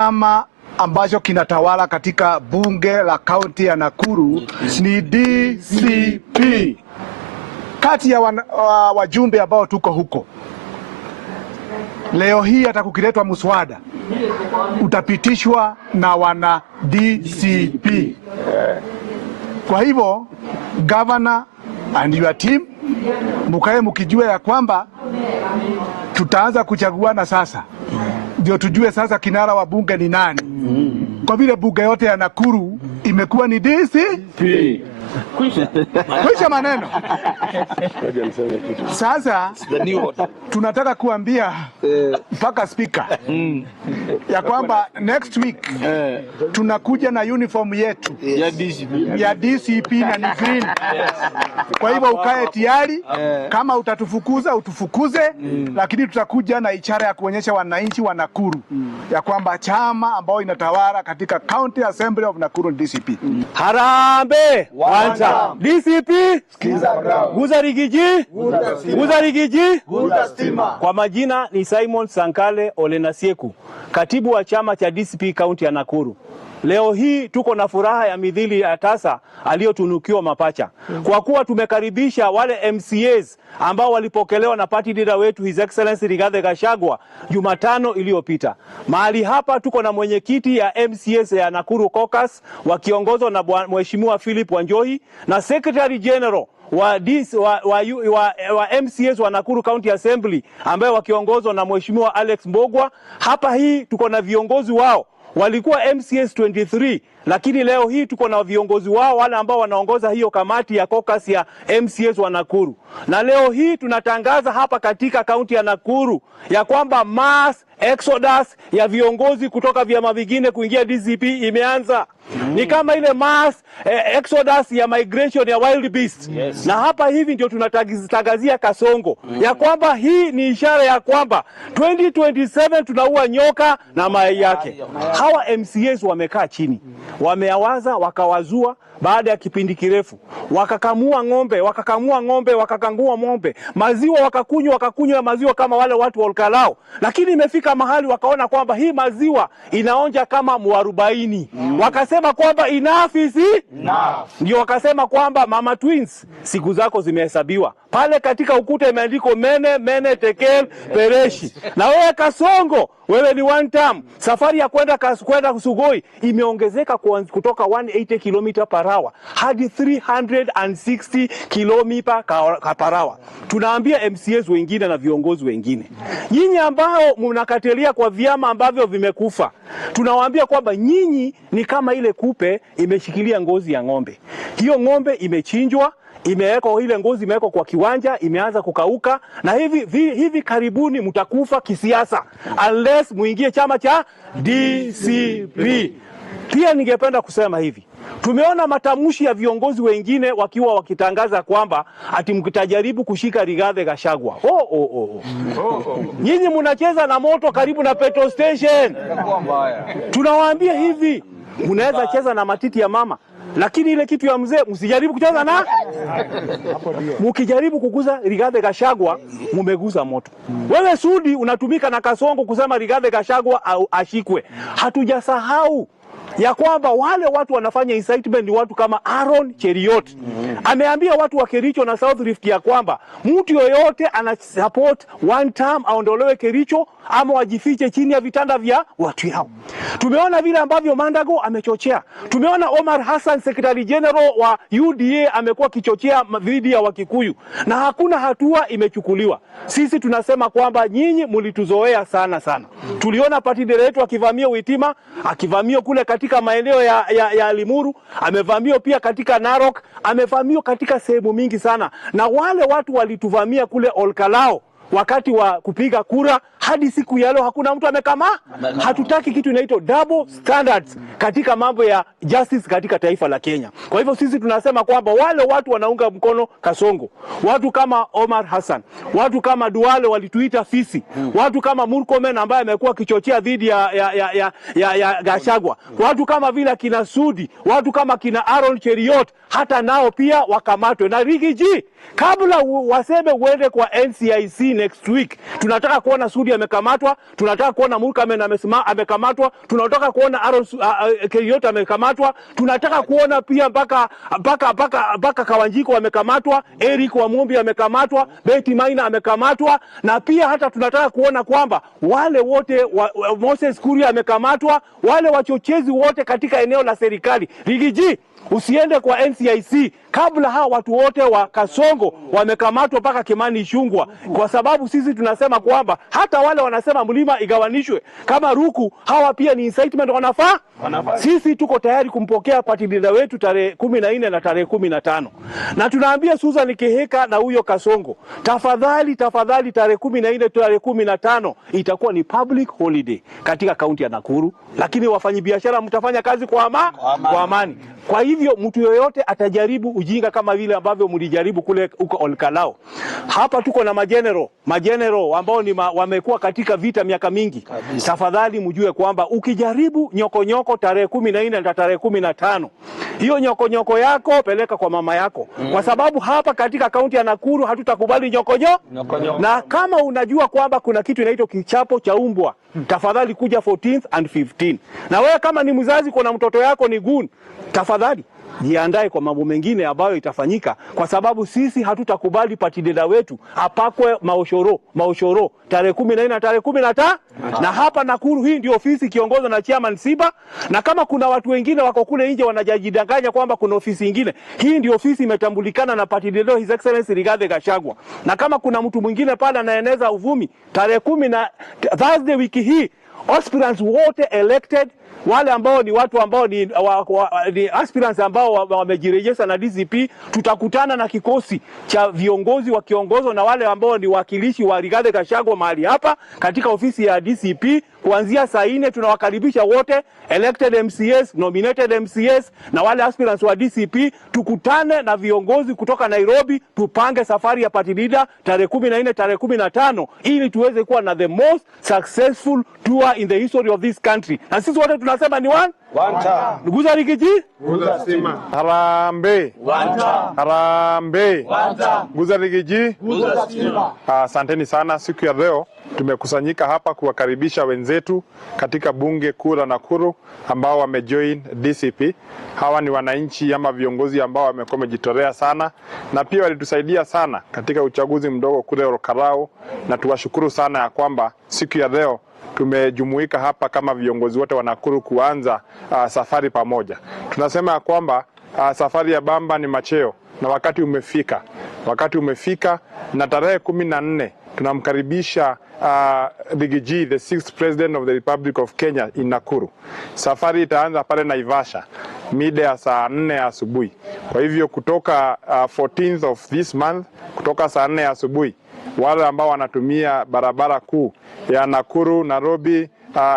Chama ambacho kinatawala katika bunge la kaunti ya Nakuru ni DCP. Kati ya wajumbe ambao tuko huko leo hii, hata kukiletwa muswada utapitishwa na wana DCP. Kwa hivyo governor and your team, mukae mukijua ya kwamba tutaanza kuchaguana sasa, ndio tujue sasa kinara wa bunge ni nani. Kwa vile bunge yote ya Nakuru imekuwa ni DCP. Kwisha maneno. Sasa tunataka kuambia mpaka speaker ya kwamba next week tunakuja na uniform yetu ya DCP na ni green. Kwa hivyo ukae tayari, kama utatufukuza utufukuze, lakini tutakuja na ishara ya kuonyesha wananchi wa Nakuru ya kwamba chama ambao inatawala katika County Assembly of Nakuru ni DCP. Harambe DCP, guza rigiji, guza stima. Kwa majina ni Simon Sankale Olenasieku, katibu wa chama cha DCP kaunti ya Nakuru. Leo hii tuko na furaha ya midhili ya tasa aliyotunukiwa mapacha. Kwa kuwa tumekaribisha wale MCAs ambao walipokelewa na party leader wetu His Excellency Rigathi Gachagua Jumatano iliyopita. Mahali hapa tuko na mwenyekiti ya MCAs ya Nakuru Caucus wakiongozwa na Mheshimiwa Philip Wanjohi na Secretary General wa MCAs wa Nakuru County Assembly ambaye wakiongozwa na Mheshimiwa Alex Mbogwa. Hapa hii tuko na viongozi wao. Walikuwa MCAs 23, lakini leo hii tuko na viongozi wao wale ambao wanaongoza hiyo kamati ya caucus ya MCAs wa Nakuru. Na leo hii tunatangaza hapa katika kaunti ya Nakuru ya kwamba mass exodus ya viongozi kutoka vyama vingine kuingia DCP imeanza. Ni kama ile mass exodus ya migration ya wild beast. Na hapa hivi ndio tunatangazia Kasongo ya kwamba hii ni ishara ya kwamba 2027 tunaua nyoka na mayai yake. Hawa MCAs wamekaa chini, wameawaza, wakawazua baada ya kipindi kirefu, wakakamua ng'ombe, wakakangua ng'ombe, maziwa wakakunywa maziwa kama wale watu wa Olkalao. Lakini imefika mahali wakaona kwamba hii maziwa inaonja kama mwarubaini. Wakasema kwamba enough is enough. Ndio wakasema kwamba mama twins, siku zako zimehesabiwa. Pale katika ukuta imeandikwa mene tekel pereshi. Na wewe Kasongo, wewe ni one term. Safari ya kwenda Sugoi imeongezeka kutoka 180 km/h hadi 360 km/h. Tunaambia MCAs wengine na viongozi wengine, nyinyi ambao mnakatelia kwa vyama ambavyo vimekufa, tunawaambia kwamba nyinyi ni kama ile kupe imeshikilia ngozi ya ng'ombe. Hiyo ng'ombe imechinjwa, imewekwa, ile ngozi imewekwa kwa kiwanja, imeanza kukauka, na hivi karibuni mtakufa kisiasa unless muingie chama cha DCP. Pia ningependa kusema hivi, tumeona matamshi ya viongozi wengine wakiwa wakitangaza kwamba ati mkitajaribu kushika Rigathi Gachagua. Nyinyi mnacheza na moto karibu na petrol station. Tunawaambia hivi, mnaweza cheza na matiti ya mama, lakini ile kitu ya mzee msijaribu kucheza na. Mkijaribu kuguza Rigathi Gachagua, mumeguza moto. Wewe Sudi unatumika na Kasongo kusema Rigathi Gachagua ashikwe. Hatujasahau ya kwamba wale watu wanafanya incitement ni watu kama Aaron Cheriot. Ameambia watu wa Kericho na South Rift ya kwamba mtu yoyote ana support one term aondolewe Kericho ama wajifiche chini ya vitanda vya watu yao. Tumeona vile ambavyo Mandago amechochea. Tumeona Omar Hassan, Secretary General wa UDA, amekuwa kichochea dhidi ya Wakikuyu na hakuna hatua imechukuliwa. Sisi tunasema kwamba nyinyi mlituzoea sana. Tuliona party leader wetu akivamia Uitima, akivamia kule katika maeneo ya Limuru, amevamia pia katika Narok, amevamia katika sehemu mingi sana. Na wale watu walituvamia kule Olkalao wakati wa kupiga kura, hadi siku ya leo hakuna mtu amekama. Hatutaki kitu inaitwa double standards katika mambo ya justice katika taifa la Kenya. Kwa hivyo sisi tunasema kwamba wale watu wanaunga mkono Kasongo, watu kama Omar Hassan, watu kama Duale walituita fisi, watu kama Murkomen ambaye amekuwa kichochea dhidi ya Gachagua, watu kama vile kina Sudi, watu kama kina Aaron Cheriot, hata nao pia wakamatwe. Na Rigiji, kabla waseme uende kwa NCIC next week, tunataka kuona Sudi amekamatwa, tunataka kuona Murkomen amekamatwa, tunataka kuona Aaron Keriota amekamatwa, tunataka kuona pia mpaka Kawanjiko amekamatwa, Eric Wamumbi amekamatwa, Betty Maina amekamatwa, na pia hata tunataka kuona kwamba wale wote Moses Kuria amekamatwa, wale wachochezi wote katika eneo la serikali. Rigiji, usiende kwa NCIC kabla hawa watu wote wa Kasongo wamekamatwa mpaka Kimani Ichung'wah, kwa sababu sisi tunasema kwamba hata wale wanasema mlima igawanishwe kama Ruku, hawa pia ni incitement wanafaa. Sisi tuko tayari kumpokea party leader wetu tarehe 14 na tarehe 15, na tunaambia Susan Kihika na huyo Kasongo, tafadhali tarehe 14 tarehe 15 itakuwa ni public holiday katika kaunti ya Nakuru, lakini wafanyabiashara mtafanya kazi kwa amani. Kwa hivyo mtu yoyote atajaribu ujinga kama vile ambavyo mlijaribu kule huko Olkalao. Hapa tuko na majenero ambao ni wamekuwa katika vita miaka mingi. Tafadhali mjue kwamba ukijaribu nyoko tarehe 14 na tarehe 15, hiyo nyoko yako peleka kwa mama yako. Kwa sababu hapa katika kaunti ya Nakuru hatutakubali nyoko. Na kama unajua kwamba kuna kitu inaitwa kichapo cha umbwa, tafadhali kuja 14th and 15. Na wewe kama ni mzazi kuna mtoto yako ni goon, tafadhali jiandae kwa mambo mengine ambayo itafanyika, kwa sababu sisi hatutakubali party leader wetu apakwe maoshoro tarehe 14 na tarehe 15. Na hapa Nakuru hii ndio ofisi kiongozwa na chairman Siba, na kama kuna watu wengine wako kule nje wanajidanganya kwamba kuna ofisi nyingine, hii ndio ofisi imetambulikana na party leader His Excellency Rigathi Gachagua. Na kama kuna mtu mwingine pale anaeneza uvumi, tarehe 10 na Thursday wiki hii, aspirants wote elected, wale ambao ni watu ambao ni aspirants ambao wamejirejesta na DCP, tutakutana na kikosi cha viongozi wakiongozwa na wale ambao ni wakilishi wa Rigathi Gachagua mahali hapa katika ofisi ya DCP kuanzia saa 4. Tunawakaribisha wote, elected MCS, nominated MCS na wale aspirants wa DCP, tukutane na viongozi kutoka Nairobi, tupange safari ya party leader tarehe 14 tarehe 15 ili tuweze kuwa na the most successful tour in the history of this country. Na sisi wote tunasema ni one time. Guza Rigiji, guza stima. Harambe. Harambe. Guza Rigiji, guza stima. Asanteni sana. Siku ya leo tumekusanyika hapa kuwakaribisha wenzetu katika bunge kuu la Nakuru ambao wamejoin DCP. Hawa ni wananchi ama viongozi ambao wamekuwa wamejitolea sana na pia walitusaidia sana katika uchaguzi mdogo kule Olkalao, na tuwashukuru sana ya kwamba siku ya leo tumejumuika hapa kama viongozi wote wa Nakuru kuanza safari pamoja. Tunasema ya kwamba safari ya bamba ni macheo na wakati umefika, na tarehe 14 tunamkaribisha Rigiji, the 6th President of the Republic of Kenya in Nakuru. Safari itaanza pale Naivasha mida ya saa 4 asubuhi. Kwa hivyo kutoka 14th of this month, kutoka saa 4 asubuhi, wale ambao wanatumia barabara kuu ya Nakuru Nairobi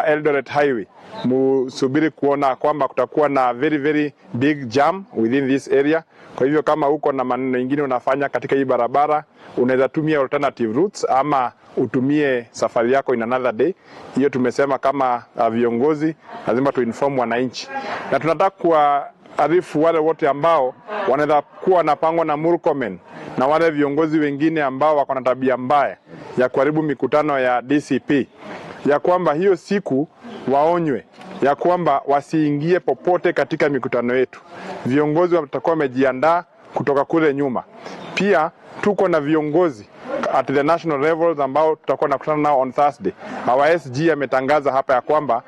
Eldoret Highway, musubiri kuona kwamba kutakuwa na very big jam within this area. Kwa hivyo kama uko na maneno mengine unafanya katika hii barabara, unaweza tumia alternative routes ama utumie safari yako in another day. Hiyo tumesema kama viongozi lazima tuinform wananchi, na tunataka kuarifu wale wote ambao wanaweza kuwa wanapangwa na Murkomen na wale viongozi wengine ambao wako na tabia mbaya ya kuharibu mikutano ya DCP, ya kwamba hiyo siku waonywe ya kwamba wasiingie popote katika mikutano yetu. Viongozi watakuwa wamejiandaa kutoka kule nyuma. Pia tuko na viongozi at the national levels ambao tutakuwa nakutana nao on Thursday. Our SG ametangaza hapa ya kwamba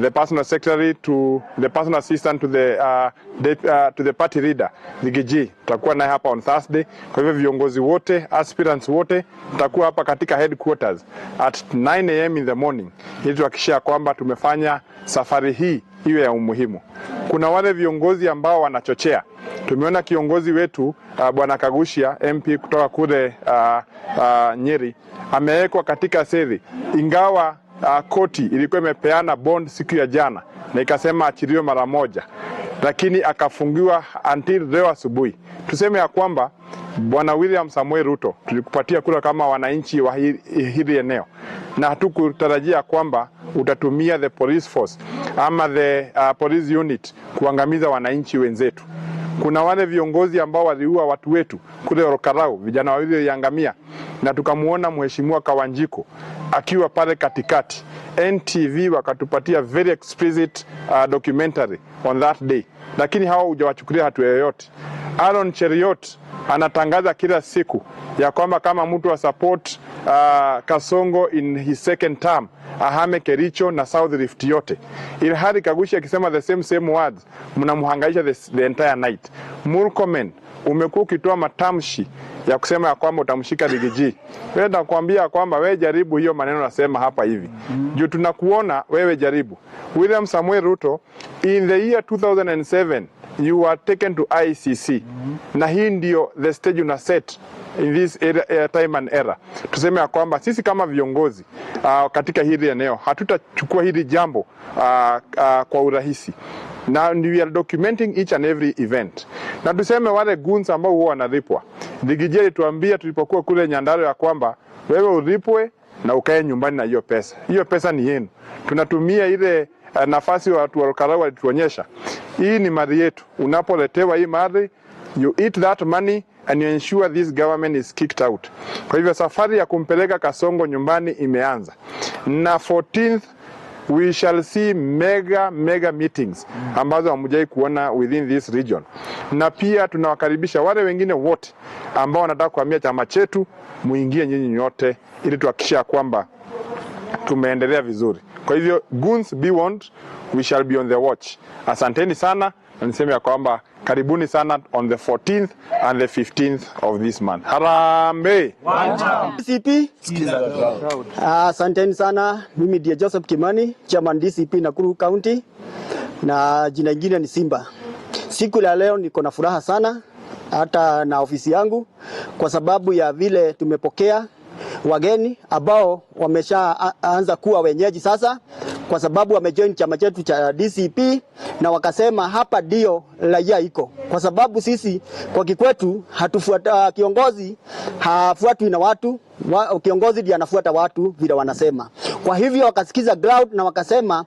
the personal secretary to the personal assistant to the party leader Rigiji tutakuwa naye hapa on Thursday. Kwa hivyo viongozi wote, aspirants wote tutakuwa hapa katika headquarters at 9 AM in the morning ili tuhakikishe kwamba tumefanya safari hii iwe ya umuhimu. Kuna wale viongozi ambao wanachochea. Tumeona kiongozi wetu Bwana Kaguchia MP kutoka kule Nyeri amewekwa katika seli, ingawa koti ilikuwa imepeana bond siku ya jana na ikasema achiliwe mara moja, lakini akafungiwa until leo asubuhi. Tuseme ya kwamba Bwana William Samuel Ruto tulikupatia kura kama wananchi wa hili eneo, na hatukutarajia kwamba utatumia the police force ama the police unit kuangamiza wananchi wenzetu. Kuna wale viongozi ambao waliua watu wetu kule Olkalao, vijana wawili waliangamia, na tukamuona mheshimiwa Kawanjiko akiwa pale katikati. NTV wakatupatia very explicit documentary on that day, lakini hawa hujawachukulia hatua yoyote. Aaron Cheriot anatangaza kila siku ya kwamba kama mtu wa support Kasongo in his second term ahame Kericho na South Rift yote. Ilhari Kaguchia akisema the same words, mnamhangaisha the entire night. Murkomen umekuwa ukitoa matamshi ya kusema ya kwamba utamshika Rigiji. Wewe nakwambia kwamba wewe jaribu hiyo maneno nasema hapa hivi. Juu tunakuona wewe jaribu. William Samuel Ruto, in the year 2007 you were taken to ICC. Na hii ndio the stage una set in this time and era. Tuseme ya kwamba sisi kama viongozi katika hili eneo hatutachukua hili jambo kwa urahisi. Na we are documenting each and every event. Na tuseme wale goons ambao huwa wanalipwa. Rigiji alituambia tulipokuwa kule Nyandarua ya kwamba wewe ulipwe na ukae nyumbani na hiyo pesa. Hiyo pesa ni yenu. Tunatumia ile nafasi watu wa Karau walituonyesha. Hii ni mali yetu. Unapoletewa hii mali, you eat that money and you ensure this government is kicked out. Kwa hivyo safari ya kumpeleka Kasongo nyumbani imeanza. Na 14th we shall see mega meetings ambazo hamjai kuona within this region. Na pia tunawakaribisha wale wengine wote ambao wanataka kuhamia chama chetu, muingie nyinyi nyote ili tuhakikishe kwamba tumeendelea vizuri. Kwa hivyo goons be warned, we shall be on the watch. Asanteni sana, na niseme ya kwamba karibuni sana on the 14th and the 15th of this month. Harambe! DCP. Asanteni sana. Mimi ndiye Joseph Kimani, Chairman DCP Nakuru County, na jina lingine ni Simba. Siku ya leo niko na furaha sana hata na ofisi yangu kwa sababu ya vile tumepokea wageni ambao wameshaanza kuwa wenyeji sasa, kwa sababu wamejoin chama chetu cha DCP na wakasema hapa ndio raia iko. Kwa sababu sisi kwa kikwetu hatufuata kiongozi, hafuatwi na watu, kiongozi ndiye anafuata watu vile wanasema. Kwa hivyo wakasikiza ground na wakasema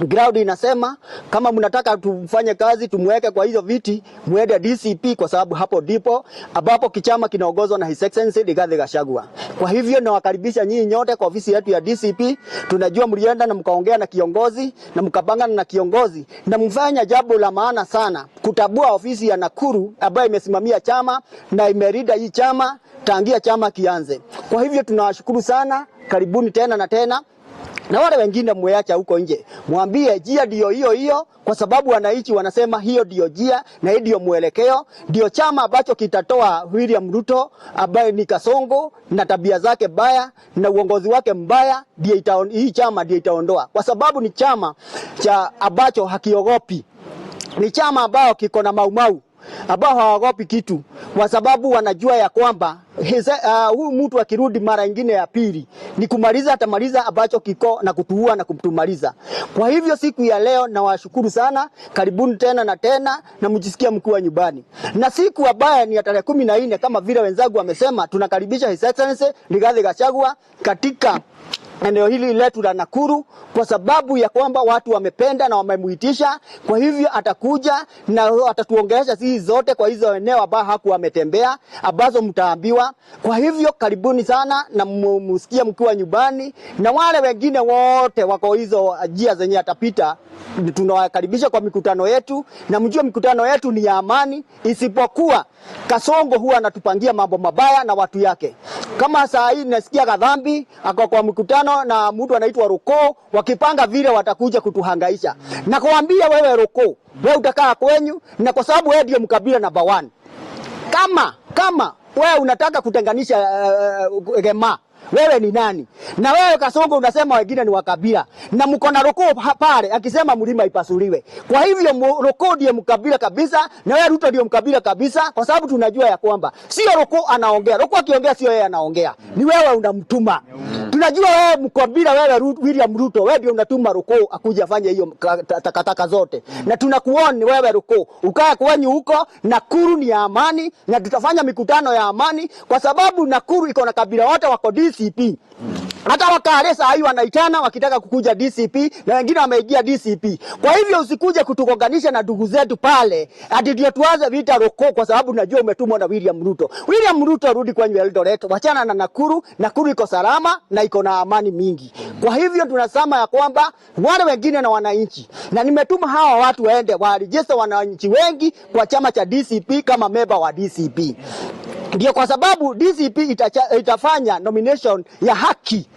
ground inasema kama mnataka tufanye kazi tumweke kwa hizo viti muende DCP, kwa sababu hapo ndipo ambapo kichama kinaongozwa na His Excellency Rigathi Gachagua. Kwa hivyo nawakaribisha nyinyi nyote kwa ofisi yetu ya DCP. Tunajua mlienda na mkaongea na kiongozi na mkapangana na kiongozi na mfanya jambo la maana sana kutabua ofisi ya Nakuru ambayo imesimamia chama na imerida hii chama tangia chama kianze. Kwa hivyo tunawashukuru sana, karibuni tena na tena. Na wale wengine mweacha huko nje, mwambie jia ndio hiyo, kwa sababu wananchi wanasema hiyo ndio jia na hiyo ndio mwelekeo, ndio chama ambacho kitatoa William Ruto ambaye ni Kasongo na tabia zake mbaya na uongozi wake mbaya, ndio hii chama ndio itaondoa, kwa sababu ni chama cha ambacho hakiogopi, ni chama ambao kiko na maumau ambao hawagopi kitu, kwa sababu wanajua ya kwamba huyu mtu akirudi mara nyingine ya pili ni kumaliza, atamaliza ambacho kiko na kutuua na kumtumaliza. Kwa hivyo siku ya leo na washukuru sana, karibuni tena na tena na mjisikia mkuu nyumbani. Na siku ambayo ni ya tarehe 14 kama vile wenzangu wamesema, tunakaribisha His Excellency Rigathi Gachagua katika eneo hili letu la Nakuru, kwa sababu ya kwamba watu wamependa na wamemuitisha. Kwa hivyo atakuja na atatuongelesha sisi zote kwa hizo eneo ambazo hakuwa ametembea, ambazo mtaambiwa. Kwa hivyo karibuni sana na msikie mkiwa nyumbani, na wale wengine wote wako hizo njia zenye atapita tunawakaribisha kwa mikutano yetu, na mjue mikutano yetu ni ya amani, isipokuwa Kasongo huwa anatupangia mambo mabaya na watu yake. Kama saa hii nasikia kadhambi ako kwa mikutano na mtu anaitwa Ruto, wakipanga vile watakuja kutuhangaisha. Na kuambia wewe Ruto, wewe utakaa kwenyu, na kwa sababu wewe ndio mkabila namba 1. Kama wewe unataka kutenganisha Gema, wewe ni nani? Na wewe Kasongo unasema wengine ni wakabila, na mko na Ruto pale akisema mlima ipasuliwe. Kwa hivyo Ruto ndiye mkabila kabisa, na wewe Ruto ndiye mkabila kabisa, kwa sababu tunajua ya kwamba sio Ruto anaongea. Ruto akiongea sio yeye anaongea, ni wewe unamtuma. Tunajua wewe mkabila, wewe William Ruto, wewe ndio unatuma Ruto akuja afanye hiyo takataka zote. Na tunakuona wewe Ruto ukaa kwenye huko. Nakuru ni ya amani na tutafanya mikutano ya amani, kwa sababu Nakuru iko na kabila wote wako DCP. Hata wakale saa hii wanaitana wakitaka kukuja DCP na wengine wameingia DCP. Kwa hivyo usikuje kutukonganisha na ndugu zetu pale. Ati ndio tuanze vita roko kwa sababu najua umetumwa na William Ruto. William Ruto rudi kwa Eldoret, wachana na Nakuru. Nakuru iko salama na iko na amani mingi. Kwa hivyo tunasema ya kwamba wale wengine na wananchi, na nimetuma hawa watu waende warejeste wananchi wengi kwa chama cha DCP kama member wa DCP. Ndio kwa sababu DCP itafanya nomination ya haki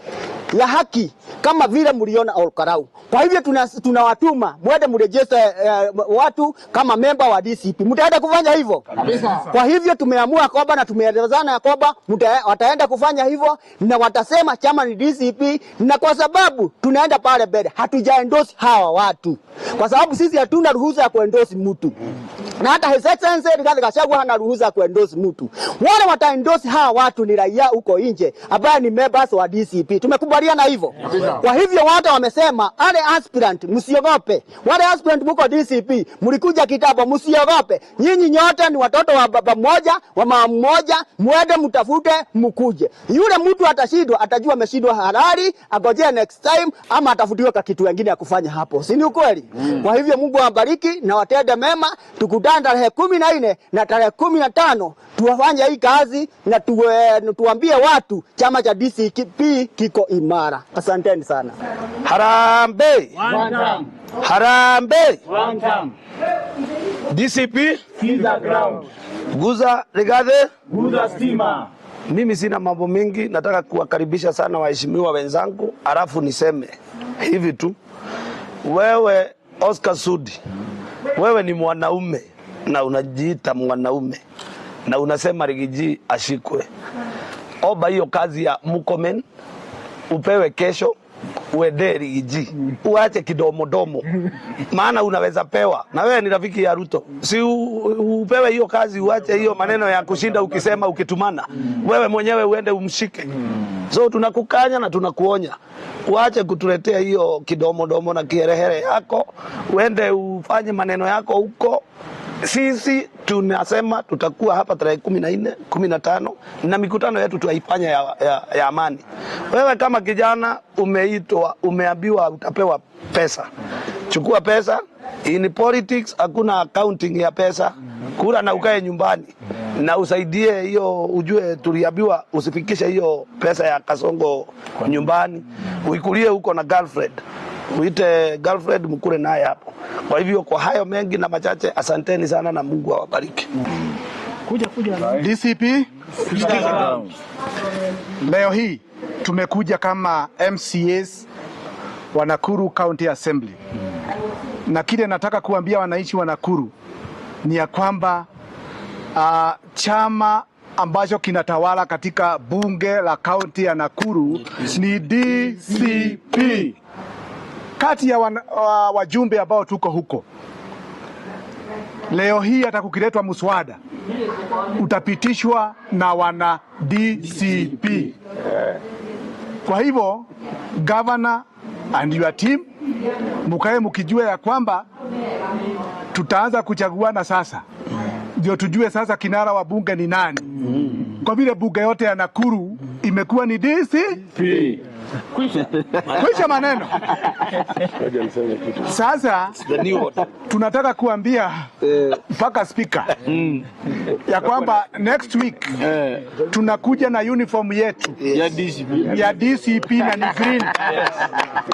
kama vile mliona Olkarau. Kwa hivyo tunawatuma mwende mrejeste watu kama member wa DCP. Mtaenda kufanya hivyo? Kwa hivyo tumeamua kwamba na tumeelezana ya kwamba wataenda kufanya hivyo na watasema chama ni DCP, na kwa sababu tunaenda pale mbele hatujaendorse hawa watu. Kwa sababu sisi hatuna ruhusa ya kuendorse mtu. Na hata His Excellency Rigathi Gachagua hana ruhusa ya kuendorse mtu. Wale wataendorse hawa watu ni raia huko nje ambao ni members wa DCP. Tumekubaliana hivyo. Kwa hivyo watu wamesema wale aspirant msiogope. Wale aspirant mko DCP, mlikuja kitabo msiogope. Nyinyi nyote ni watoto wa baba mmoja, wa mama mmoja, muende mtafute mkuje. Yule mtu atashindwa, atajua ameshindwa halali, agojea next time ama atafutiwe kwa kitu kingine ya kufanya hapo. Si ni ukweli? Kwa hivyo Mungu awabariki na watende mema. Tukutane tarehe 14 na tarehe 15 tuwafanye hii kazi na tuambie watu chama cha DCP kiko imara. Asanteni sana. Harambe. Harambe. DCP Kiza ground. Guza Rigathi. Guza stima. Mimi sina mambo mengi, nataka kuwakaribisha sana waheshimiwa wenzangu, alafu niseme hivi tu. Wewe Oscar Sudi, wewe ni mwanaume na unajiita mwanaume na unasema Rigiji ashikwe. Oba hiyo kazi ya Mukomen upewe kesho, uende Rigiji. Uache kidomodomo. Maana unaweza pewa. Na wewe ni rafiki ya Ruto. Si upewe hiyo kazi, uache hiyo maneno ya kushinda ukisema ukitumana. Wewe mwenyewe uende umshike. So tunakukanya na tunakuonya. Uache kutuletea hiyo kidomodomo na kiherehere yako. Uende ufanye maneno yako huko. Sisi tunasema tutakuwa hapa tarehe 14, 15 na mikutano yetu tuaifanya ya amani. Wewe kama kijana umeitwa, umeambiwa utapewa pesa. Chukua pesa. In politics hakuna accounting ya pesa. Kula na ukae nyumbani na usaidie hiyo, ujue tuliambiwa usifikishe hiyo pesa ya Kasongo nyumbani. Uikulie huko na girlfriend. Uite girlfriend mkule naye hapo. Kwa hivyo kwa hayo mengi na machache, asanteni sana na Mungu awabariki. DCP leo hii tumekuja kama MCAs wa Nakuru County Assembly. Na kile nataka kuambia wananchi wa Nakuru ni ya kwamba chama ambacho kinatawala katika bunge la kaunti ya Nakuru ni DCP. Kati ya wajumbe ambao tuko huko leo hii, hata kukiletwa muswada utapitishwa na wana DCP. Kwa hivyo governor and your team mukae mkijua ya kwamba tutaanza kuchaguana sasa, ndio tujue sasa kinara wa bunge ni nani. Kwa vile bunge yote ya Nakuru imekuwa ni DCP. Kwisha maneno. Sasa tunataka kuambia mpaka speaker ya kwamba next week tunakuja na uniform yetu ya DCP na ni green.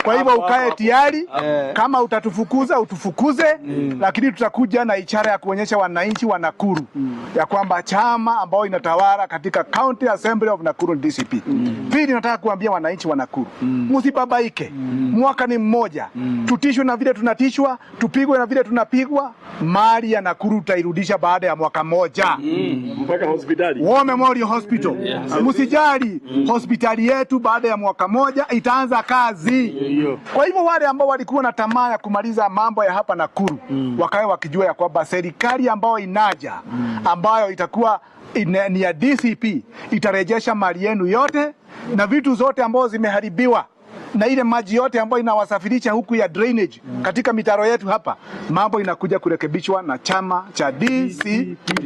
Kwa hivyo ukae tayari, kama utatufukuza utufukuze, lakini tutakuja na ishara ya kuonyesha wananchi wa Nakuru ya kwamba chama ambao inatawala katika County Assembly of Nakuru DCP. Pili, nataka kuambia wananchi wa Nakuru, msibabaike. Mwaka ni mmoja. Tutishwe na vile tunatishwa, tupigwe na vile tunapigwa. Mali ya Nakuru utairudisha baada ya mwaka mmoja. Mpaka hospitali. War Memorial Hospital. Msijali, hospitali yetu baada ya mwaka mmoja itaanza kazi. Kwa hivyo wale ambao walikuwa na tamaa ya kumaliza mambo ya hapa Nakuru, wakae wakijua ya kwamba serikali ambayo inaja, ambayo itakuwa ni ya DCP, itarejesha mali yenu yote na vitu zote ambazo zimeharibiwa na ile maji yote ambayo inawasafirisha huku ya drainage katika mitaro yetu hapa, mambo inakuja kurekebishwa na chama cha DCP.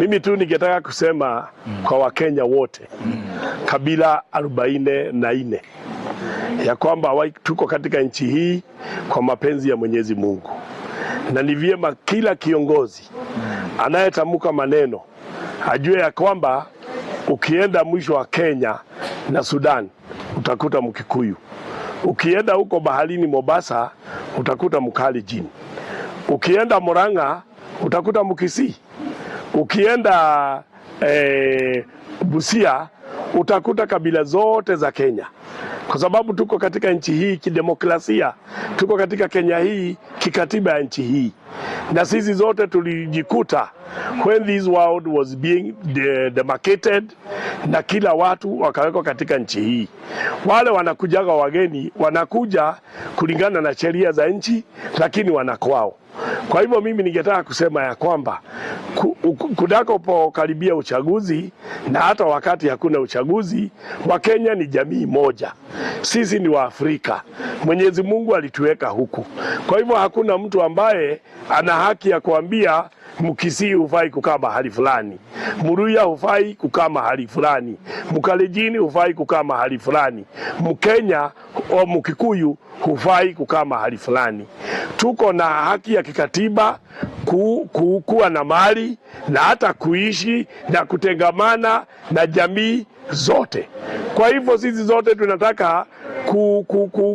Mimi tu ningetaka kusema kwa Wakenya wote kabila 44 ya kwamba tuko katika nchi hii kwa mapenzi ya Mwenyezi Mungu, na ni vyema kila kiongozi anayetamka maneno ajue ya kwamba ukienda mwisho wa Kenya na Sudan utakuta Mkikuyu, ukienda huko baharini Mombasa utakuta Mkalenjin, ukienda Murang'a utakuta Mkisii, ukienda Busia utakuta kabila zote za Kenya, kwa sababu tuko katika nchi hii kidemokrasia, tuko katika Kenya hii kikatiba ya nchi hii, na sisi zote tulijikuta when this world was being demarcated, na kila watu wakawekwa katika nchi hii. Wale wanakujaga wageni wanakuja kulingana na sheria za nchi, lakini wanakwao. Kwa hivyo mimi ningetaka kusema ya kwamba kunapokaribia uchaguzi na hata wakati hakuna uchaguzi, Wakenya ni jamii moja. Sisi ni Waafrika. Mwenyezi Mungu alituweka huku. Kwa hivyo hakuna mtu ambaye ana haki ya kuambia Mkisii hufai kukaa mahali fulani, Muluya hufai kukaa mahali fulani, Mkalenjin hufai kukaa mahali fulani, Mkenya au Mkikuyu hufai kukaa mahali fulani. Tuko na haki ya kikatiba kuwa na mali na hata kuishi na kutengamana na jamii zote. Kwa hivyo sisi zote tunataka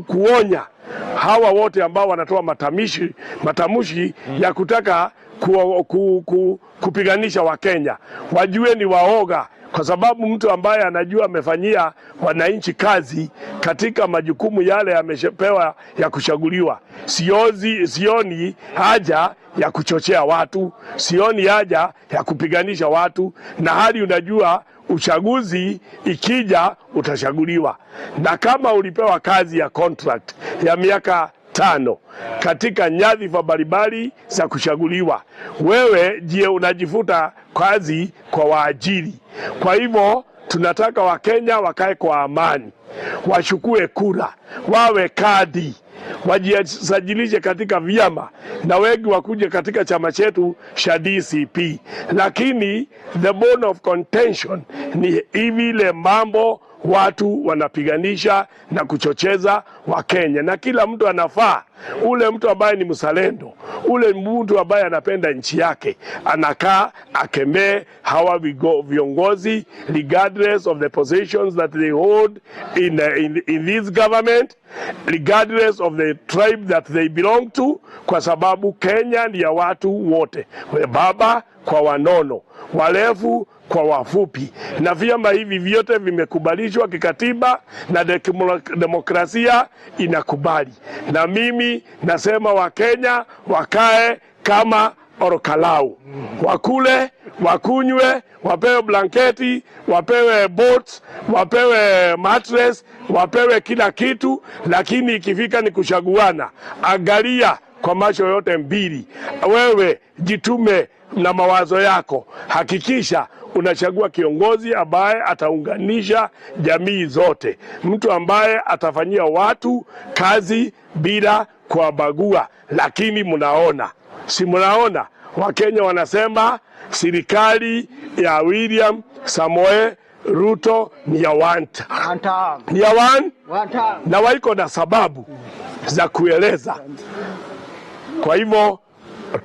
kuonya hawa wote ambao wanatoa matamushi ya kutaka kupiganisha Wakenya, wajue ni waoga, kwa sababu mtu ambaye anajua amefanyia wananchi kazi katika majukumu yale yamepewa ya kuchaguliwa. Sioni haja ya kuchochea watu, sioni haja ya kupiganisha watu, na hali unajua uchaguzi ikija utachaguliwa, na kama ulipewa kazi ya contract ya miaka 5 katika nyadhifa mbalimbali za kuchaguliwa, wewe je unajifuta kazi kwa waajiri. Kwa hivyo tunataka Wakenya wakae kwa amani, wachukue kura, wawe kadi, wajisajilishe katika vyama, na wengi wakuje katika chama chetu cha DCP. Lakini the bone of contention ni vile mambo watu wanapiganisha na kuchocheza Wakenya, na kila mtu anafaa, ule mtu ambaye ni mzalendo, ule mtu ambaye anapenda nchi yake, anakaa akemee hawa viongozi regardless of the positions that they hold in this government, regardless of the tribe that they belong to, kwa sababu Kenya ni ya watu wote, baba kwa wanono, warefu kwa wafupi, na vyama hivi vyote vimekubalishwa kikatiba na demokrasia inakubali. Na mimi nasema Wakenya wakae kama orokalau, wakule, wakunywe, wapewe blanketi, wapewe boats, wapewe mattress, wapewe kila kitu, lakini ikifika ni kuchaguana, angalia kwa macho yote mbili. Wewe jitume na mawazo yako, hakikisha unachagua kiongozi ambaye ataunganisha jamii zote, mtu ambaye atafanyia watu kazi bila kuwabagua. Lakini mnaona Wakenya wanasema serikali ya William Samoei Ruto ni ya wanta, na waiko na sababu za kueleza. Kwa hivyo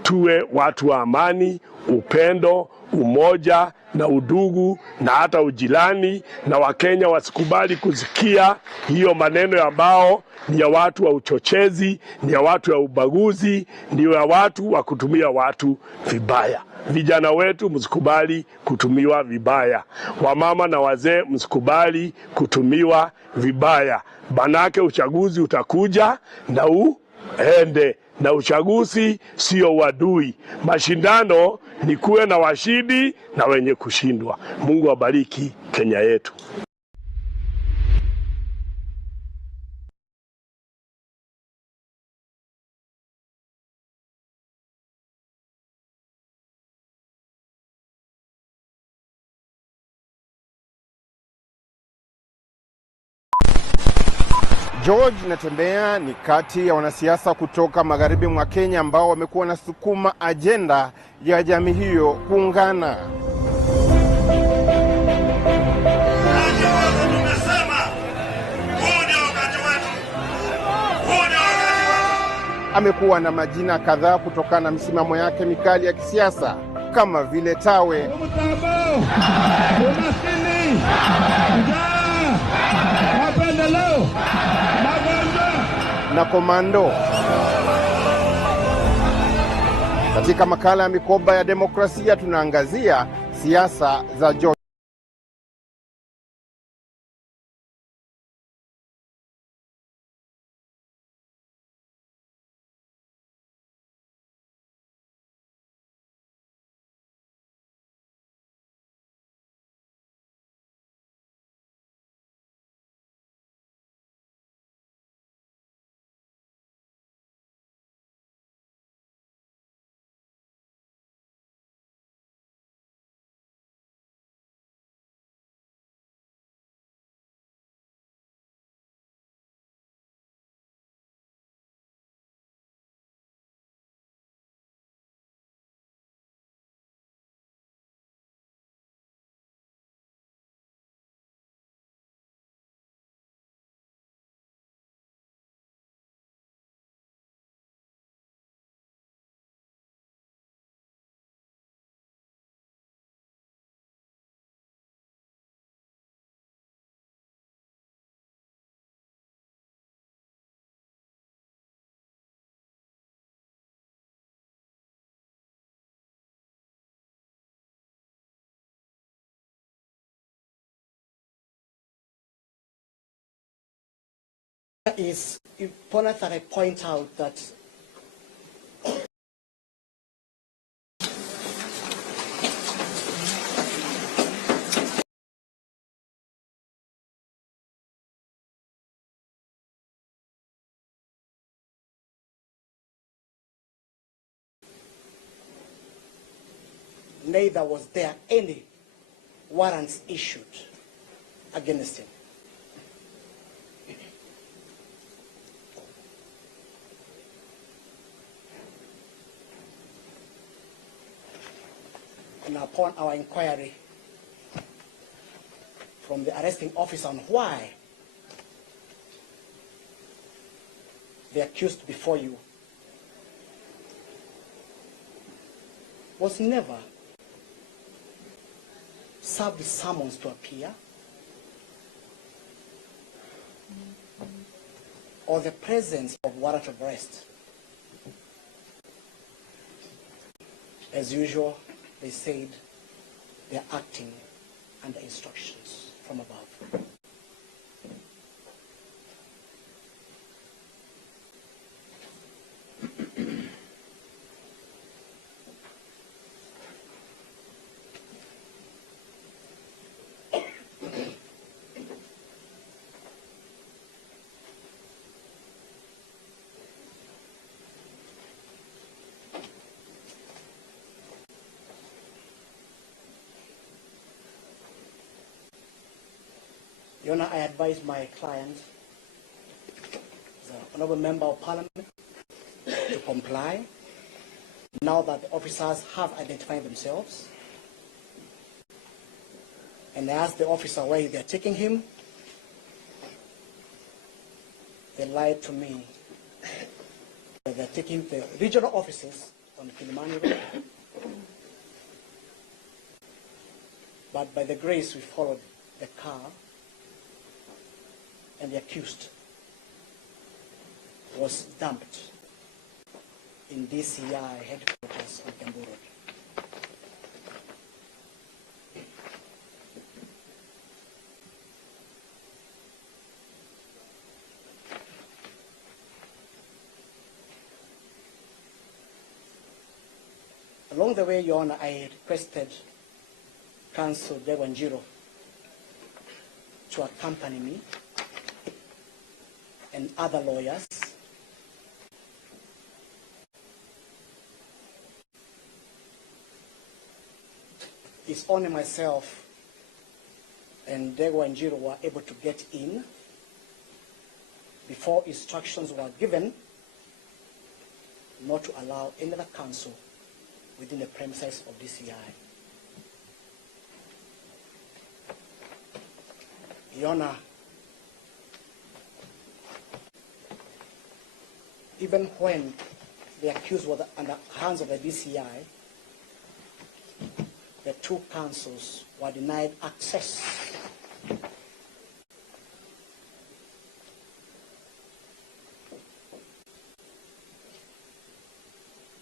tuwe watu wa amani, upendo, umoja na udugu na hata ujirani, na Wakenya wasikubali kusikia hiyo maneno ambao ni ya watu wa uchochezi, ni ya watu wa ubaguzi, ni ya watu wa kutumia watu vibaya. Vijana wetu msikubali kutumiwa vibaya, wamama na wazee msikubali kutumiwa vibaya, banake uchaguzi utakuja na uende, na uchaguzi sio wadui. Mashindano ni kuwe na washindi na wenye kushindwa. Mungu abariki Kenya yetu. George Natembeya ni kati ya wanasiasa kutoka magharibi mwa Kenya ambao wamekuwa wanasukuma ajenda ya jamii hiyo kuungana. Amekuwa na majina kadhaa kutokana na msimamo yake mikali ya kisiasa kama vile Tawe na Komando. Katika makala ya Mikoba ya Demokrasia tunaangazia siasa za George. Is important that I point out that neither was there any warrants issued against him. And upon our inquiry from the arresting officer on why the accused before you was never served the summons to appear or the presence of warrant of arrest. As usual, they said they're acting under instructions from above. Your Honor, I advise my client, the Honourable Member of Parliament, to comply now that the officers have identified themselves. And I asked the officer where they're taking him. They lied to me that they're taking the regional offices on Kilimani Road. But by the grace, we followed the car, and the accused was dumped in DCI headquarters on Kembu Road. Along the way, Your Honor, I requested Counsel Dewanjiro to accompany me and other lawyers it's only myself and Degwa and Jiro were able to get in before instructions were given not to allow any other council within the premises of DCI. Your Honor, even when the accused was under the hands of the DCI, the two councils were denied access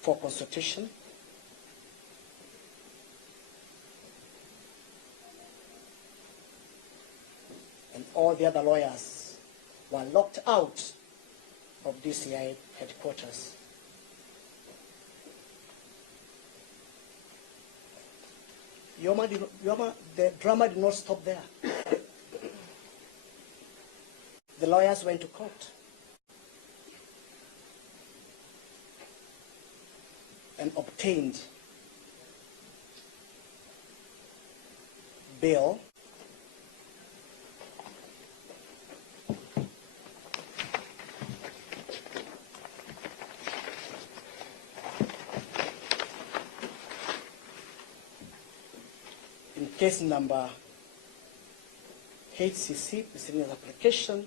for consultation, and all the other lawyers were locked out of DCI headquarters. Your Honor, the drama did not stop there. The lawyers went to court and obtained bail in case number HCC, Miscellaneous Application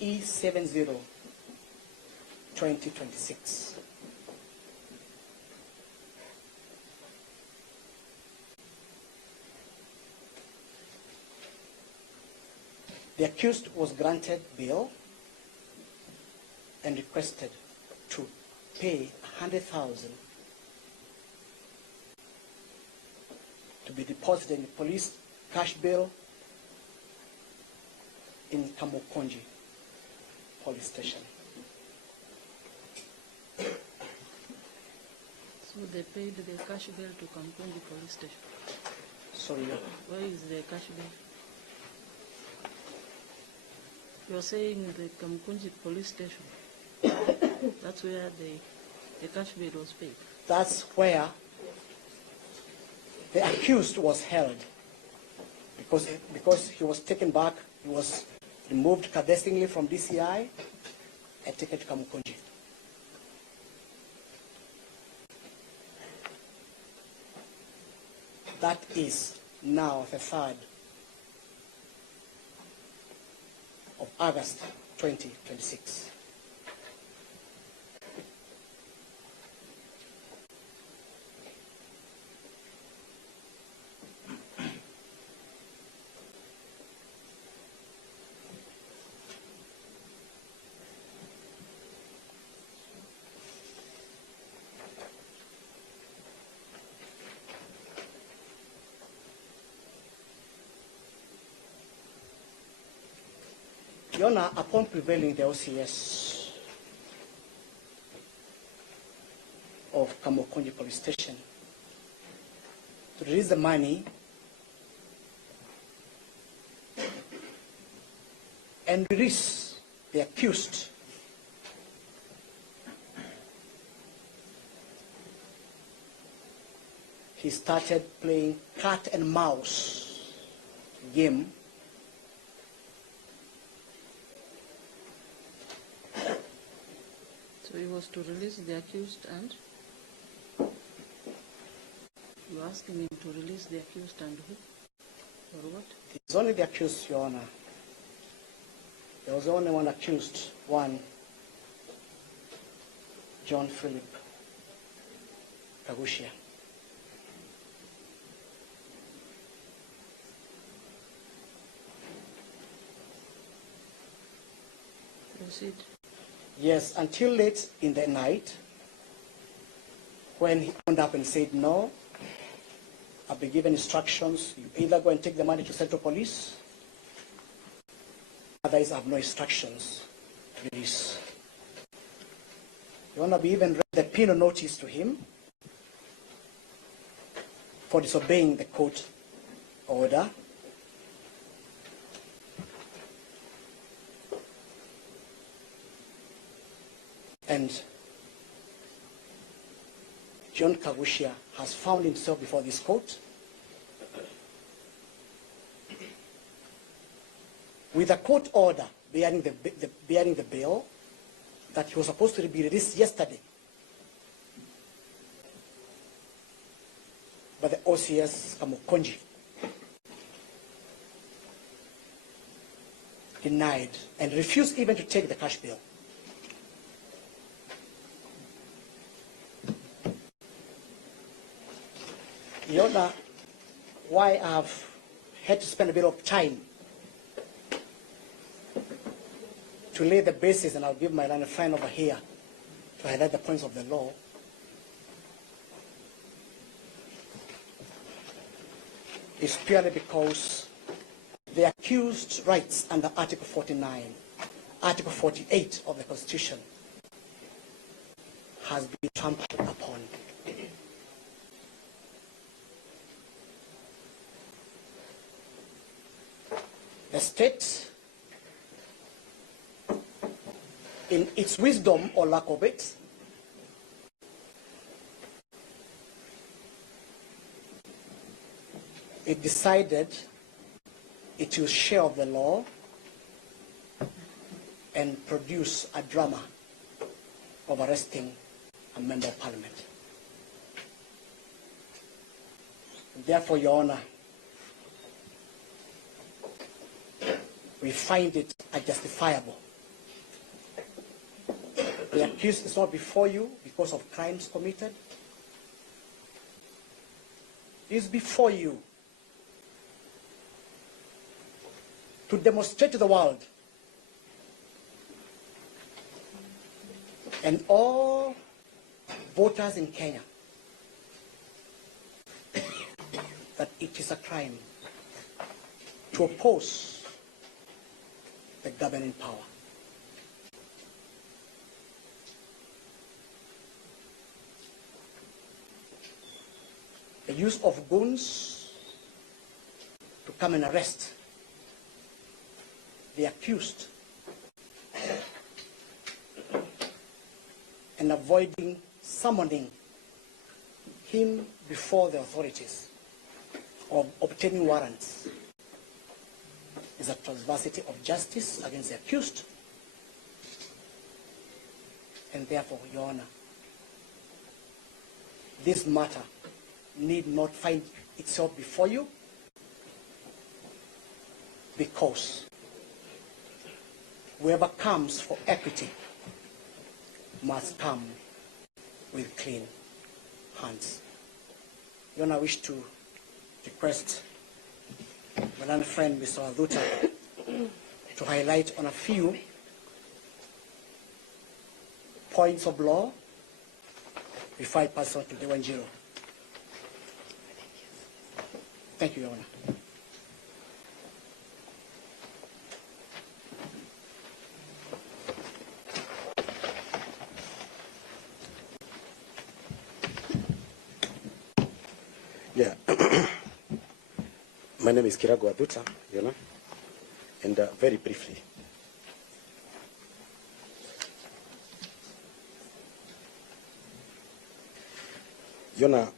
E70-2026. The accused was granted bail and requested to pay $100,000 to be deposited in the police cash bail in Kamukunji police station. So they paid the cash bill to Kamukunji police station. Sorry. Where is the cash bill? You're saying the Kamukunji police station. That's where the cash bill was paid. That's where the accused was held because he was taken back. He was removed clandestinely from DCI and taken to Kamukunji. That is now the 3rd of August 2026. Your Honor, upon prevailing the OCS of Kamukunji police station to release the money and release the accused, he started playing cat and mouse game So he was to release the accused and? You asking him to release the accused and who? Or what? It's only the accused, Your Honor. There was only one accused, one John Philip Kaguchia. Proceed. Yes, until late in the night, when he turned up and said, no, I've been given instructions, you either go and take the money to Central Police, otherwise I have no instructions to release. Your Honor, we even read the penal notice to him for disobeying the court order. And John Kaguchia has found himself before this court with a court order bearing the bill that he was supposed to be released yesterday. But the OCS Kamukunji denied and refused even to take the cash bill. You know why I've had to spend a bit of time to lay the basis, and I'll give my learned friend over here to highlight the points of the law. Is purely because the accused rights under Article 49, Article 48 of the Constitution has been trampled upon. The state, in its wisdom or lack of it, it decided it will share of the law and produce a drama of arresting a member of parliament. Therefore, Your Honor, we find it unjustifiable. The accused is not before you because of crimes committed. He is before you to demonstrate to the world and all voters in Kenya that it is a crime to oppose the governing power. The use of goons to come and arrest the accused and avoiding summoning him before the authorities or obtaining warrants is a transversity of justice against the accused, and therefore, Your Honor, this matter need not find itself before you because whoever comes for equity must come with clean hands. Your Honor, I wish to request my learned friend, Mr. Ruto, to highlight on a few points of law before I pass on to the 1-0. Thank you, Your Honor. Yeah. My name is Kirago Aduta, you know, and very briefly. You know,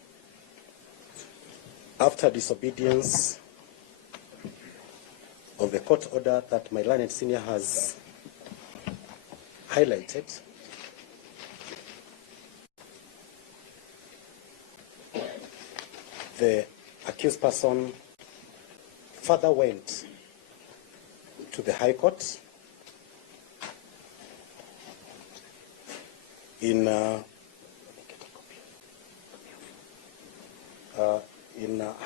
after disobedience of the court order that my learned senior has highlighted, the accused person further went to the High Court in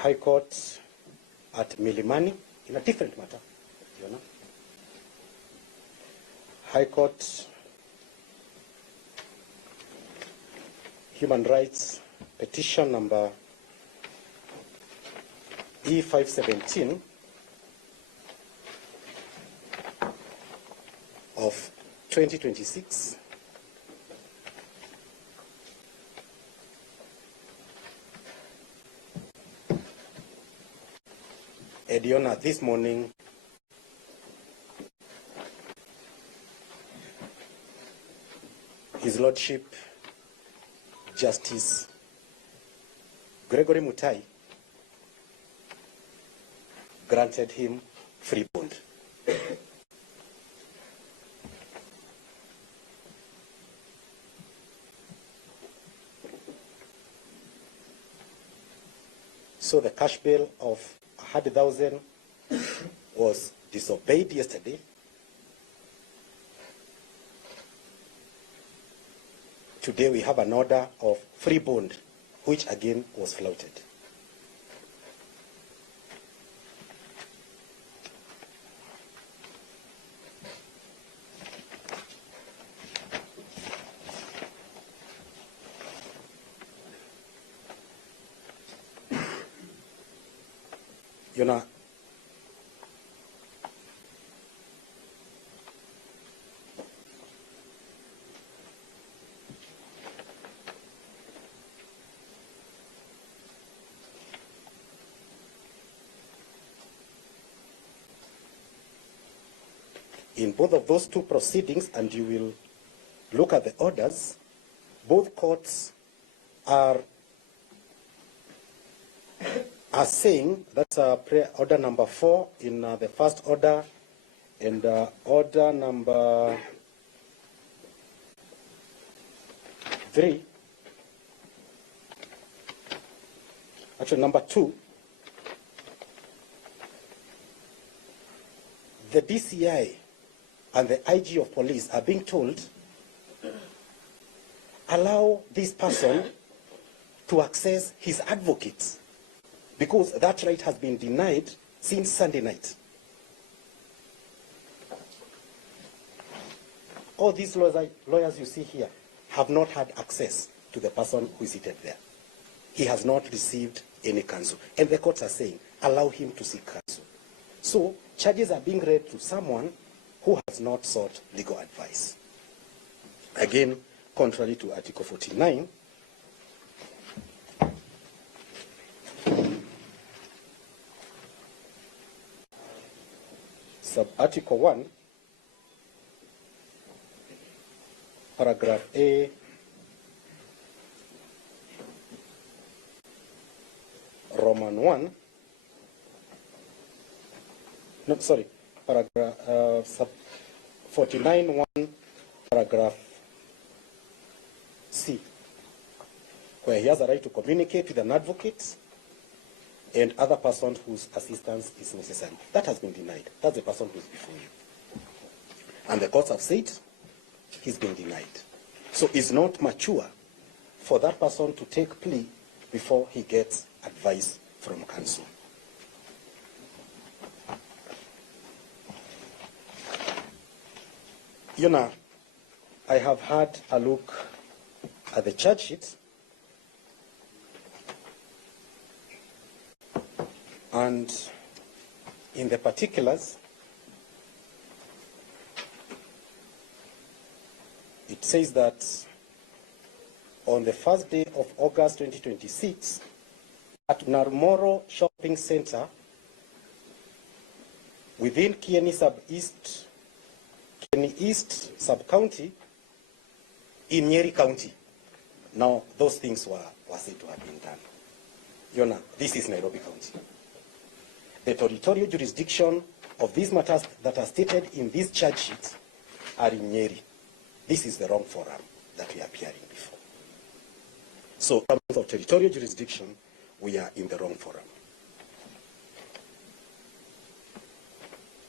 High Court at Milimani in a different matter, you know. High Court Human Rights Petition number E517 of 2026. Ediona, this morning, His Lordship Justice Gregory Mutai granted him free bond. saw the cash bail of 100,000 was disobeyed yesterday. Today we have an order of free bond, which again was flouted. You know, in both of those two proceedings, and you will look at the orders, both courts are saying that's order number 4 in the first order, and order number 3, actually number 2, the DCI and the IG of police are being told, allow this person to access his advocates, because that right has been denied since Sunday night. All these lawyers you see here have not had access to the person who is seated there. He has not received any counsel. And the courts are saying, allow him to seek counsel. So charges are being read to someone who has not sought legal advice. Again, contrary to Article 49, Sub-Article 1, Paragraph A, Roman 1, no, sorry, paragraph sub 49(1), paragraph C, where he has a right to communicate with an advocate and other person whose assistance is necessary. That has been denied. That's the person who is before you. And the courts have said he's been denied. So it's not mature for that person to take plea before he gets advice from counsel. You know, I have had a look at the charge sheet, and in the particulars, it says that on the first day of August 2026, at Narmoro Shopping Center within Kieni East Sub-County in Nyeri County. Now, those things were said to have been done. You know, this is Nairobi County. The territorial jurisdiction of these matters that are stated in these charge sheets are in Nyeri. This is the wrong forum that we are appearing before. So, in terms of territorial jurisdiction, we are in the wrong forum.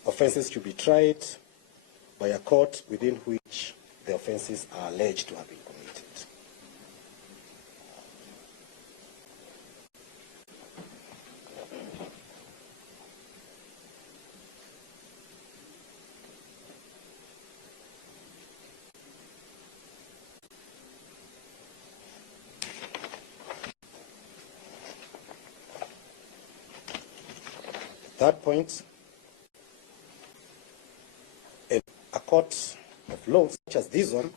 Offenses to be tried by a court within which the offenses are alleged to have been committed. Third point, a court of law such as this one,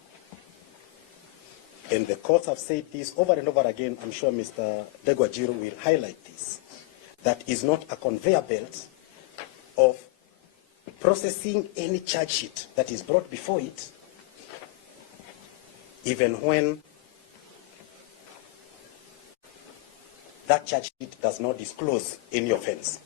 and the courts have said this over and over again, I'm sure Mr. Degwajiro will highlight this, that is not a conveyor belt of processing any charge sheet that is brought before it, even when that charge sheet does not disclose any offense.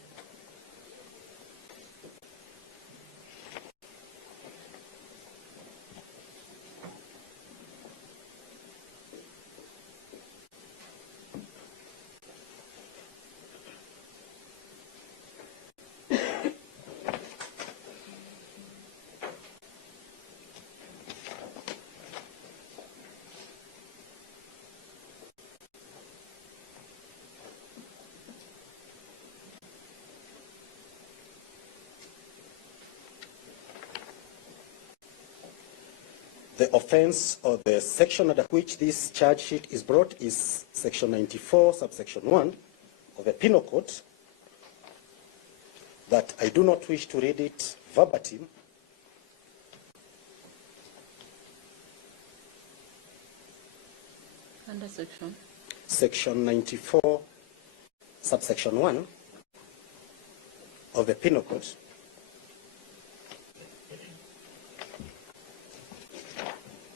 The offense or the section under which this charge sheet is brought is section 94, subsection 1 of the Penal Code, that I do not wish to read it verbatim. Under section? Section 94, subsection 1 of the Penal Code.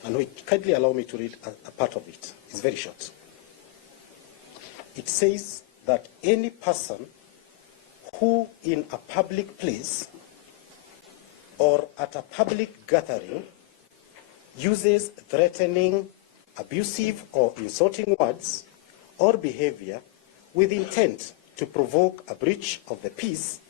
And we kindly allow me to read a part of it. It's very short. It says that any person who in a public place or at a public gathering uses threatening, abusive or insulting words or behavior with intent to provoke a breach of the peace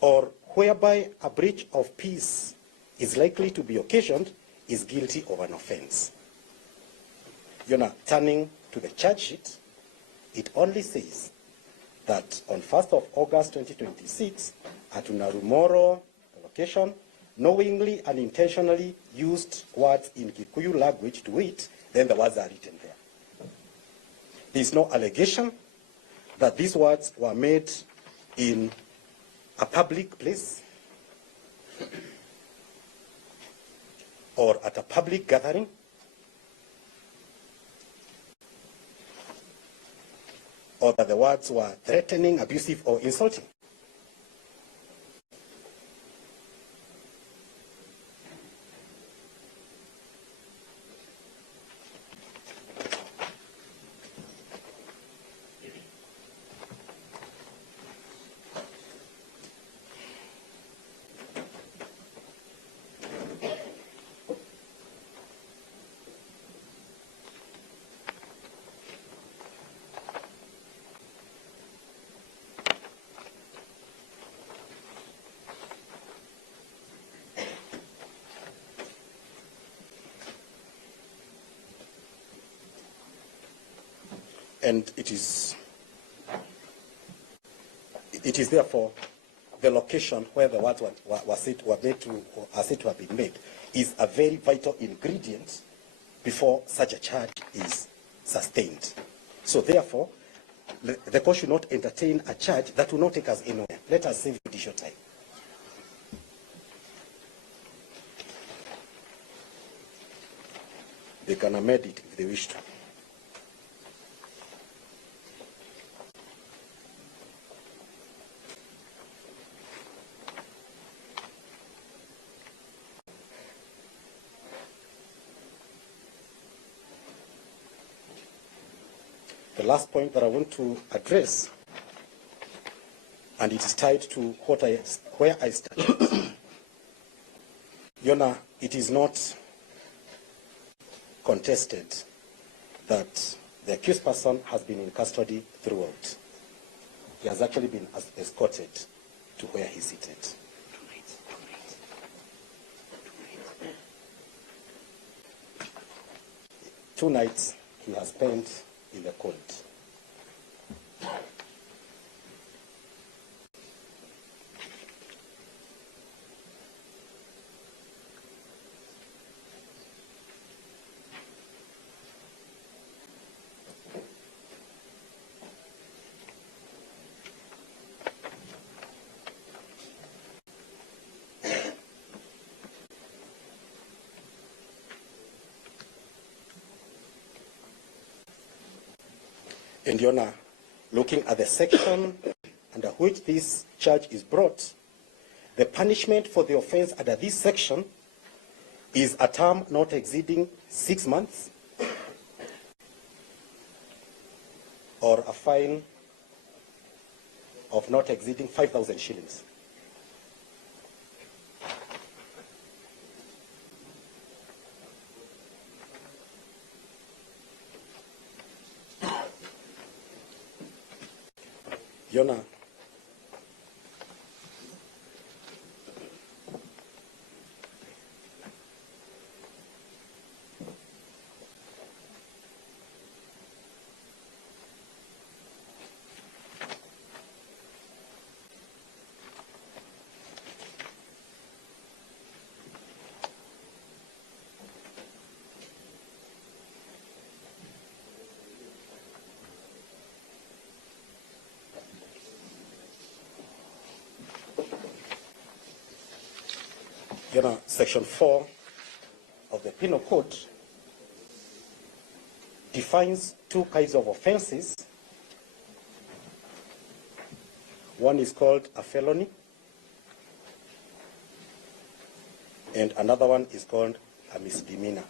or whereby a breach of peace is likely to be occasioned is guilty of an offense. You're now turning to the charge sheet. It only says that on 1st of August 2026, at Unarumoro location, knowingly and intentionally used words in Kikuyu language to it, then the words are written there. There is no allegation that these words were made in a public place or at a public gathering, or that the words were threatening, abusive, or insulting. And it is therefore the location where the words are said to have been made is a very vital ingredient before such a charge is sustained. So therefore, the court should not entertain a charge that will not take us anywhere. Let us save judicial time. They can amend it if they wish to. The last point that I want to address, and it is tied to where I started. Your Honor, it is not contested that the accused person has been in custody throughout. He has actually been escorted to where he's seated. 2 nights he has spent in the cold. And Your Honor, looking at the section under which this charge is brought, the punishment for the offense under this section is a term not exceeding 6 months or a fine of not exceeding 5,000 shillings. Your Honor, Section 4 of the Penal Code defines two kinds of offenses. One is called a felony, and another one is called a misdemeanor.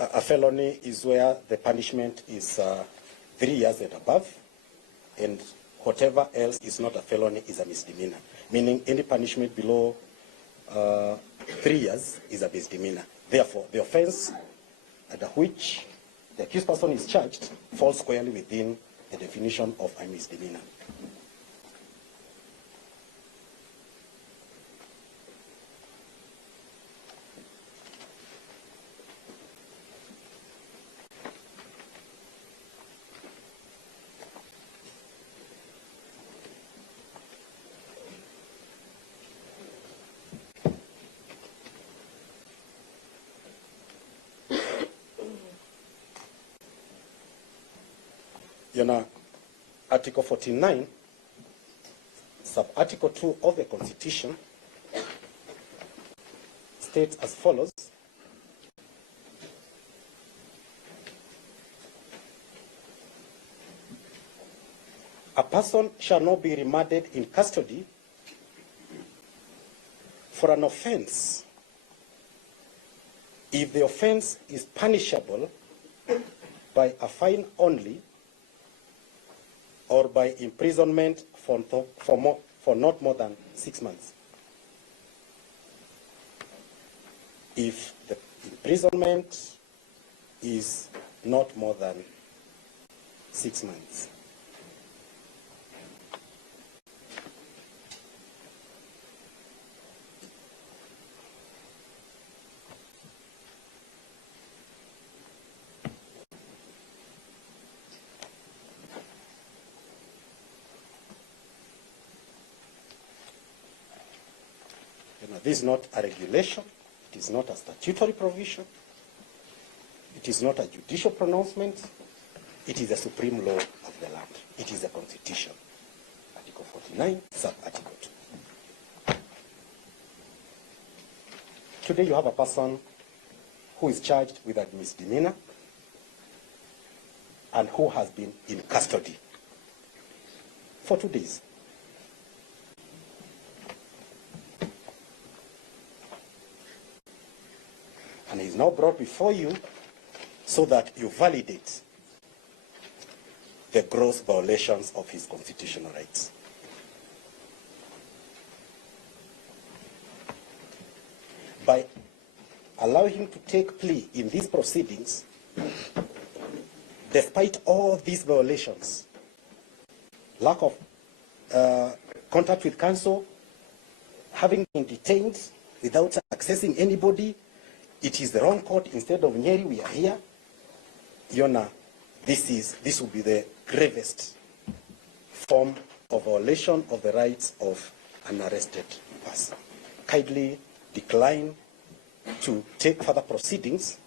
A felony is where the punishment is 3 years and above, and whatever else is not a felony is a misdemeanor, meaning any punishment below 3 years is a misdemeanor. Therefore, the offense under which the accused person is charged falls squarely within the definition of a misdemeanor. Article 49, sub-article 2 of the Constitution states as follows: a person shall not be remanded in custody for an offense if the offense is punishable by a fine only, or by imprisonment for not more than 6 months. If the imprisonment is not more than 6 months. This is not a regulation, it is not a statutory provision, it is not a judicial pronouncement, it is the supreme law of the land. It is the Constitution. Article 49, sub-article 2. Today you have a person who is charged with a misdemeanor and who has been in custody for 2 days. And he is now brought before you so that you validate the gross violations of his constitutional rights. By allowing him to take plea in these proceedings, despite all these violations, lack of contact with counsel, having been detained without accessing anybody, it is the wrong court. Instead of Nyeri, we are here. Yona, this will be the gravest form of violation of the rights of an arrested person. Kindly decline to take further proceedings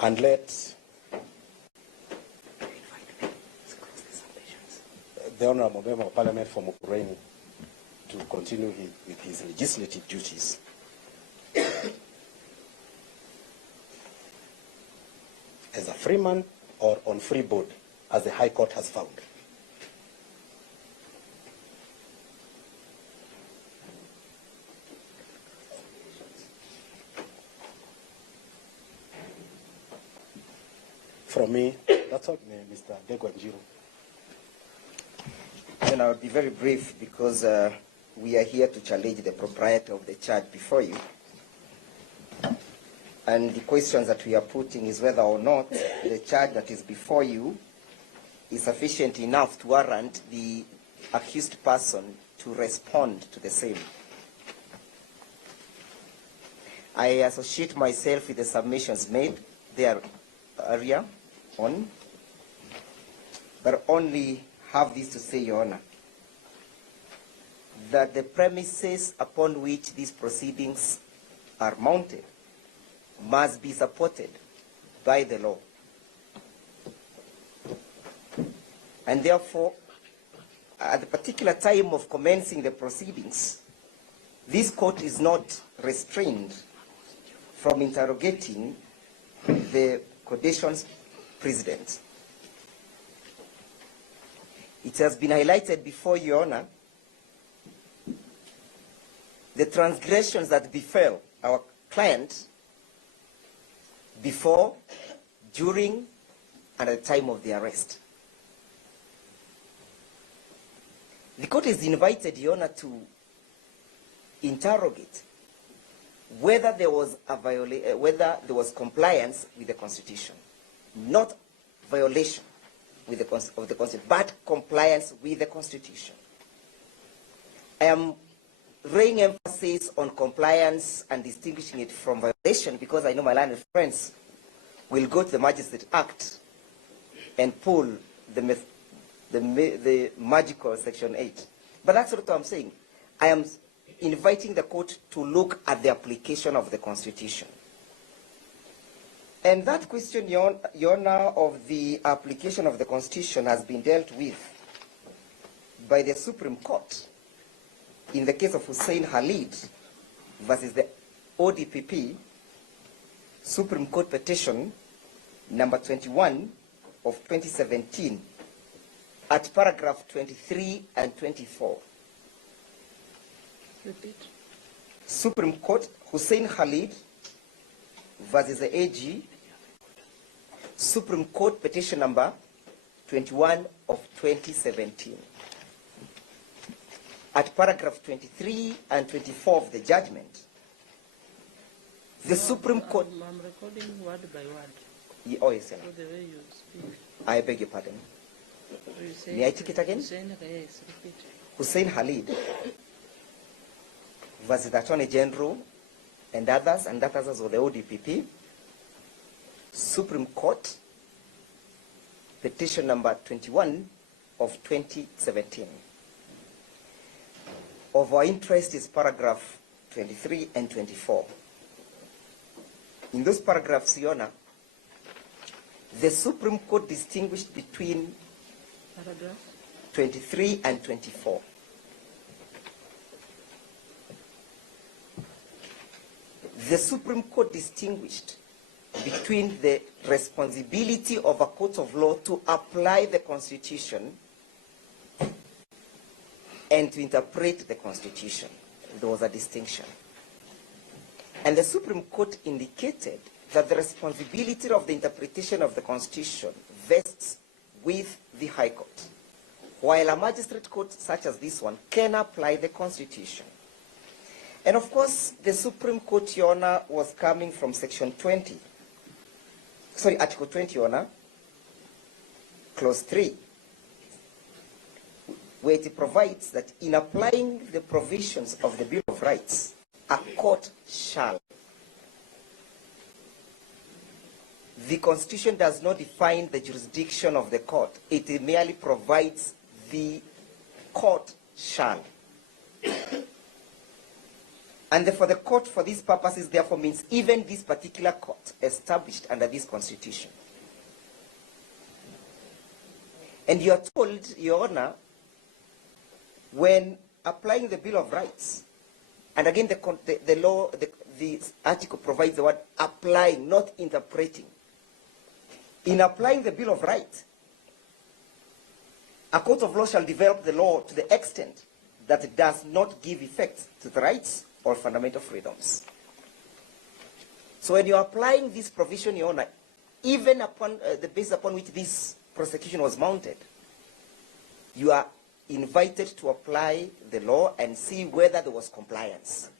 and let the Honourable Member of Parliament for Mukureni to continue with his legislative duties. As a free man or on free board, as the High Court has found. From me, that's all, Mr. Degwanjiru. And I'll be very brief because we are here to challenge the propriety of the charge before you. And the questions that we are putting is whether or not the charge that is before you is sufficient enough to warrant the accused person to respond to the same. I associate myself with the submissions made there earlier on, but only have this to say, Your Honor, that the premises upon which these proceedings are mounted must be supported by the law. And therefore, at the particular time of commencing the proceedings, this court is not restrained from interrogating the coalition's president. It has been highlighted before, Your Honor, the transgressions that befell our client before, during, and at the time of the arrest. The court is invited, Your Honor, to interrogate whether there was whether there was compliance with the Constitution, not violation with the of the Constitution, but compliance with the Constitution. I am laying emphasis on compliance and distinguishing it from violation because I know my learned friends will go to the Magistrate Act and pull the magical Section 8. But that's what I'm saying. I am inviting the court to look at the application of the Constitution. And that question, Your Honor, of the application of the Constitution has been dealt with by the Supreme Court in the case of Hussein Khalid versus the ODPP, Supreme Court petition number 21 of 2017 at paragraph 23 and 24. Repeat. Supreme Court, Hussein Khalid versus the AG, Supreme Court petition number 21 of 2017. At paragraph 23 and 24 of the judgment, the Supreme Court... I'm recording word by word. Oh, yes, sir. So the way you speak. I beg your pardon. You say, May I take it again? Yes, repeat. Hussein Khalid versus the Attorney General and others of the ODPP, Supreme Court, petition number 21 of 2017. Of our interest is paragraph 23 and 24. In those paragraphs, Your Honor, the Supreme Court distinguished between Paragraph 23 and 24. The Supreme Court distinguished between the responsibility of a court of law to apply the Constitution and to interpret the Constitution. There was a distinction. And the Supreme Court indicated that the responsibility of the interpretation of the Constitution vests with the High Court, while a magistrate court such as this one can apply the Constitution. And of course, the Supreme Court, Your Honor, was coming from Section 20. Sorry, Article 20, Your Honor, Clause 3, where it provides that in applying the provisions of the Bill of Rights, a court shall. The Constitution does not define the jurisdiction of the court. It merely provides the court shall. And for the court, for these purposes, therefore, means even this particular court established under this Constitution. And you are told, Your Honor, when applying the Bill of Rights, and again the law, the article provides the word applying, not interpreting. In applying the Bill of Rights, a court of law shall develop the law to the extent that it does not give effect to the rights or fundamental freedoms. So when you're applying this provision, Your Honor, even upon the basis upon which this prosecution was mounted, you are invited to apply the law and see whether there was compliance.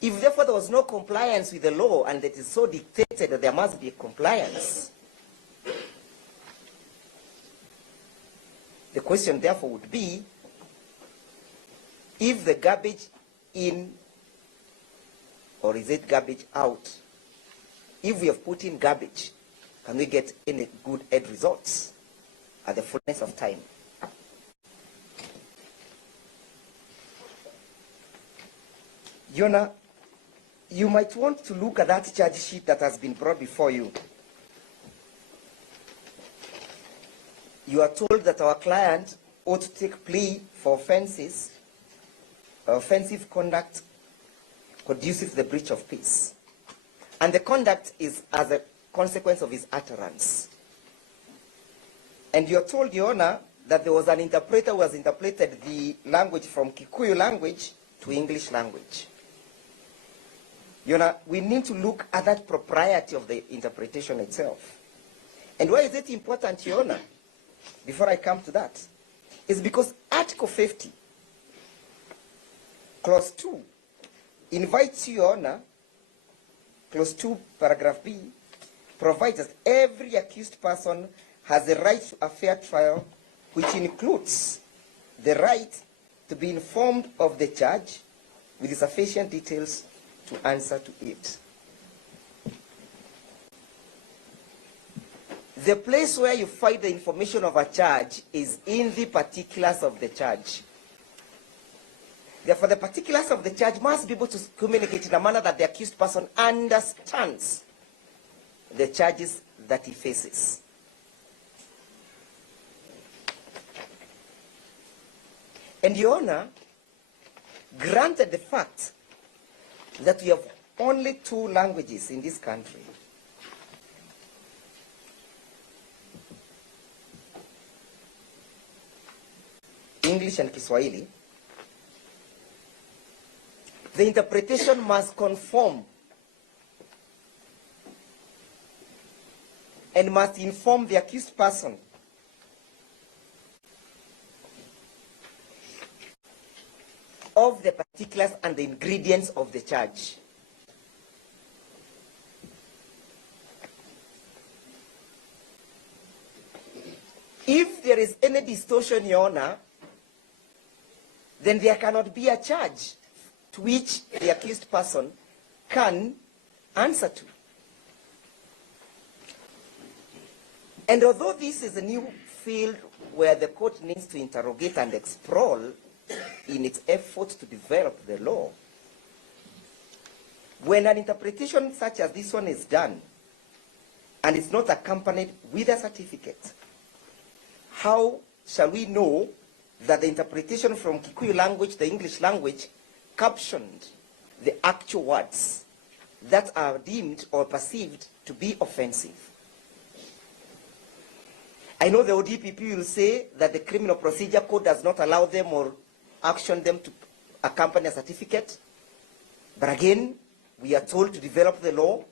If therefore there was no compliance with the law and it is so dictated that there must be a compliance, the question therefore would be, if the garbage in, or is it garbage out? If we have put in garbage, can we get any good end results at the fullness of time? Yona, you might want to look at that charge sheet that has been brought before you. You are told that our client ought to take plea for offenses, offensive conduct conducive to the breach of peace. And the conduct is as a consequence of his utterance. And you're told, Your Honor, that there was an interpreter who has interpreted the language from Kikuyu language to English language. Your Honor, we need to look at that propriety of the interpretation itself. And why is it important, Your Honor, before I come to that? It's because Article 50, Clause 2, invites you, Your Honor, Clause 2, Paragraph B, provides that every accused person has a right to a fair trial, which includes the right to be informed of the charge with sufficient details to answer to it. The place where you find the information of a charge is in the particulars of the charge. Therefore, the particulars of the charge must be able to communicate in a manner that the accused person understands the charges that he faces. And Your Honor, granted the fact that we have only 2 languages in this country, English and Kiswahili, the interpretation must conform and must inform the accused person of the particulars and the ingredients of the charge. If there is any distortion, Your Honor, then there cannot be a charge to which the accused person can answer to. And although this is a new field where the court needs to interrogate and explore in its efforts to develop the law, when an interpretation such as this one is done and it's not accompanied with a certificate, how shall we know that the interpretation from Kikuyu language, the English language, captioned the actual words that are deemed or perceived to be offensive? I know the ODPP will say that the Criminal Procedure Code does not allow them or action them to accompany a certificate. But again, we are told to develop the law.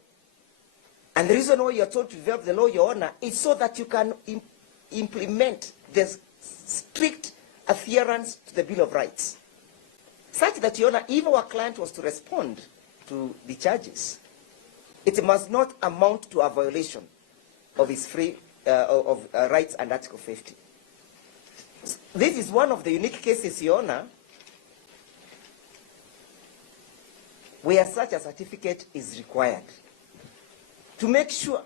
And the reason why you are told to develop the law, Your Honor, is so that you can implement the strict adherence to the Bill of Rights. Such that, Your Honor, if our client was to respond to the charges, it must not amount to a violation of his rights under Article 50. This is one of the unique cases, Your Honor, where such a certificate is required to make sure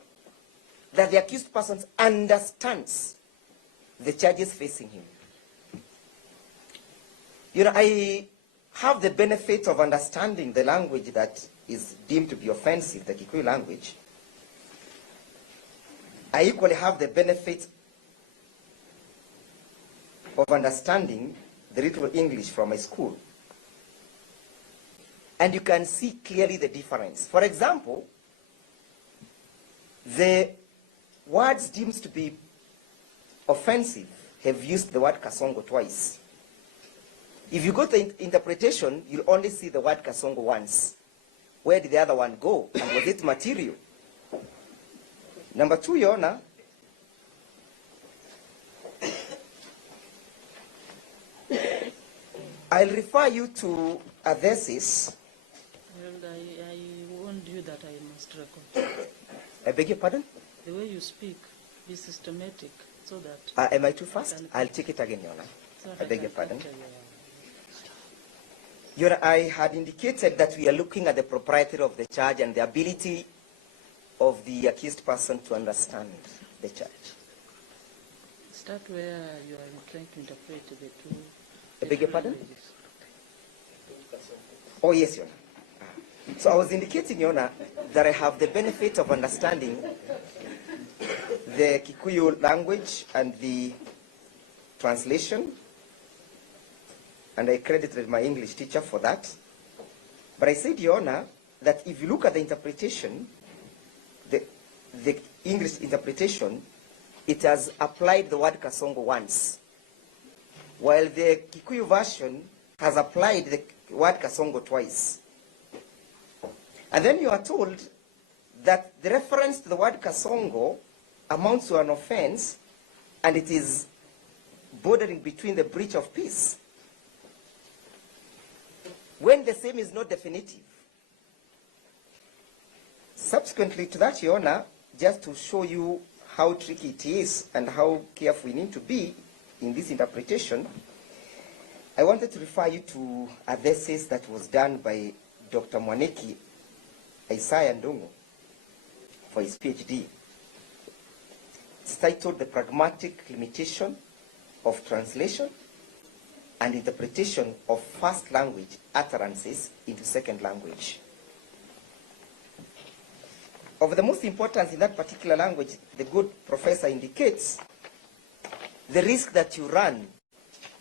that the accused person understands the charges facing him. You know, I have the benefit of understanding the language that is deemed to be offensive, the Kikuyu language. I equally have the benefit of understanding the little English from my school. And you can see clearly the difference. For example, the words deemed to be offensive have used the word kasongo twice. If you go to interpretation, you'll only see the word kasongo once. Where did the other one go? And was it material? Number 2, Your Honor, I'll refer you to a thesis. Well, I warned you that I must record. I beg your pardon? The way you speak, be systematic, so that... Am I too fast? I'll take it again, Your Honor. So I beg your pardon. I had indicated that we are looking at the propriety of the charge and the ability of the accused person to understand the charge. Start where you are trying to interpret the two. I beg your pardon? Oh, yes, Your Honor. So I was indicating, Your Honor, that I have the benefit of understanding the Kikuyu language and the translation, and I credited my English teacher for that. But I said, Your Honor, that if you look at the interpretation, the English interpretation, it has applied the word Kasongo once, while the Kikuyu version has applied the word Kasongo twice. And then you are told that the reference to the word Kasongo amounts to an offense, and it is bordering between the breach of peace, when the same is not definitive. Subsequently to that, Your Honor, just to show you how tricky it is and how careful we need to be in this interpretation, I wanted to refer you to a thesis that was done by Dr. Mwaneki Isaiah Ndungu for his PhD. It's titled The Pragmatic Limitation of Translation and Interpretation of First Language Utterances into Second Language. Of the most importance in that particular language, the good professor indicates the risk that you run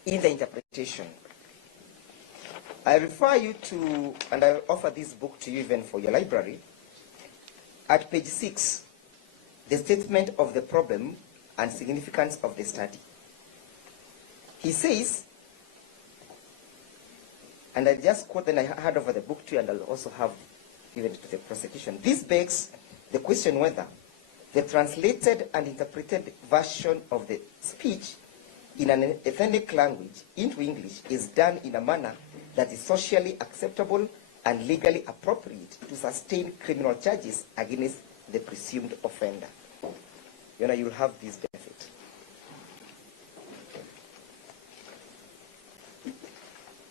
in the interpretation. I refer you to, and I offer this book to you even for your library, at page 6, the statement of the problem and significance of the study. He says, and I just quote, then I hand over the book to you, and I'll also have given it to the prosecution. This begs the question whether the translated and interpreted version of the speech in an ethnic language into English is done in a manner that is socially acceptable and legally appropriate to sustain criminal charges against the presumed offender. You know, you'll have this benefit.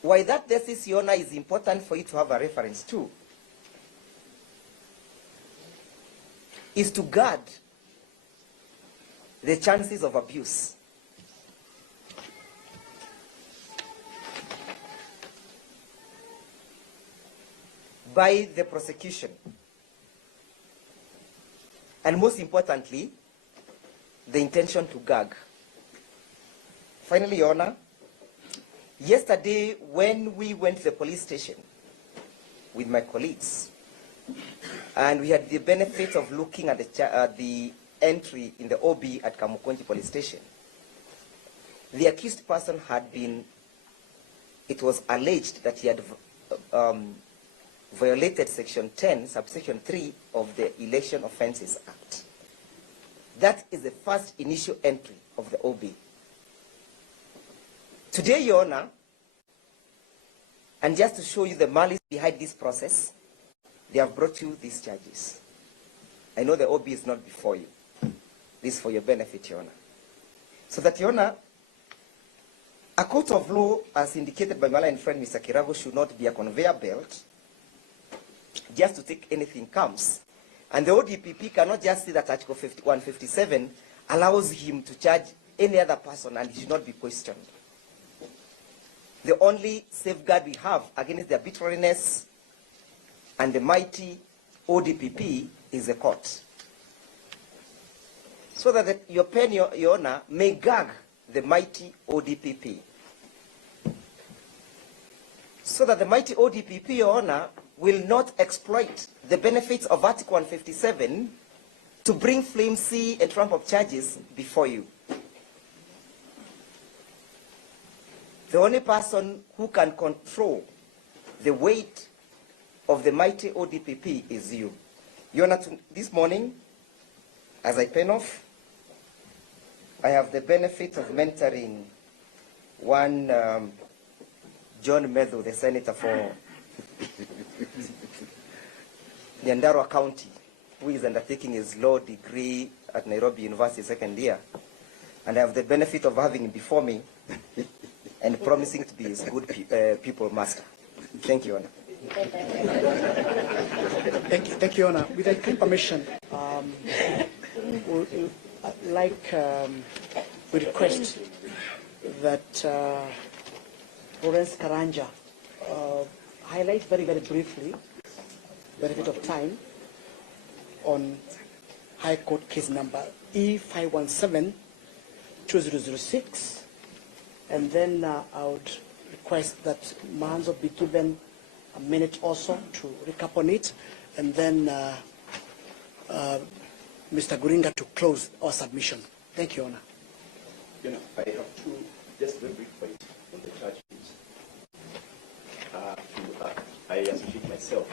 Why that thesis, Your Honor, is important for you to have a reference to is to guard the chances of abuse. By the prosecution. And most importantly, the intention to gag. Finally, Your Honor, yesterday when we went to the police station with my colleagues, and we had the benefit of looking at the entry in the OB at Kamukunji police station, the accused person had been, it was alleged that he had violated section 10, subsection 3 of the Election Offences Act. That is the first initial entry of the OB. Today, Your Honor, and just to show you the malice behind this process, they have brought you these charges. I know the OB is not before you. This is for your benefit, Your Honor. So that, Your Honor, a court of law, as indicated by my line friend, Mr. Kirago, should not be a conveyor belt, just to take anything comes. And the ODPP cannot just say that Article 157 allows him to charge any other person and he should not be questioned. The only safeguard we have against the arbitrariness and the mighty ODPP is the court. So that your pen, Your Honor, may gag the mighty ODPP. So that the mighty ODPP, Your Honor, will not exploit the benefits of Article 157 to bring flimsy and trump-up charges before you. The only person who can control the weight of the mighty ODPP is you. Your Honor, this morning, as I pen off, I have the benefit of mentoring one John Medhu, the senator for Nyandarua County, who is undertaking his law degree at Nairobi University second year. And I have the benefit of having him before me and promising to be his good people master. Thank you, Honor. Thank you, Honor. With the kind permission, we request that Lawrence Karanja highlight very, very briefly, benefit of time, on High Court case number E517-2006, and then I would request that Manzo be given a minute also to recap on it, and then Mr. Guringa to close our submission. Thank you, Honor. I have two just very brief points on the charge sheet. I associate myself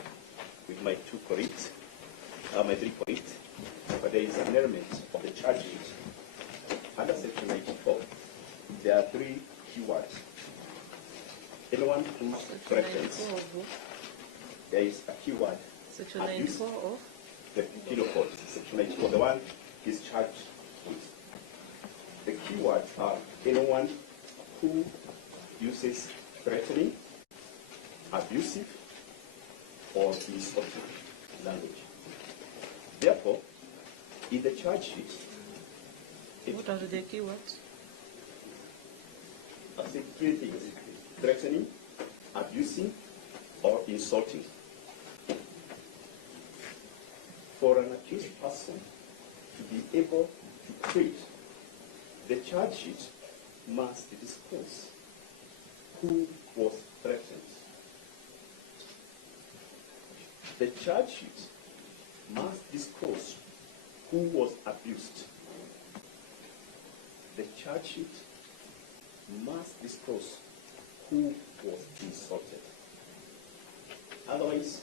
with my two colleagues, my 3 colleagues, but there is an element of the charge sheet. Under section 94, there are 3 keywords. Anyone who threatens, there is a keyword. Section 94 of? The penal code, section 94, the one is charged with. The keywords are anyone who uses threatening, abusive, or insulting language. Therefore, in the charge sheet, what are the keywords? I say 3 things: threatening, abusing, or insulting. For an accused person to be able to create, the charge sheet must disclose who was threatened. The charge sheet must disclose who was abused. The charge sheet must disclose who was insulted. Otherwise,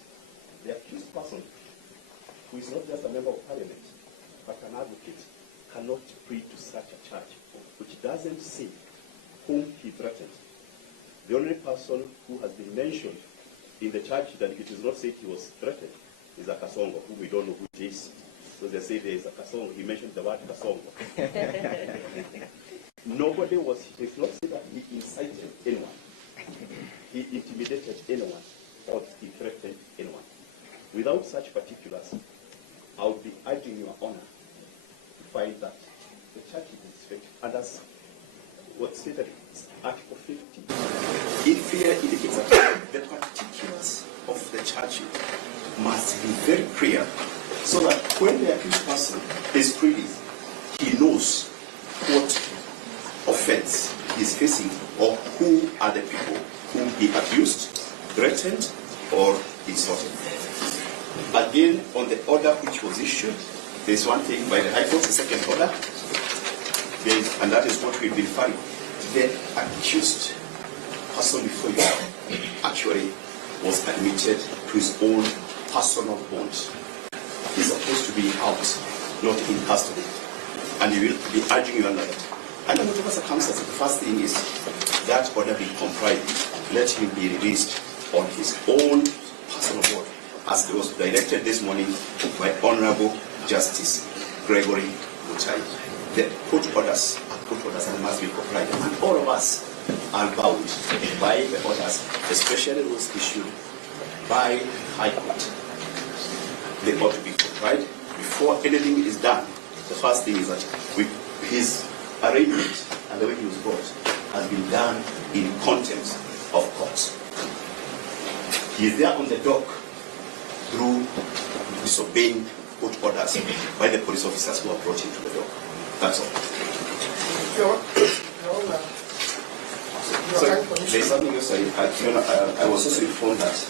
the accused person, who is not just a member of parliament, but an advocate, cannot plead to such a charge, which doesn't say whom he threatened. The only person who has been mentioned in the charge that it is not said he was threatened is a Kasongo, who we don't know who it is. So they say there is a Kasongo. He mentioned the word Kasongo. Nobody was, it's not said that he incited anyone, he intimidated anyone, or he threatened anyone. Without such particulars, I would be urging Your Honor to find that the charge is fake. And as what's stated in Article 50, it clearly indicates that the particulars of the charge sheet must be very clear, so that when the accused person is pleading, he knows what offense he's facing, or who are the people whom he abused, threatened, or insulted. Again, on the order which was issued, there is one thing by the High Court, the second order, and that is what we've been finding. The accused person before you actually was admitted to his own personal bond. He's supposed to be out, not in custody. And we will be urging you under that. Under whatever circumstances, the first thing is that order be complied. Let him be released on his own personal bond, as it was directed this morning by Honorable Justice Gregory Mutai. The court orders are court orders and must be complied. And all of us are bound by the orders, especially those issued by High Court. They ought to be complied. Before anything is done, the first thing is that his arraignment and the way he was brought has been done in contempt of court. He is there on the dock through disobeying court orders by the police officers who are brought him to the dock. That's all. So there's something else I was also informed that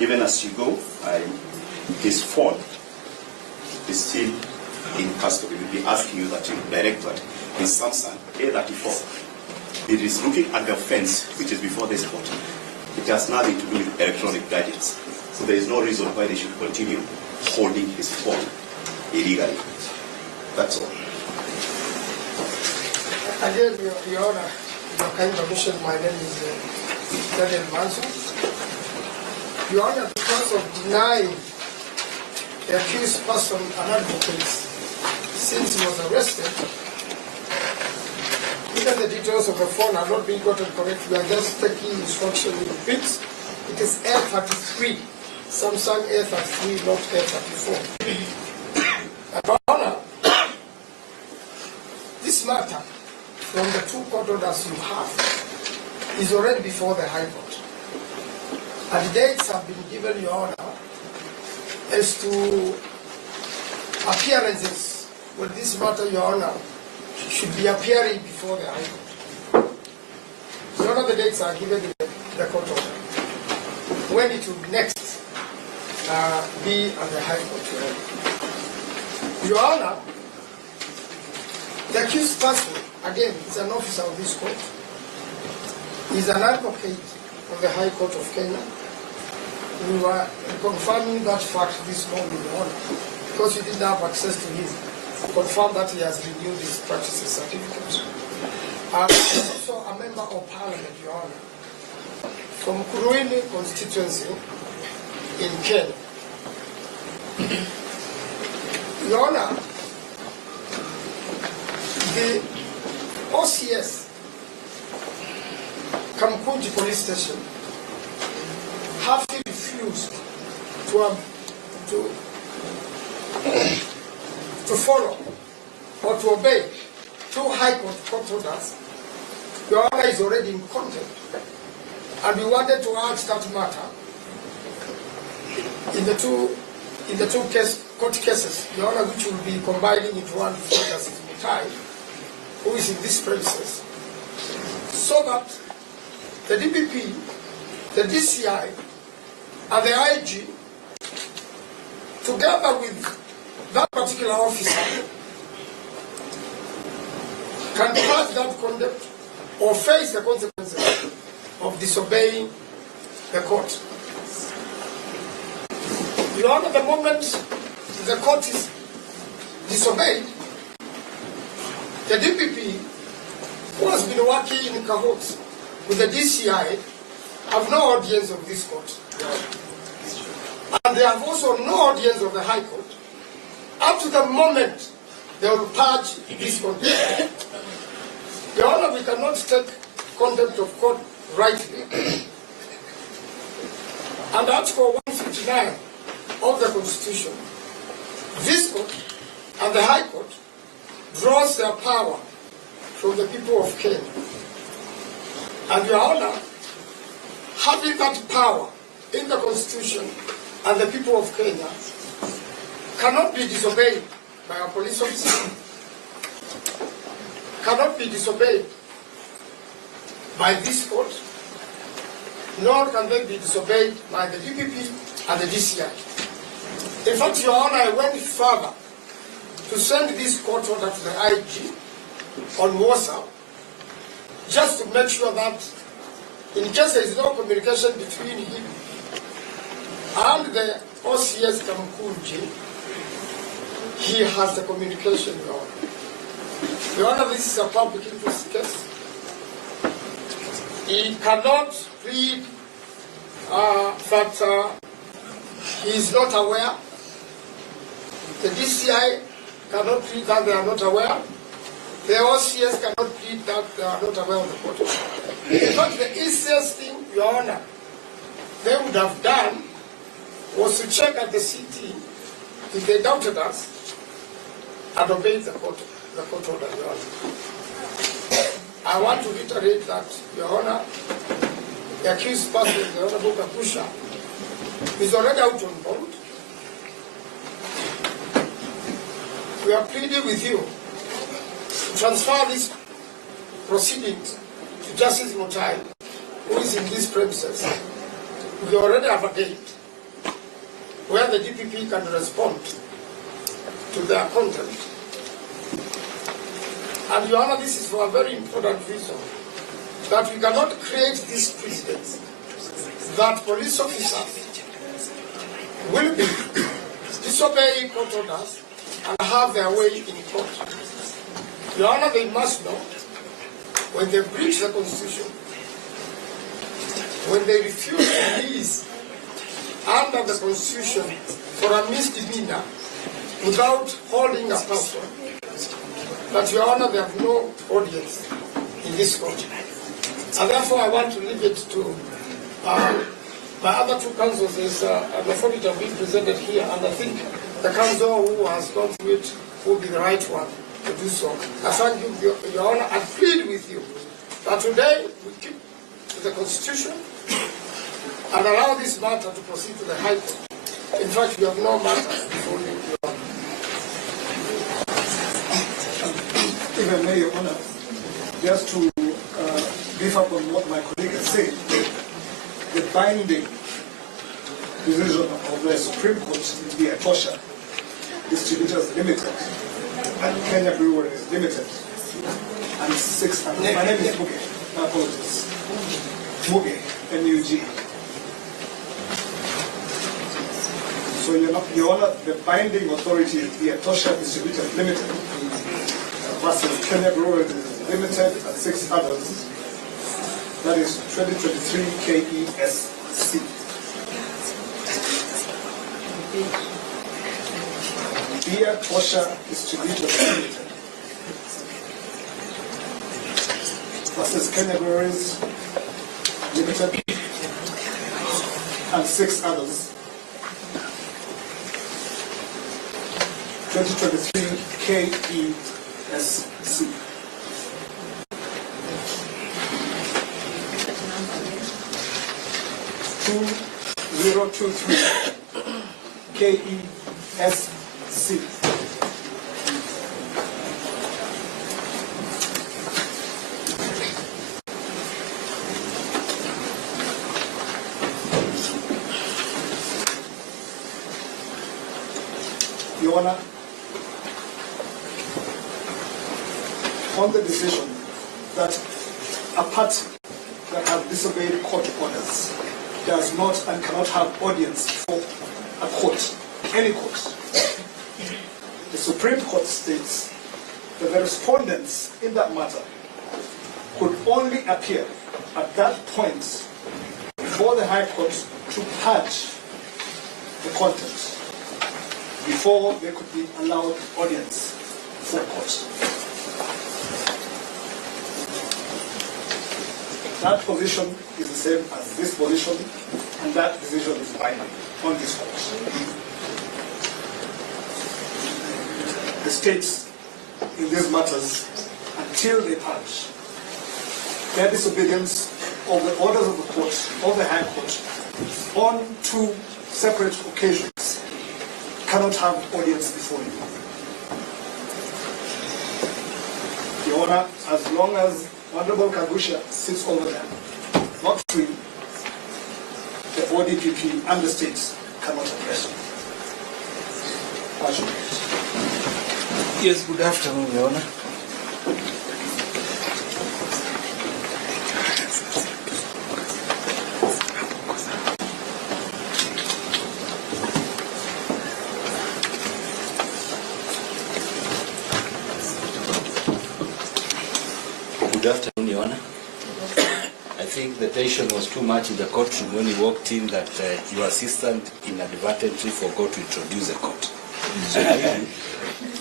even as you go, his phone is still in custody. We'll be asking you that you direct that his Samsung A34. It is looking at the offense which is before this court. It has nothing to do with electronic gadgets. So there is no reason why they should continue holding his phone illegally. That's all. Again, Your Honor, your kind permission, my name is Daniel Manso. Your Honor, because of denying the accused person an advocate since he was arrested, even the details of the phone are not being gotten correctly. We are just taking instruction in bits It is A33, Samsung A33, not A34. Your Honor, this matter, from the 2 court orders you have, is already before the High Court. And dates have been given, Your Honor, as to appearances with this matter, Your Honor, should be appearing before the High Court. Your Honor, the dates are given in the court order. When it will next be at the High Court. Your Honor, the accused person, again, is an officer of this court. He is an advocate of the High Court of Kenya. We were confirming that fact this morning, Your Honor, because we didn't have access to him. Confirm that he has renewed his practices certificate. He is also a member of Parliament, Your Honor, from Kuruini constituency in Kenya. Your Honor, the OCS Kaguchia police station have refused to follow or to obey 2 High Court orders. Your Honor is already in contempt, and we wanted to urge that matter in the two court cases, Your Honor, which will be combining into one before Justice Mutai, who is in this premises, so that the DPP, the DCI, and the IG, together with that particular officer, can pass that conduct or face the consequences of disobeying the court. Your Honor, the moment the court is disobeyed, the DPP, who has been working in cahoots with the DCI, have no audience of this court. And they have also no audience of the High Court up to the moment they will purge this contempt. Your Honor, we cannot take contempt of court rightly. And Article 159 of the Constitution, this court and the High Court draws their power from the people of Kenya. And Your Honor, having that power in the Constitution and the people of Kenya cannot be disobeyed by a police officer, cannot be disobeyed by this court, nor can they be disobeyed by the DPP and the DCI. In fact, Your Honor, I went further to send this court order to the IG on WhatsApp, just to make sure that in case there is no communication between him and the OCS Kaguchia, he has the communication, Your Honor. Your Honor, this is a public interest case. He cannot plead that he is not aware. The DCI cannot plead that they are not aware. The OCS cannot plead that they are not aware of the court. In fact, the easiest thing, Your Honor, they would have done was to check at the CT if they doubted us and obeyed the court order, Your Honor. I want to reiterate that, Your Honor, the accused person, the Honorable Kaguchia, is already out on bond. We are pleading with you to transfer these proceedings to Justice Mutai, who is in these premises. We already have a date where the DPP can respond to their content. And Your Honor, this is for a very important reason, that we cannot create this precedent that police officers will be disobeying court orders and have their way in court. Your Honor, they must know, when they breach the Constitution, when they refuse to release under the Constitution for a misdemeanor without holding a person, that Your Honor, they have no audience in this court. And therefore I want to leave it to My other two councils is an authority have been presented here, and I think the council who has gone through it will be the right one to do so. I thank you, Your Honor, and plead with you that today we keep to the Constitution and allow this matter to proceed to the High Court. In fact, we have no matter before you, Your Honor. If I may, Your Honor, just to beef up on what my colleague has said, the binding decision of the Supreme Court is the Atosha Distributors Limited and Kenya Breweries Limited and 6 others. My name is Muge. My apologies. Muge, M-U-G. So, Your Honor, the binding authority is the Atosha Distributors Limited versus Kenya Breweries Limited and 6 others. That is 2023 KESC. Beer Tosha Distributors Limited versus Kenya Breweries Limited and 6 others. 2023 KESC. (2023) KESC. Your Honor, on the decision that a party that has disobeyed court orders does not and cannot have audience for a court, any court. The Supreme Court states that the respondents in that matter could only appear at that point before the High Court to purge the content before they could be allowed audience for court. That position is the same as this position, and that decision is binding on this court. The states in these matters, until they purge their disobedience of the orders of the court, of the High Court, on 2 separate occasions, cannot have audience before you. Your Honor, as long as Honorable Kaguchia sits over there, not free, the ODPP and the states cannot address him. Yes, good afternoon, Your Honor. Good afternoon, Your Honor. I think the tension was too much in the courtroom when he walked in that your assistant inadvertently forgot to introduce the court. So maybe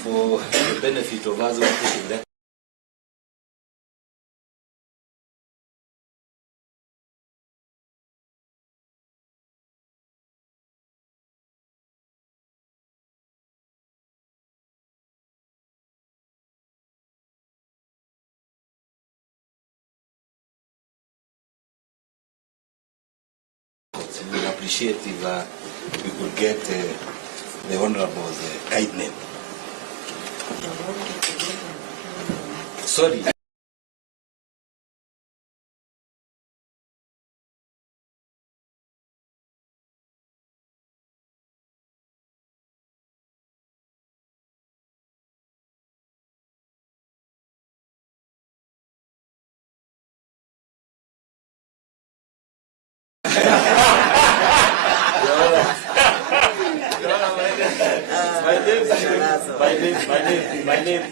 for the benefit of us who are taking that. We would appreciate if we could get the Honorable's guide name. Sorry.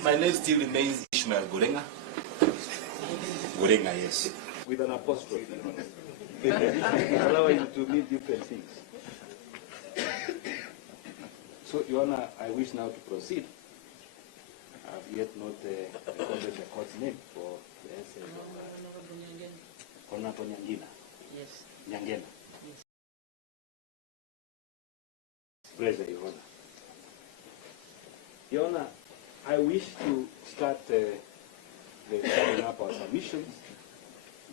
My name still remains Ishmael Gurenga. Gurenga, yes. With an apostrophe. Allowing to mean different things. So, Your Honor, I wish now to proceed. I have yet not recorded the court's name for the essay of Honorable Nyangena. Yes. Nyangena. pleasure, Your Honor. Your Honor, I wish to start the summing up our submissions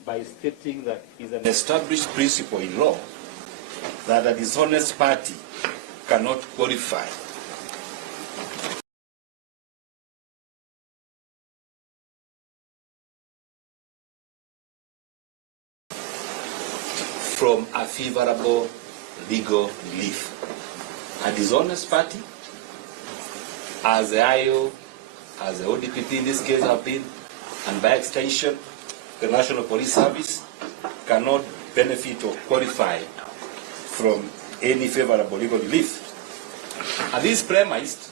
by stating that it's an established principle in law that a dishonest party cannot qualify from a favorable legal relief. A dishonest party, as the IO, as the ODPP in this case have been, and by extension, the National Police Service cannot benefit or qualify from any favorable legal relief. And this is premised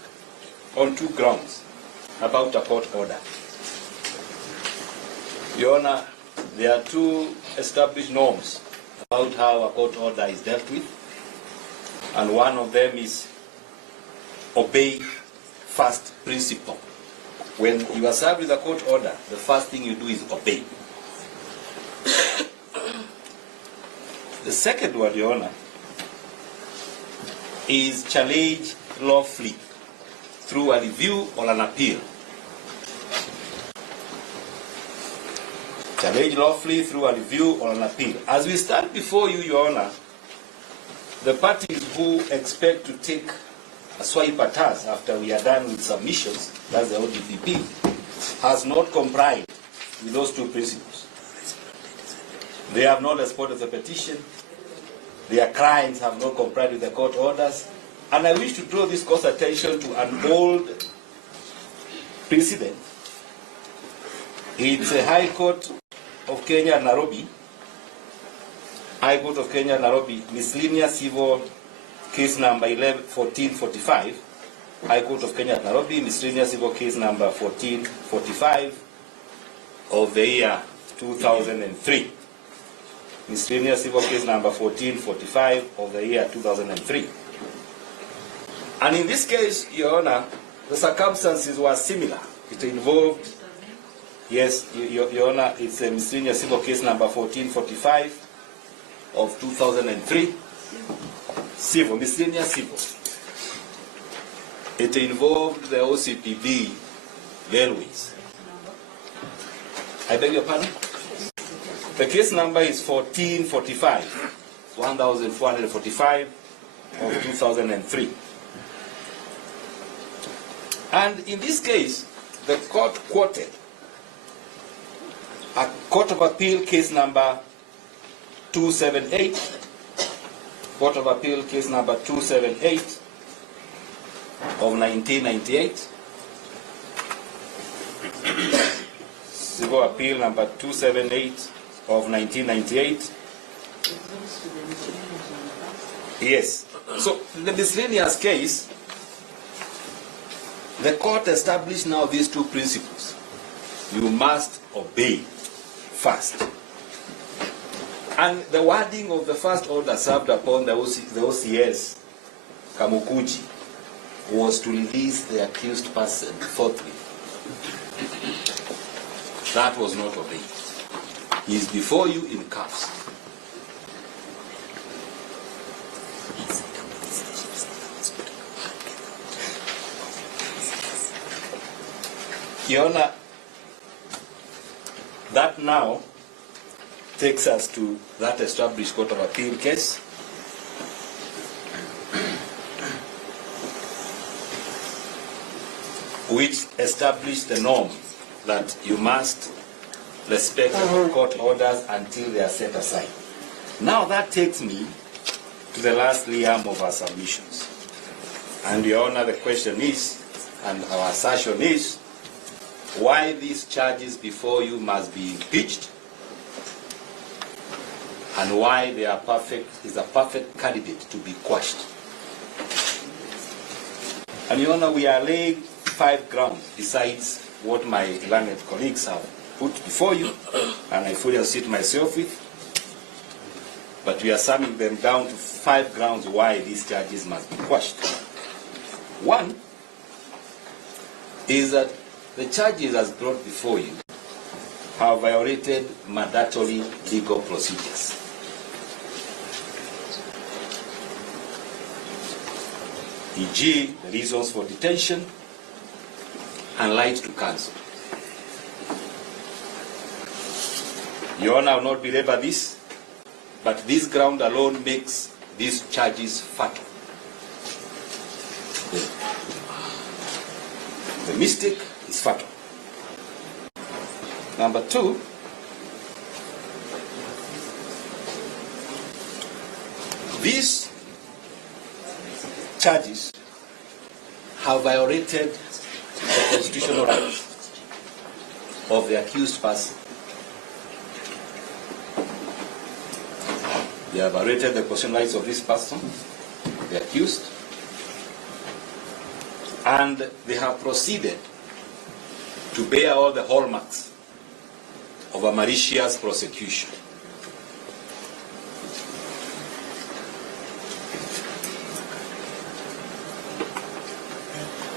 on two grounds about a court order. Your Honor, there are two established norms about how a court order is dealt with, and one of them is obey first principle. When you are served with a court order, the first thing you do is obey. The second one, Your Honor, is challenge lawfully through a review or an appeal. Challenge lawfully through a review or an appeal. As we stand before you, Your Honor, the parties who expect to take a swipe at us after we are done with submissions, that's the ODPP, has not complied with those two principles. They have not responded to the petition. Their clients have not complied with the court orders. And I wish to draw this court's attention to an old precedent. It's a High Court of Kenya, Nairobi. High Court of Kenya, Nairobi, miscellaneous civil case number 1445. High Court of Kenya, Nairobi, miscellaneous civil case number 1445 of the year 2003. Miscellaneous civil case number 1445 of the year 2003. And in this case, Your Honor, the circumstances were similar. It involved, yes, Your Honor, it's a miscellaneous civil case number 1445 of 2003. Civil, miscellaneous civil. It involved the OCPD railways. I beg your pardon? The case number is 1445, 1445 of 2003. And in this case, the court quoted a Court of Appeal case number 278, Court of Appeal case number 278 of 1998, Civil Appeal number 278 of 1998. Yes. So the miscellaneous case, the court established now these two principles. You must obey first. And the wording of the first order served upon the OCS, Kaguchia, was to release the accused person forthwith. That was not obeyed. He is before you in cuffs. Your Honor, that now takes us to that established Court of Appeal case. Which established the norm that you must respect the court orders until they are set aside. Now that takes me to the last realm of our submissions. And Your Honor, the question is, and our assertion is, why these charges before you must be impeached, and why they are is a perfect candidate to be quashed. And Your Honor, we are laying 5 grounds besides what my learned colleagues have put before you, and I fully associate myself with. But we are summing them down to 5 grounds why these charges must be quashed. One is that the charges as brought before you have violated mandatory legal procedures. e.g. the reasons for detention and right to counsel. Your Honor, I will not belabor this, but this ground alone makes these charges fatal. The mistake is fatal. Number two, these charges have violated the constitutional rights of the accused person. They have violated the constitutional rights of this person, the accused, and they have proceeded to bear all the hallmarks of a malicious prosecution.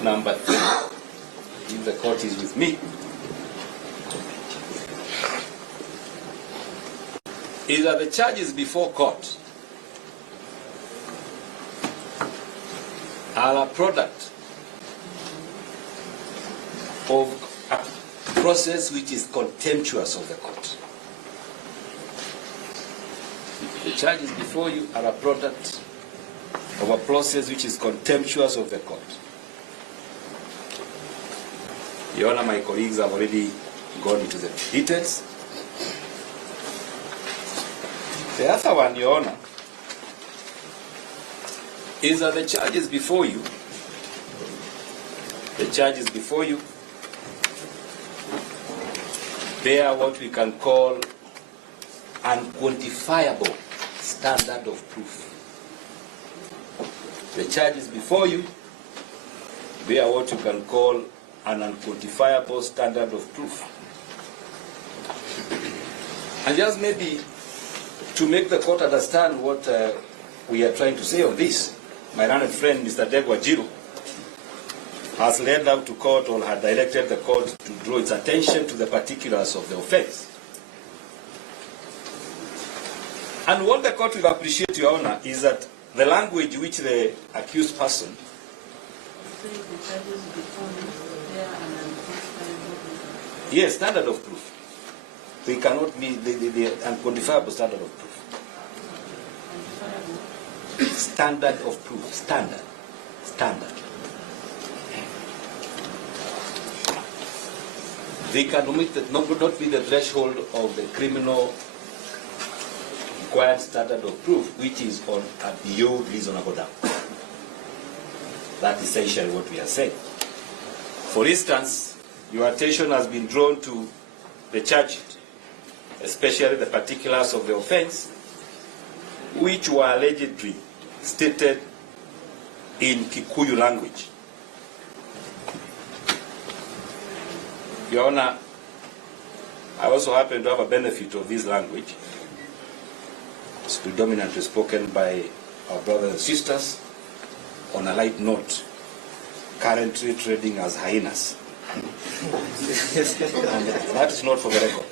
Number three, if the court is with me, is that the charges before court are a product of a process which is contemptuous of the court. The charges before you are a product of a process which is contemptuous of the court. Your Honor, my colleagues have already gone into the details. The other one, Your Honor, is that the charges before you, bear what we can call unquantifiable standard of proof. The charges before you bear what you can call an unquantifiable standard of proof. And just maybe to make the court understand what we are trying to say on this, my learned friend, Mr. Degwajiru, has led out to court or had directed the court to draw its attention to the particulars of the offense. And what the court will appreciate, Your Honor, is that the language which the accused person yes, standard of proof. They cannot be the unquantifiable standard of proof. Standard of proof. Standard. They cannot be the threshold of the criminal required standard of proof, which is on a beyond reasonable doubt. That's essentially what we are saying. For instance, your attention has been drawn to the charge, especially the particulars of the offense, which were allegedly stated in Kikuyu language. Your Honor, I also happen to have a benefit of this language. It's predominantly spoken by our brothers and sisters on a light note, currently trading as hyenas. And that is not for the record.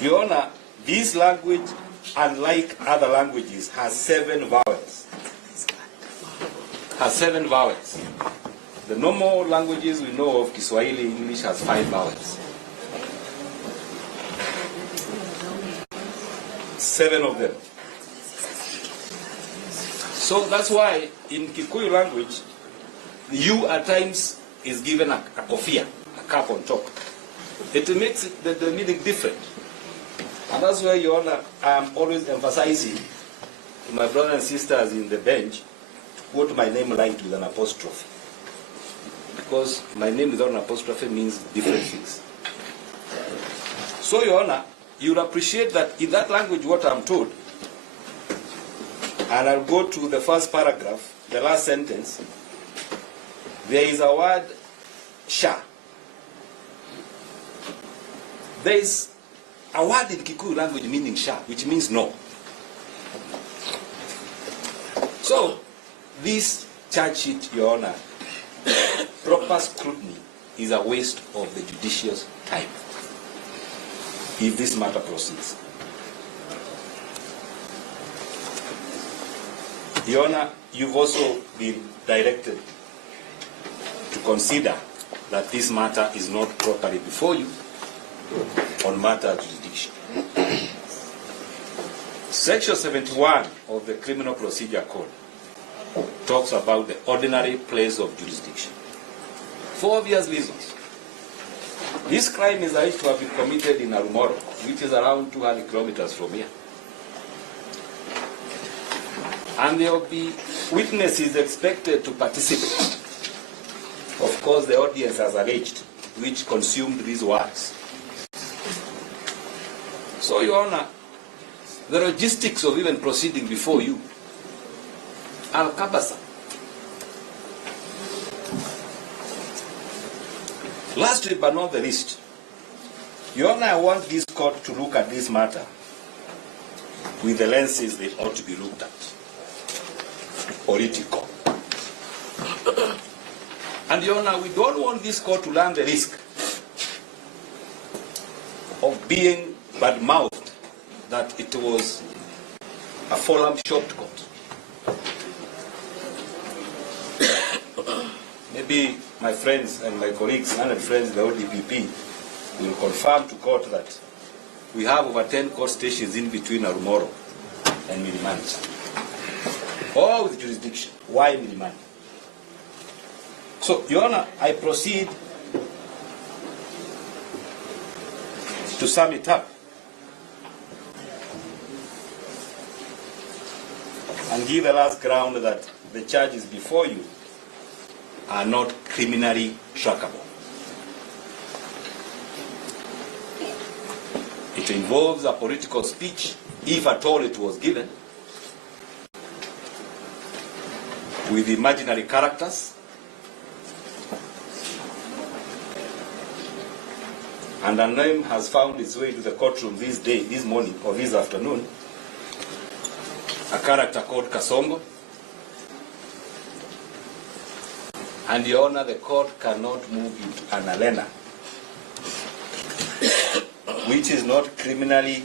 Your Honor, this language, unlike other languages, has 7 vowels. The normal languages we know of, Kiswahili, English, has 5 vowels. 7 of them. So that's why in Kikuyu language, you at times is given a kofia, a cap on top. It makes it the meaning different. And that's why, Your Honor, I am always emphasizing to my brothers and sisters in the bench to quote my name right with an apostrophe. Because my name without an apostrophe means different things. So, Your Honor, you'll appreciate that in that language what I'm told, and I'll go to the first paragraph, the last sentence, there is a word, sha. There is a word in Kikuyu language meaning sha, which means no. So, this charge sheet, Your Honor, proper scrutiny is a waste of the judicious time if this matter proceeds. Your Honor, you've also been directed to consider that this matter is not properly before you on matter of jurisdiction. Section 71 of the Criminal Procedure Code talks about the ordinary place of jurisdiction. For obvious reasons. This crime is alleged to have been committed in Arumoro, which is around 200 kilometers from here. And there will be witnesses expected to participate. Of course, the audience has alleged, which consumed these works. So, Your Honor, the logistics of even proceeding before you are cumbersome. Lastly, but not the least, Your Honor, I want this court to look at this matter with the lenses they ought to be looked at. Political. And Your Honor, we don't want this court to run the risk of being bad-mouthed that it was a forum-shopped court. Maybe my friends and my colleagues and friends in the ODPP will confirm to court that we have over 10 court stations in between Arumoro and Milimani. All with jurisdiction. Why Milimani? So, Your Honor, I proceed to sum it up and give the last ground that the charges before you are not criminally trackable. It involves a political speech, if at all it was given, with imaginary characters, and a name has found its way to the courtroom this morning or this afternoon, a character called Kasongo. And Your Honor, the court cannot move into an arena which is not criminally,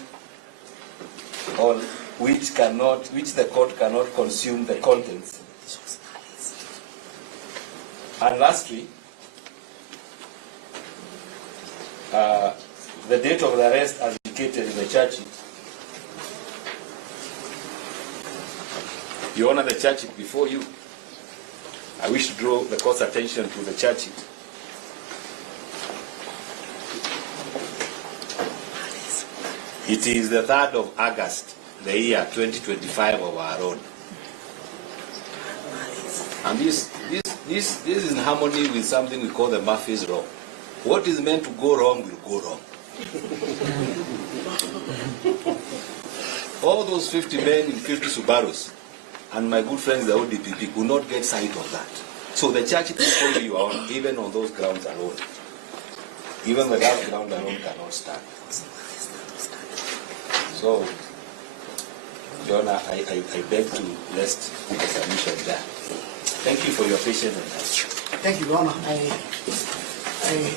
or which the court cannot consume the contents. And lastly, the date of the arrest as indicated in the charge sheet. Your Honor, the charge sheet before you, I wish to draw the court's attention to the charge sheet. It is the 3rd of August, the year 2025 of our own. And this is in harmony with something we call the Murphy's Law. What is meant to go wrong will go wrong. All those 50 men in 50 Subarus and my good friends the ODPP could not get sight of that. So the church is holding you on, even on those grounds alone. Even the last ground alone cannot stand. So, Your Honor, I beg to rest the submission there. Thank you for your patience. Thank you, Your Honor. I am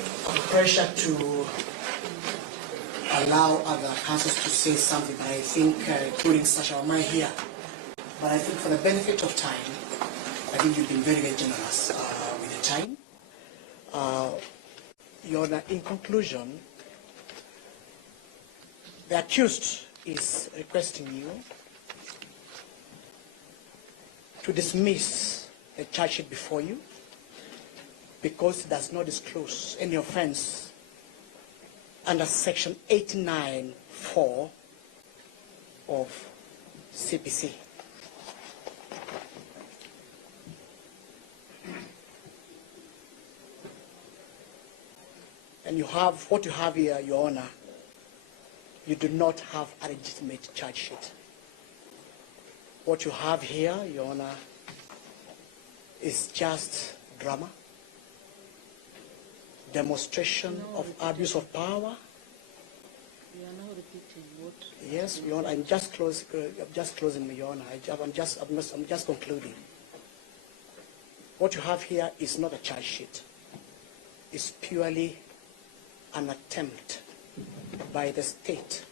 pressure to allow other counsels to say something, but I think, including Sasha Omai here, but I think for the benefit of time, I think you've been very, very generous with the time. Your Honor, in conclusion, the accused is requesting you to dismiss the charge sheet before you because it does not disclose any offense under section 89(4) of CPC. And what you have here, Your Honor, you do not have a legitimate charge sheet. What you have here, Your Honor, is just drama, demonstration of abuse of power. You are now repeating what? Yes, Your Honor, I'm just closing, Your Honor. I'm just concluding. What you have here is not a charge sheet. It's purely an attempt by the state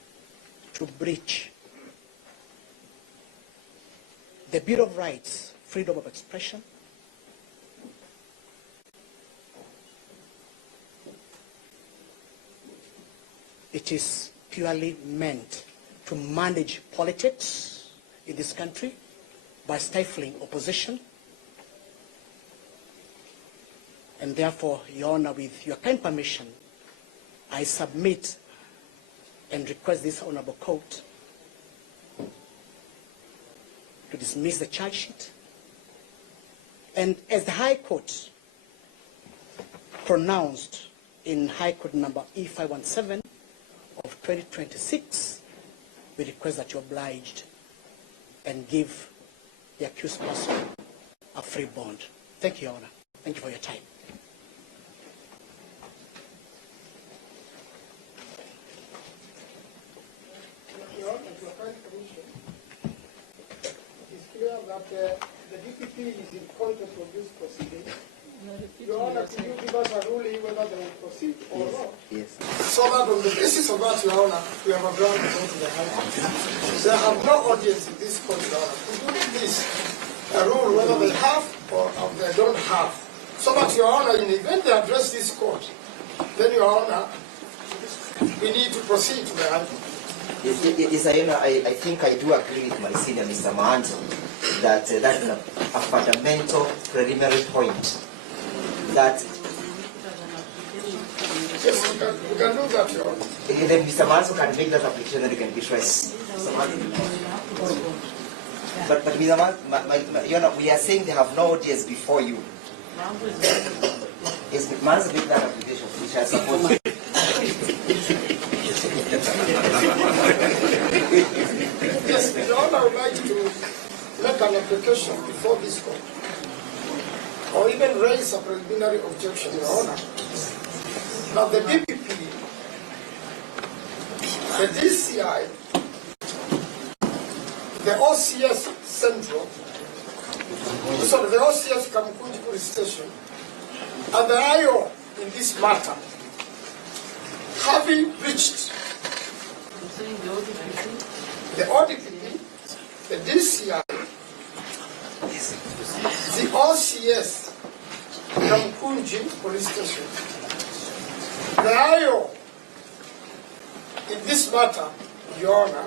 to breach the Bill of Rights, freedom of expression, it is purely meant to manage politics in this country by stifling opposition. And therefore, Your Honor, with your kind permission, I submit and request this Honorable Court to dismiss the charge sheet. And as the High Court pronounced in High Court number E517 of 2026, we request that you obliged and give the accused person a free bond. Thank you, Your Honor. Thank you for your time. Your Honor, to a kind commission, it is clear that the DPP is in contempt of this proceeding. Your Honor, could you give us a ruling whether they will proceed or not? Yes. So that on the basis of that, Your Honor, we have a ground to go to the High Court. They have no audience in this court, Your Honor. Could you please rule whether they have or they don't have? So that, Your Honor, in the event they address this court, then, Your Honor, we need to proceed to the High Court. Yes, I think I do agree with my senior, Mr. Mahanzo, that that is a fundamental preliminary point. That yes, we can do that, Your Honor. Then Mr. Mahanzo can make that application and it can be traced. But Mr. Mahanzo, Your Honor, we are saying they have no audience before you. Yes, Mr. Mahanzo made that application, which I support. Yes, Your Honor, would like to make an application before this court, or even raise a preliminary objection, Your Honor. Now, the DPP, the DCI, the OCS Central, sorry, the OCS Kaguchia Police Station, and the IO in this matter, having reached the ODPP, the DCI, the OCS Kaguchia Police Station, the IO in this matter, Your Honor,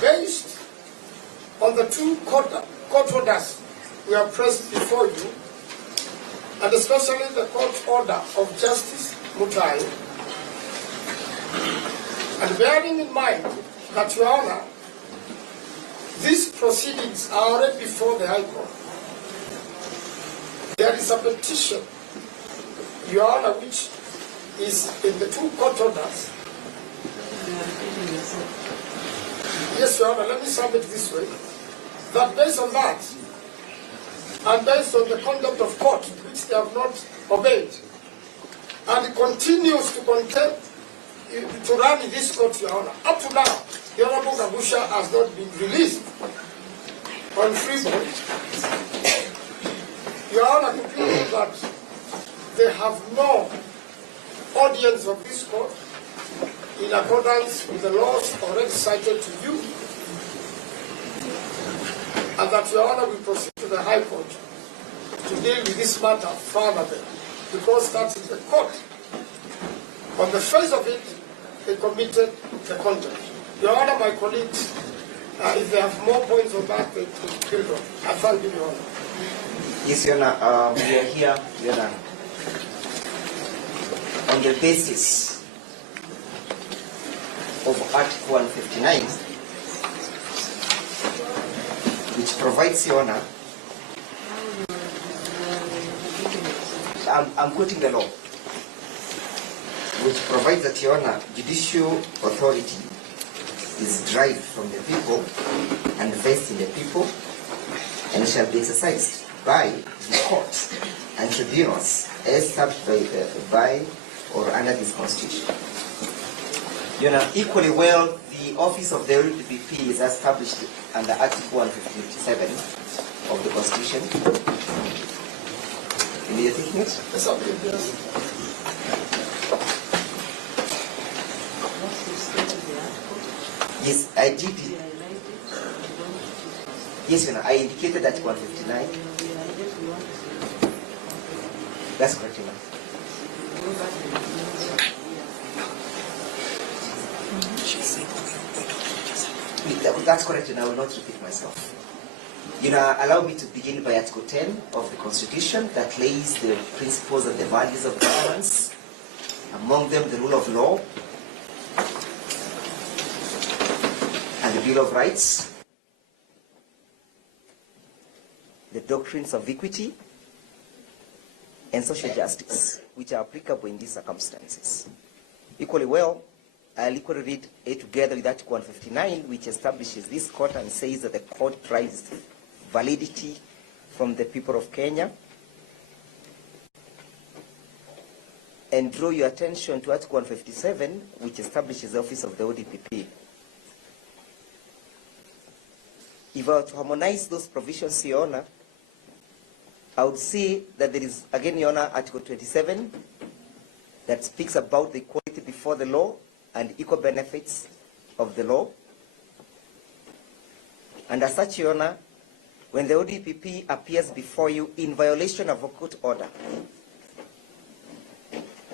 based on the two court orders we have pressed before you, and especially the court order of Justice Mutai, and bearing in mind that, Your Honor, these proceedings are already before the High Court, there is a petition, Your Honor, which is in the two court orders. Yes, Your Honor, let me sum it this way, that based on that, and based on the conduct of court, which they have not obeyed, and it continues to contend to run in this court, Your Honor. Up to now, the Honorable Kaguchia has not been released on free bond. Your Honor, to prove that they have no audience of this court in accordance with the laws already cited to you, and that, Your Honor, we proceed to the High Court to deal with this matter further then, because that is the court. On the face of it, they committed the contempt. Your Honor, my colleagues, if they have more points on that, they could build on. I thank you, Your Honor. Yes, Your Honor, we are here, Your Honor, on the basis of Article 159, which provides, Your Honor, I'm quoting the law, which provides that, Your Honor, judicial authority is derived from the people and vested in the people, and shall be exercised by the courts and tribunals as established by or under this Constitution. Your Honor, equally well, the office of the DPP is established under Article 157 of the Constitution. Are you taking it? Yes, I did it. Yes, Your Honor, I indicated Article 159. That's correct, Your Honor. That's correct, and I will not repeat myself. You know, allow me to begin by Article 10 of the Constitution that lays the principles and the values of governance, among them the rule of law and the Bill of Rights, the doctrines of equity and social justice, which are applicable in these circumstances. Equally well, I'll equally read it together with Article 159, which establishes this court and says that the court derives validity from the people of Kenya. And draw your attention to Article 157, which establishes the office of the ODPP. If I were to harmonize those provisions, Your Honor, I would say that there is, again, Your Honor, Article 27, that speaks about the equality before the law and equal benefits of the law. And as such, Your Honor, when the ODPP appears before you in violation of a court order,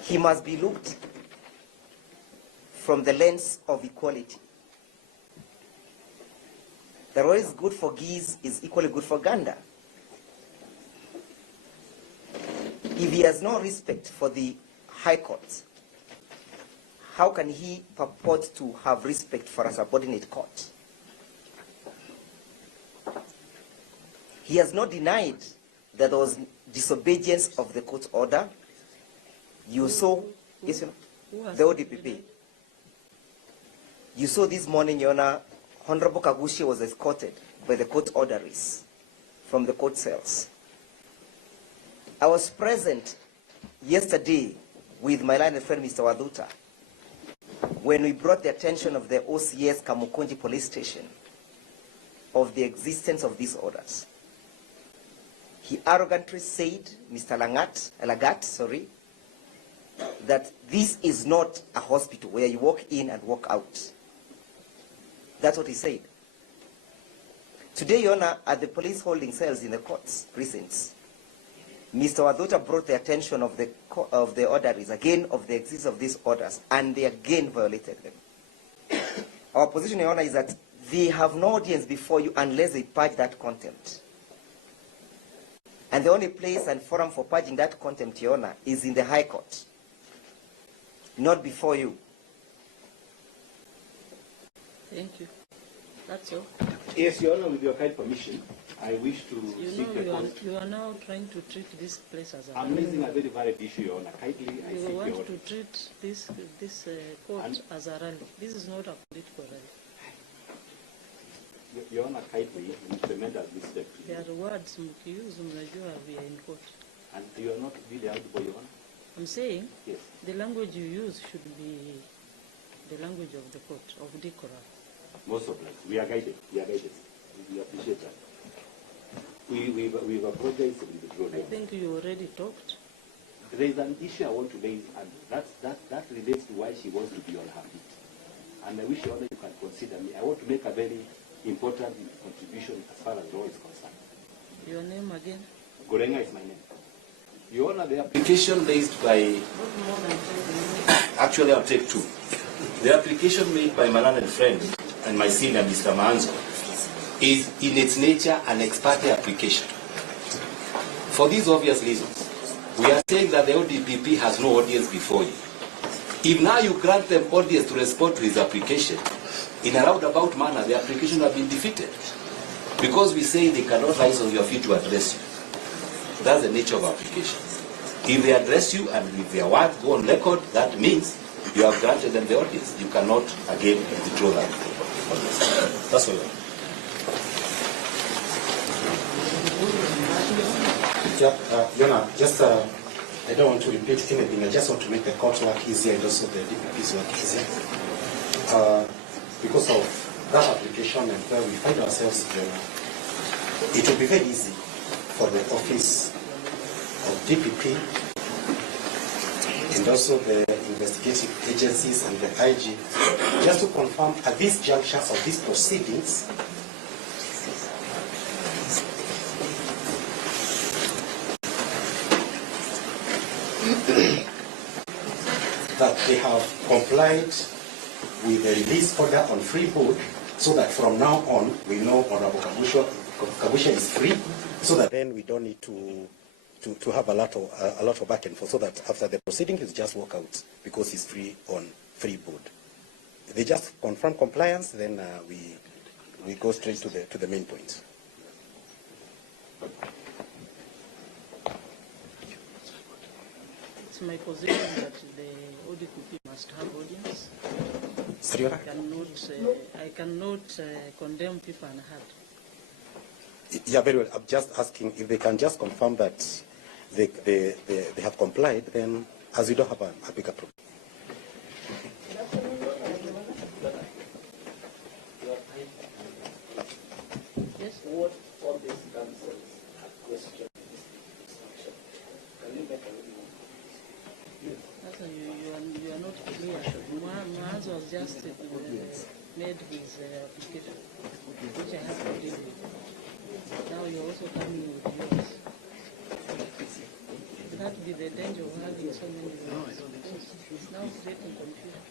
he must be looked from the lens of equality. That what is good for geese is equally good for gander. If he has no respect for the High Court, how can he purport to have respect for a subordinate court? He has not denied that there was disobedience of the court order. You saw, yes, the ODPP. You saw this morning, Your Honor, Honorable Kaguchia was escorted by the court orderlies from the court cells. I was present yesterday with my learned friend, Mr. Waduta, when we brought the attention of the OCS Kamukunji police station of the existence of these orders. He arrogantly said, Mr. Lagat, that this is not a hospital where you walk in and walk out. That's what he said. Today, Your Honor, at the police holding cells in the courts precincts, Mr. Waduta brought the attention of the orderlies, again, of the existence of these orders, and they again violated them. Our position, Your Honor, is that they have no audience before you unless they purge that contempt. And the only place and forum for purging that contempt, Your Honor, is in the High Court, not before you. Thank you. That's all. Yes, Your Honor, with your kind permission, I wish to seek the court. You are now trying to treat this place as a I'm raising a very valid issue, Your Honor. Kindly, I seek You your want order. to treat this court as a rally. This is not a political rally. Your Honor, kindly implement as this step. There are words mkiuse mnajua we are in court. And you are not really audible, Your Honor. I'm saying yes, the language you use should be the language of the court, of decorum. Most of us, we are guided. We are guided. We appreciate that. We've apologized and withdrawn. I think you already talked. There is an issue I want to raise, and that relates to why she wants to be on her feet. And I wish, Your Honor, you can consider me. I want to make a very important contribution as far as law is concerned. Your name again? Gorenga is my name. Your Honor, the application raised by... Actually, I'll take two. The application made by my learned friend and my senior, Mr. Manzo, is in its nature an ex parte application. For these obvious reasons, we are saying that the ODPP has no audience before you. If now you grant them audience to respond to his application, in a roundabout manner, the application has been defeated. Because we say they cannot rise on your feet to address you. That's the nature of application. If they address you and if their words go on record, that means you have granted them the audience. You cannot again withdraw that audience. That's all. Yeah, Your Honor, just I don't want to repeat anything. I just want to make the court work easier and also the DPP's work easier. Because of that application and where we find ourselves, it will be very easy for the office of DPP and also the investigative agencies and the IG just to confirm at these junctures of these proceedings they have complied with the release order on free board, so that from now on we know Honorable Kaguchia is free, so that then we don't need to have a lot of back and forth, so that after the proceeding he's just walk out because he's free on free board. They just confirm compliance, then we go straight to the main point. It's my position that the ODPP must have audience. I cannot condemn people unheard. Yeah, very well. I'm just asking if they can just confirm that they have complied, then as we don't have a bigger problem. Yes. What all this councils question can you make a little You are not clear. Maz was just made his application, which I have to deal with. Now you're also coming with yours. That would be the danger of having so many voices. It's now creating confusion.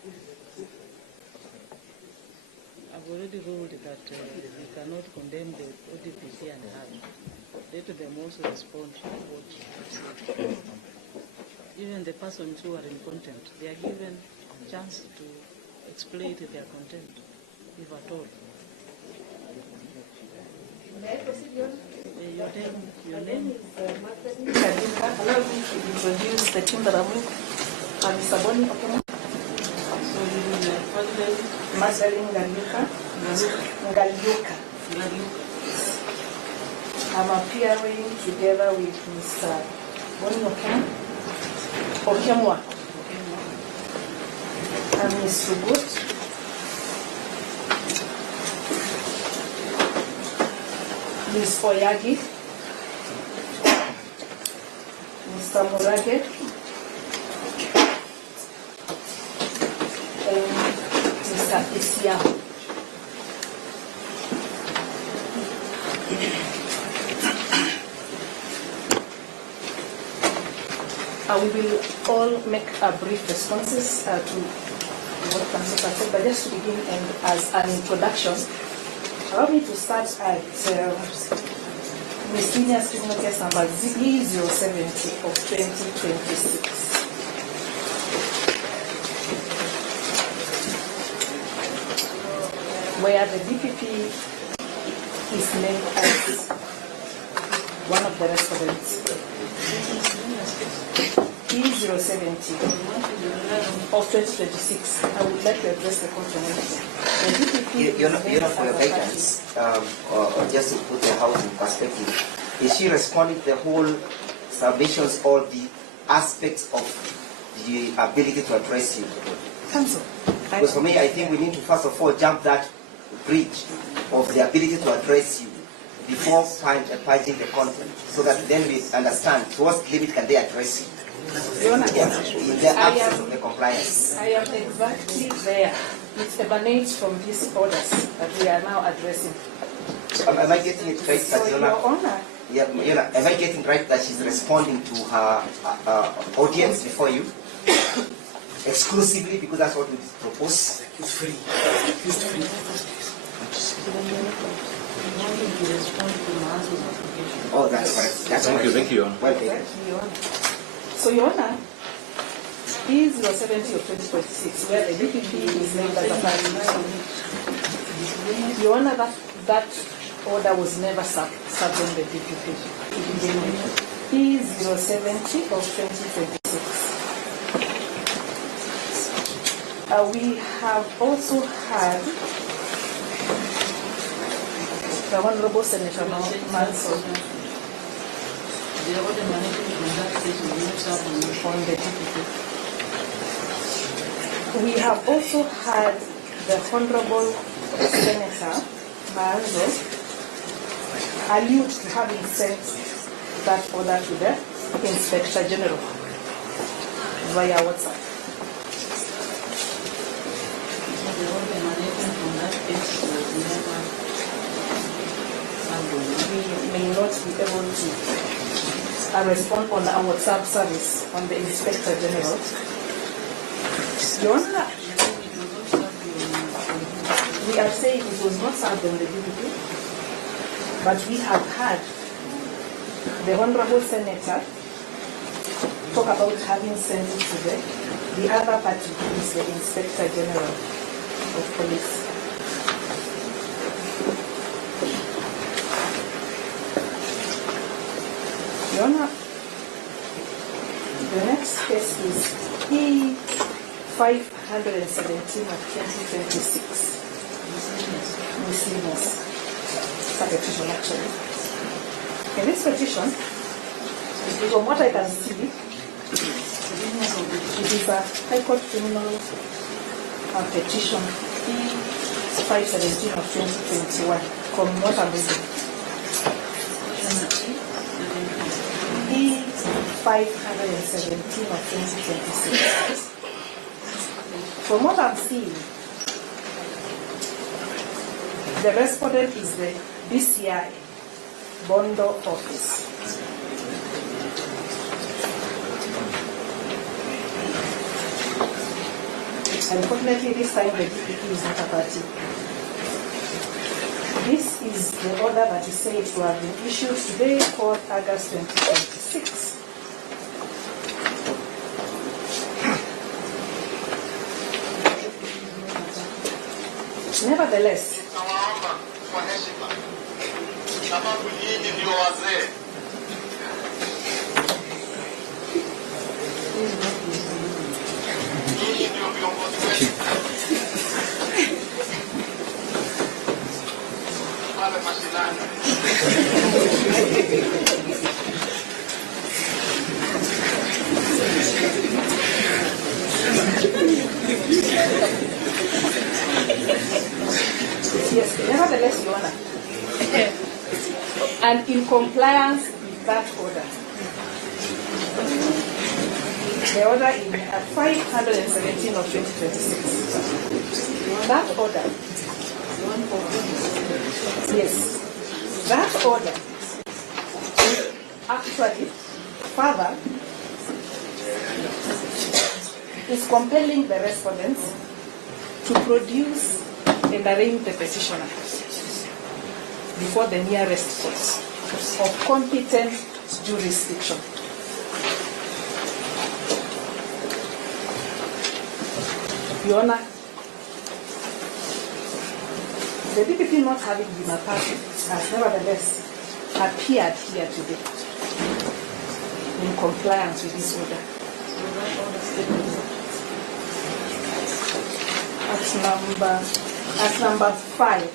I've already ruled that we cannot condemn the ODPC and have. Let them also respond to what I've said. Even the persons who are in contempt, they are given a chance to explain their contempt, if at all. May I proceed, Your Honor? Your name is allow me to introduce the team that I'm with. I'm Saboni Okemo. So you will Magdalene Ngalyuka. I'm appearing together with Mr. Boni Okemwa and Ms. Sugut. Ms. Oyagi, Mr. Murage, and Mr. Isiamu. We will all make a brief responses to what Council has said, but just to begin and as an introduction, allow me to start at Ms. Senior's criminal case number Z070 of 2026. Where the DPP is named as one of the respondents. E070 of 2026. I would like to address the controversy. You're not for your guidance, or just to put the house in perspective. Is she responding to the whole submissions or the aspects of the ability to address you? Council. Because for me, I think we need to first of all jump that bridge of the ability to address you before purging the content, so that then we understand to what limit can they address you. In the absence of the compliance. I am exactly there. It emanates from these orders that we are now addressing. Am I getting it right, so Your Honor? Yeah, am I getting right that she's responding to her audience before you? Exclusively, because that's what we propose? It's free. It's free. Oh, that's correct. That's Thank you, thank you, Your Honor. Well taken. So, Your Honor, E070 of 2026, where the DPP is named as a party. Your Honor, that order was never served on the DPP. E070 of 2026. We have also had the Honorable Senator Manson on the DPP. We have also had the Honorable Senator Manson allude to having sent that order to the Inspector General via WhatsApp. We may not be able to respond on our WhatsApp service on the Inspector General. Your Honor, we are saying it was not served on the DPP, but we have had the Honorable Senator talk about having sent it to the other party, who is the Inspector General of Police. Your Honor, the next case is E517 of 2026. Miscellaneous. It's a petition, actually. In this petition, from what I can see, it is a High Court criminal petition E517 of 2021, from what I'm reading. E517 of 2026. From what I'm seeing, the respondent is the BCI Bondo office. Unfortunately, this time the DPP is not a party. This is the order that is said to have been issued today, called August 2026. Nevertheless, yes, nevertheless, Your Honor, and in compliance with that order, the order in 517 of 2026, that order, yes, that order actually further is compelling the respondents to produce and arraign the petitioner before the nearest courts of competent jurisdiction. Your Honor, the DPP not having been a party has nevertheless appeared here today in compliance with this order. At number 5,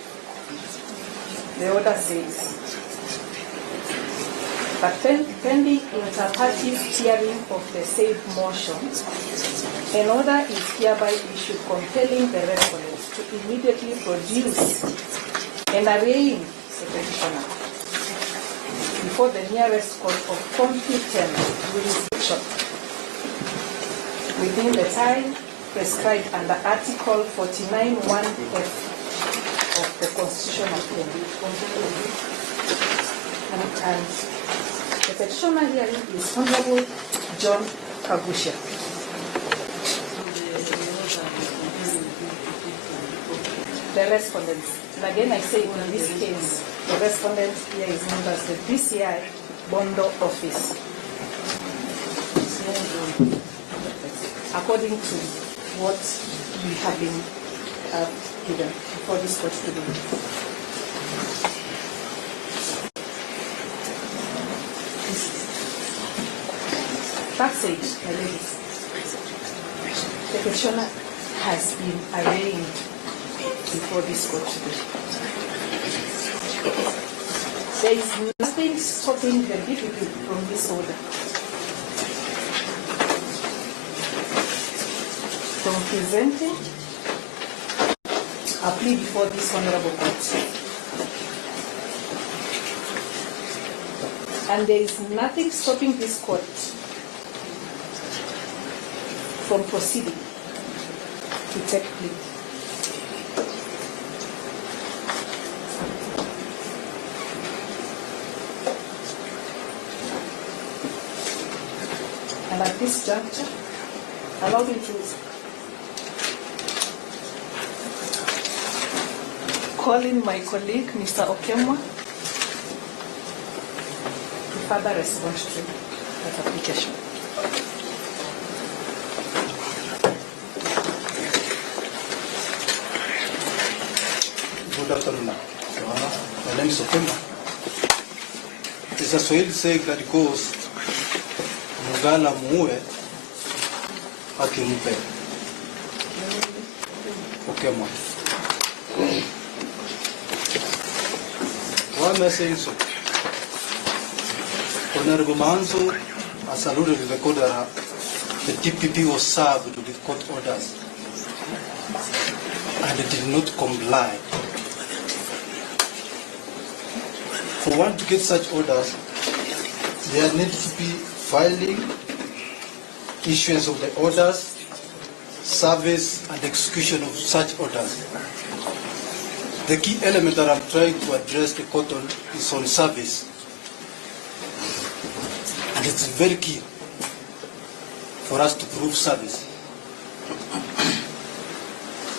the order says that pending inter-party hearing of the said motion, an order is hereby issued compelling the respondents to immediately produce and arraign the petitioner before the nearest court of competent jurisdiction within the time prescribed under Article 49(1)(f of the Constitution of Kenya. And the petitioner hearing is Honorable John Kaguchia. The respondents, and again I say in this case, the respondent here is known as the BCI Bondo office. According to what we have been given for this court to do. That said, my ladies, the petitioner has been arraigned before this court today. There is nothing stopping the DPP from this order from presenting a plea before this honorable court. And there is nothing stopping this court from proceeding to take plea. And at this juncture, allow me to call in my colleague, Mr. Okemwa, to further respond to that application. Good afternoon. My name is Okemwa. There's a Swahili saying that goes, Mugala muue akimpe. Okemwa. Why am I saying so? Honorable Manzo has alluded to the court that the DPP was served with court orders and it did not comply. For one to get such orders, there needs to be filing, issuance of the orders, service and execution of such orders. The key element that I'm trying to address the court on is on service. And it's very key for us to prove service.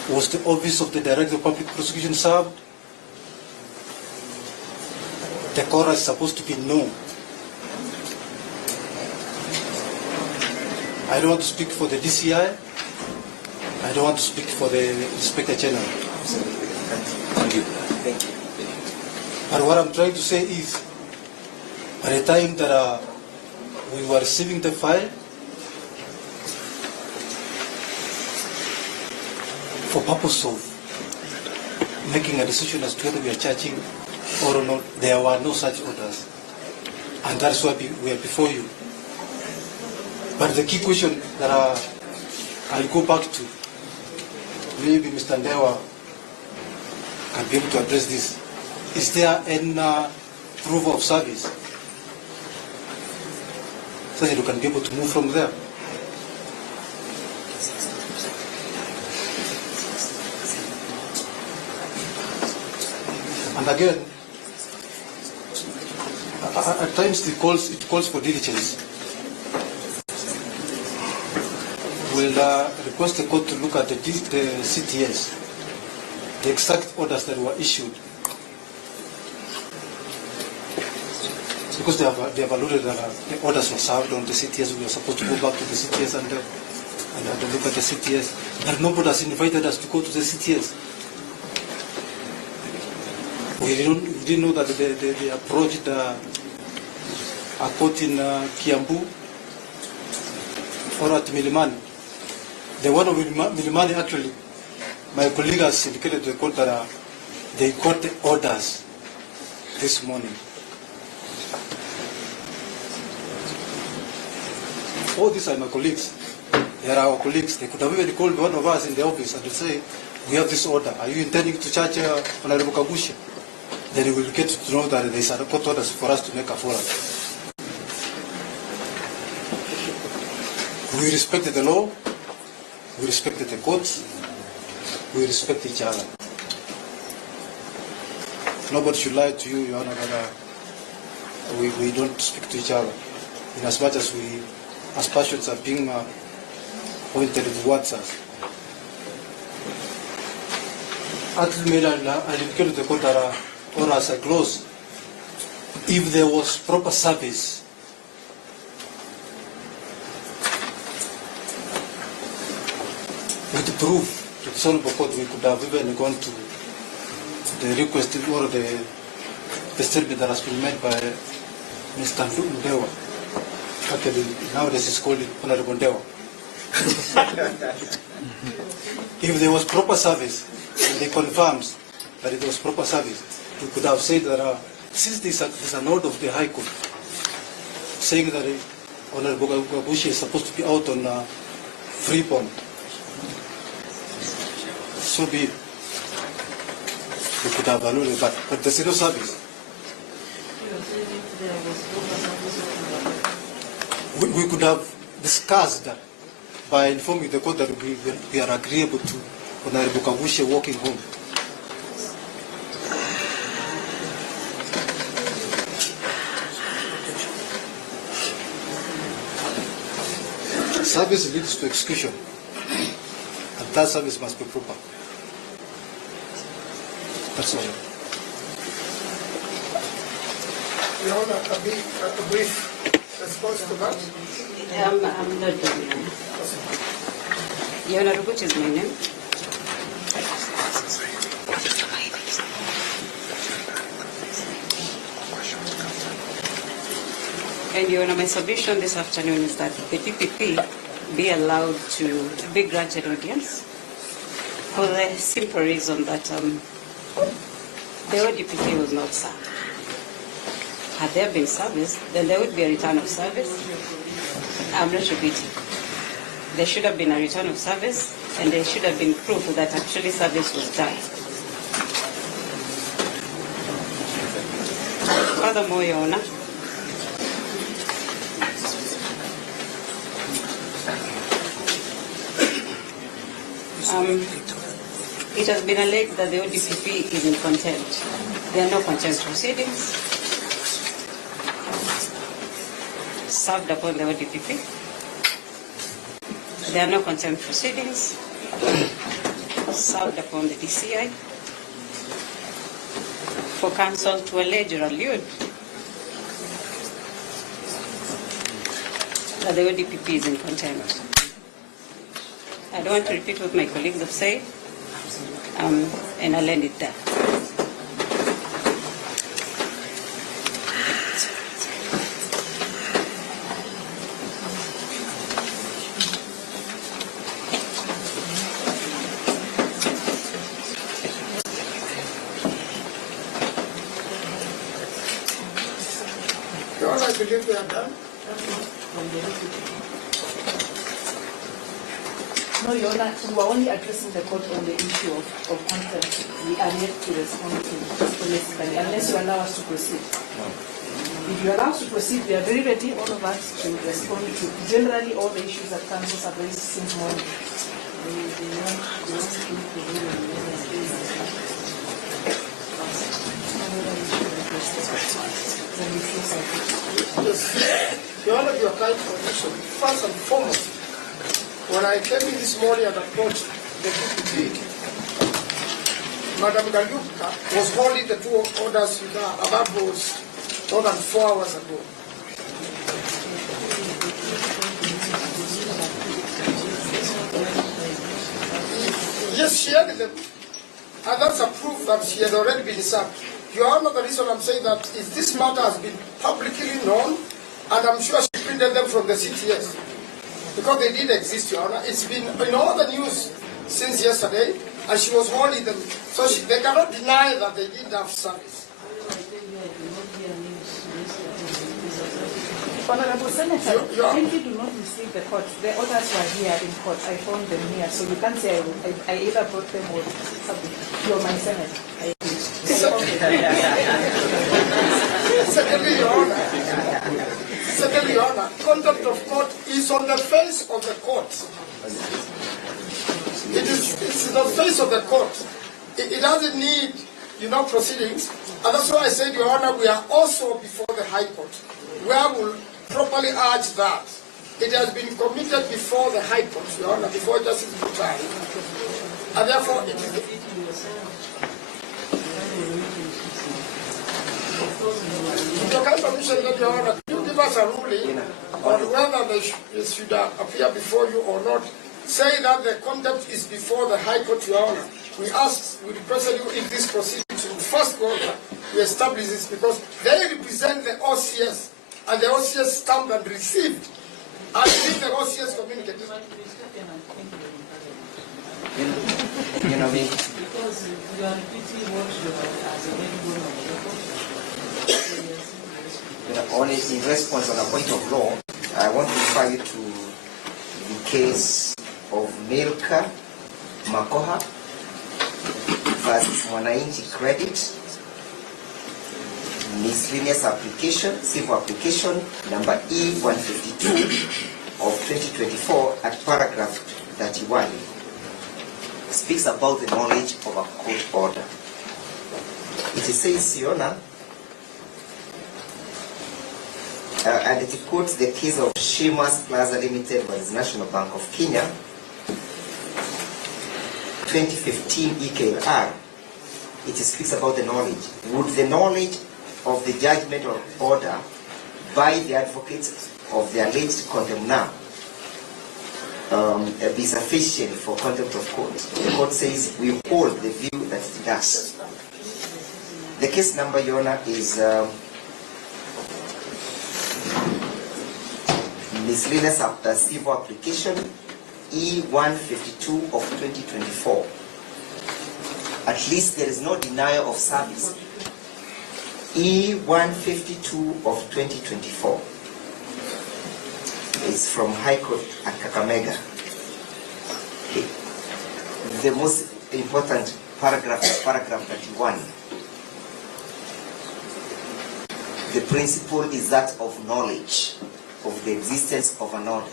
Was the Office of the Director of Public Prosecution served? The chorus is supposed to be no. I don't want to speak for the DCI. I don't want to speak for the Inspector General. Thank you. Thank you. But what I'm trying to say is, by the time that we were receiving the file, for purpose of making a decision as to whether we are charging or not, there were no such orders. And that's why we are before you. But the key question that I'll go back to, maybe Mr. Ndewa can be able to address this. Is there any proof of service so that you can be able to move from there? And again, at times it calls for diligence. We'll request the court to look at the CTS, the exact orders that were issued, because they have alluded that the orders were served on the CTS. We are supposed to go back to the CTS and look at the CTS. But nobody has invited us to go to the CTS. We didn't know that they approached a court in Kiambu or at Milimani. The one of Milimani, actually, my colleague has indicated to the court that they got the orders this morning. All these are my colleagues. They are our colleagues. They could have even called one of us in the office and say, we have this order. Are you intending to charge Honorable Kaguchia? Then we will get to know that there is a court orders for us to make a forum. We respected the law, we respected the courts, we respect each other. Nobody should lie to you, Your Honor, that we don't speak to each other. In as much as passions are being pointed towards us. Ultimately, I indicated to the court that or as a clause, if there was proper service, with proof to the Honorable Court, we could have even gone to the request or the statement that has been made by Mr. Ndewa. Actually, nowadays it's called Honorable Ndewa. If there was proper service, and they confirms that it was proper service, we could have said that since there's an order of the High Court saying that Honorable Kaguchia is supposed to be out on free bond, so be it. We could have allowed, but there's no service. We could have discussed that by informing the court that we are agreeable to Honorable Kaguchia walking home. Service leads to execution, and that service must be proper. That's all. Your Honor, a brief response to that? I'm not doing it. Your Honor, what is my name? And Your Honor, my submission this afternoon is that the DPP be allowed to be granted audience for the simple reason that the ODPP was not served. Had there been service, then there would be a return of service. I'm not repeating. There should have been a return of service, and there should have been proof that actually service was done. Furthermore, Your Honor, it has been alleged that the ODPP is in contempt. There are no contempt proceedings served upon the ODPP. There are no contempt proceedings served upon the DCI for counsel to allege or allude that the ODPP is in contempt. I don't want to repeat what my colleagues have said, and I'll end it there. Your Honor, I believe we are done. No, Your Honor, we are only addressing the court on the issue of contempt. We are yet to respond to politically, unless you allow us to proceed. If you allow us to proceed, we are very ready, all of us, to respond to generally all the issues that councils have raised since morning. Yes. Your Honor, your kind permission. First and foremost, when I came in this morning and approached the DPP, Madam Galuka was holding the two orders with her, and that was more than 4 hours ago. Yes, she had them, and that's a proof that she had already been served. Your Honor, the reason I'm saying that is this matter has been publicly known, and I'm sure she printed them from the CTS. Because they did exist, Your Honor. It's been in all the news since yesterday, and she was holding them. So they cannot deny that they did have service. Honorable Senator, if you do not receive the court, the orders were here in court. I found them here, so you can't say I either brought them or you're my senator. Secondly, Your Honor, Secondly, Your Honor, conduct of court is on the face of the court. It's the face of the court. It doesn't need, proceedings. And that's why I said, Your Honor, we are also before the High Court, where we'll properly urge that it has been committed before the High Court, Your Honor, before Justice Butari. And therefore, it is... With your kind permission, Your Honor, could you give us a ruling on whether they should appear before you or not? Say that the contempt is before the High Court, Your Honor. We requested you in this proceeding to first go there, we establish this because they represent the OCS, and the OCS stamped and received. I think the OCS communicated. Because you are repeating what you have Only in response on a point of law, I want to refer you to the case of Milka Makoha versus Mwananchi Credit, miscellaneous application, civil application number E152 of 2024 at paragraph 31. Speaks about the knowledge of a court order. It says, Your Honor, and it quotes the case of Shimas Plaza Limited versus National Bank of Kenya, 2015 EKLR, it speaks about the knowledge. Would the knowledge of the judgment or order by the advocates of the alleged condemnor be sufficient for contempt of court? The court says we hold the view that it does. The case number, Your Honor, is miscellaneous civil application E152 of 2024. At least there is no denial of service. E152 of 2024. It's from High Court at Kakamega. Okay. The most important paragraph is paragraph 31. The principle is that of knowledge of the existence of an order.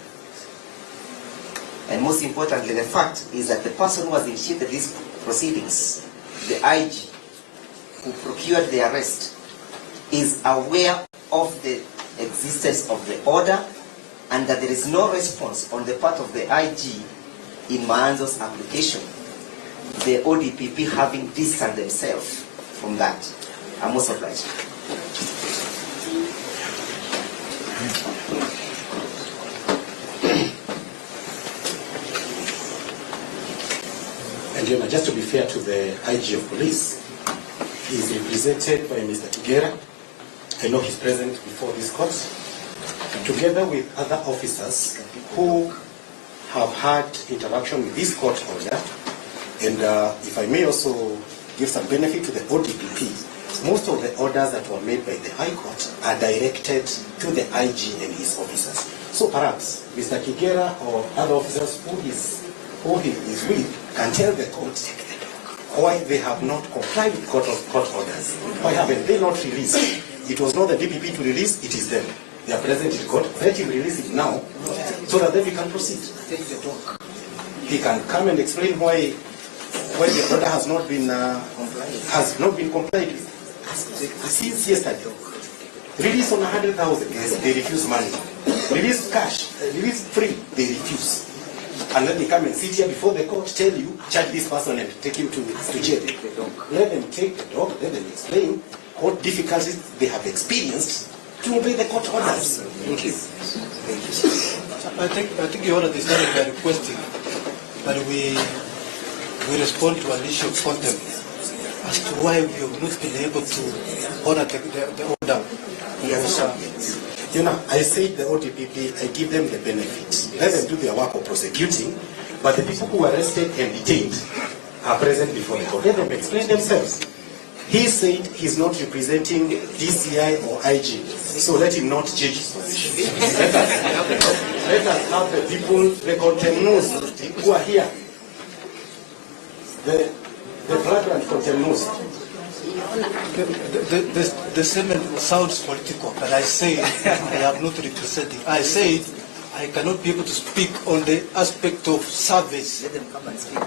And most importantly, the fact is that the person who has initiated these proceedings, the IG, who procured the arrest, is aware of the existence of the order and that there is no response on the part of the IG in Maanzo's application. The ODPP having distanced themselves from that. I'm most obliged. And just to be fair to the IG of police, he is represented by Mr. Kigera. I know he's present before this court, together with other officers who have had interaction with this court order. And if I may also give some benefit to the ODPP, most of the orders that were made by the High Court are directed to the IG and his officers. So perhaps Mr. Kigera or other officers who he is with can tell the court why they have not complied with court orders. Why haven't they not released? It was not the DPP to release, it is them. They are present in court. Let him release it now so that then we can proceed. He can come and explain why the order has not been complied with. Since yesterday, release on 100,000, they refuse money. Release cash, release free, they refuse. And let me come and sit here before the court, tell you, charge this person and take him to jail. Let them take the dog, let them explain what difficulties they have experienced to obey the court orders. Thank you. I think Your Honor, this time we are requesting that we respond to an issue of contempt as to why we have not been able to honor the order. Yes. I said the ODPP, I give them the benefit. Let them do their work of prosecuting, but the people who are arrested and detained are present before the court. Let them explain themselves. He said he's not representing DCI or IG, so let him not change his position. Let us have the people, the contemnors who are here, the flagrant contemnors. The statement sounds political, but I say I am not representing. I say I cannot be able to speak on the aspect of service. Let them come and speak.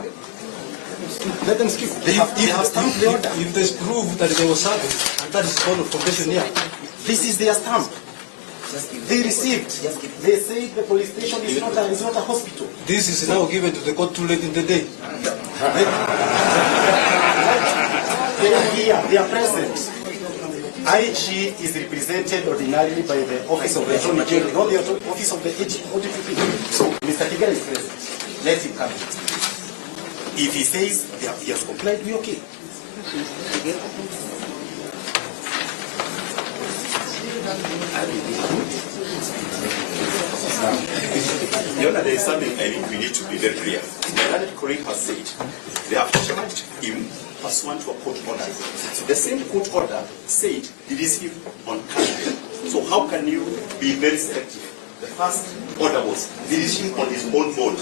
Let them speak. They have stamped the order. If there's proof that there was service, and that is called a confession here. This is their stamp. They received. They say the police station is not a hospital. This is now given to the court too late in the day. They are here. They are present. IG is represented ordinarily by the Office of the Attorney General, not the Office of the ODPP. So Mr. Kigera is present. Let him come. If he says he has complied, we're okay. There is something I think we need to be very clear. The Korean has said they have charged him pursuant to a court order. So the same court order said release him on cash bail. So how can you be very selective? The first order was release him on his own bond.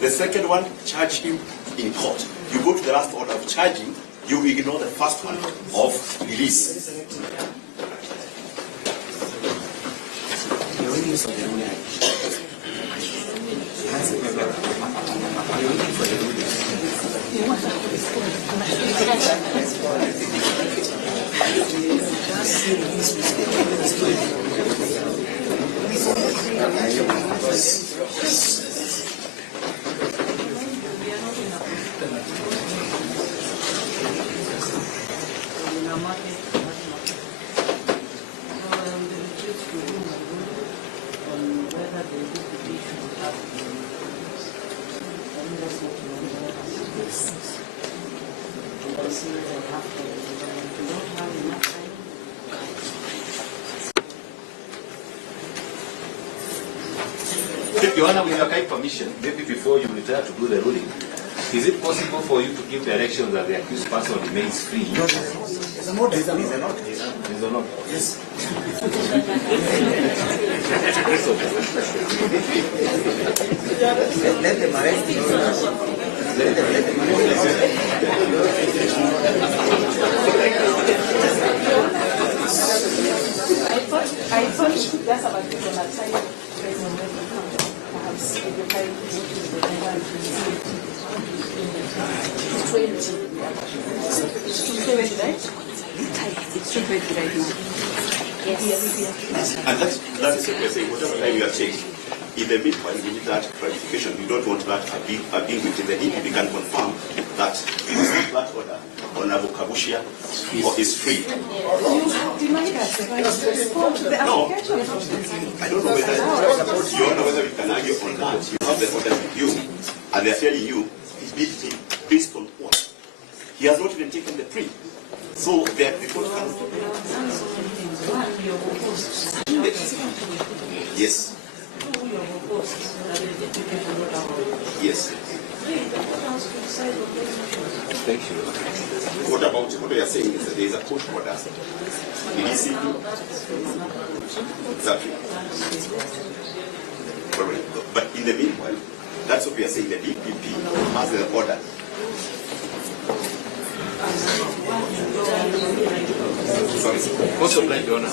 The second one, charge him in court. You go to the last order of charging, you ignore the first one of release. Your Honor, with your kind permission, maybe before you retire to do the ruling, is it possible for you to give directions that the accused person remains free? There's a note. There's a note. There's a note. Yes. Let them arrest him. Let them arrest I thought that's about it on that side. Perhaps It's 2:20 right now. Yes. And that's what we're saying. Whatever time you are saying, in the meanwhile, we need that clarification. We don't want that ambiguity. The DPP can confirm that that order on Kaguchia is free. You demand us to respond to the application. I don't know whether we can argue on that. You have the order with you, and they're telling you based on what? He has not even taken the plea. So the court can. Yes. Yes. Thank you. What about what we are saying is that there is a court order. It is exactly. But in the meanwhile, that's what we are saying. The DPP has the order. Sorry. Most of Your Honor.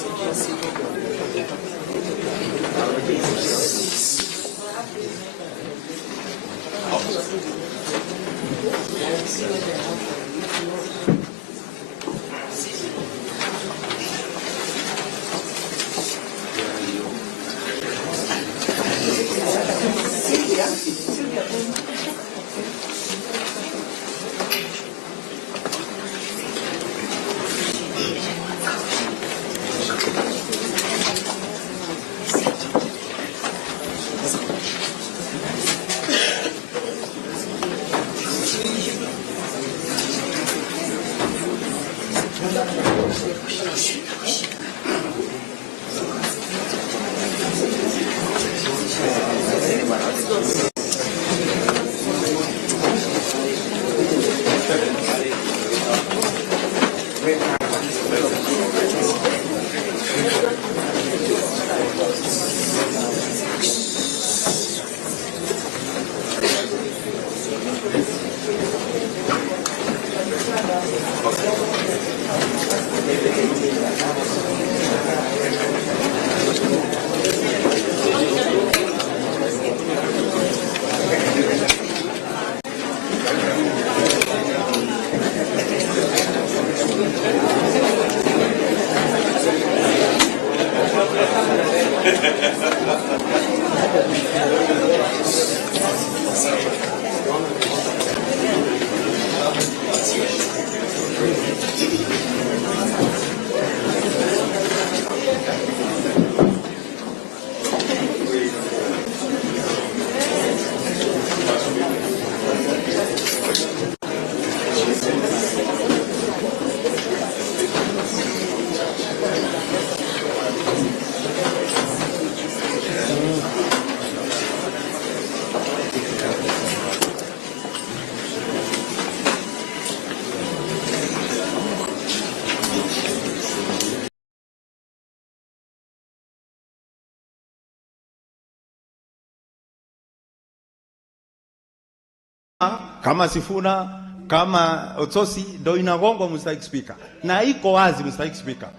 Kama Sifuna, kama Otsosi ndo inagongwa Mr. Speaker. Na iko wazi Mr. Speaker.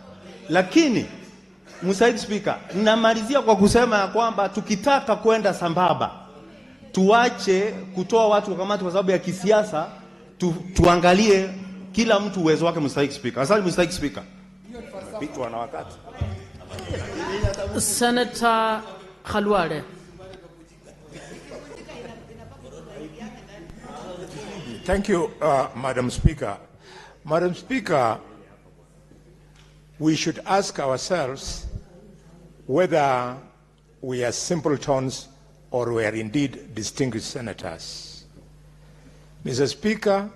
Lakini Mr. Speaker, ninamalizia kwa kusema ya kwamba tukitaka kwenda sambamba, tuache kutoa watu kwa kamati kwa sababu ya kisiasa, tuangalie kila mtu uwezo wake Mr. Speaker. Asante Mr. Speaker. Pitwa na wakati. Senator Khalwale. Thank you, Madam Speaker. Madam Speaker, we should ask ourselves whether we are simpletons or we are indeed distinguished senators. Mr. Speaker,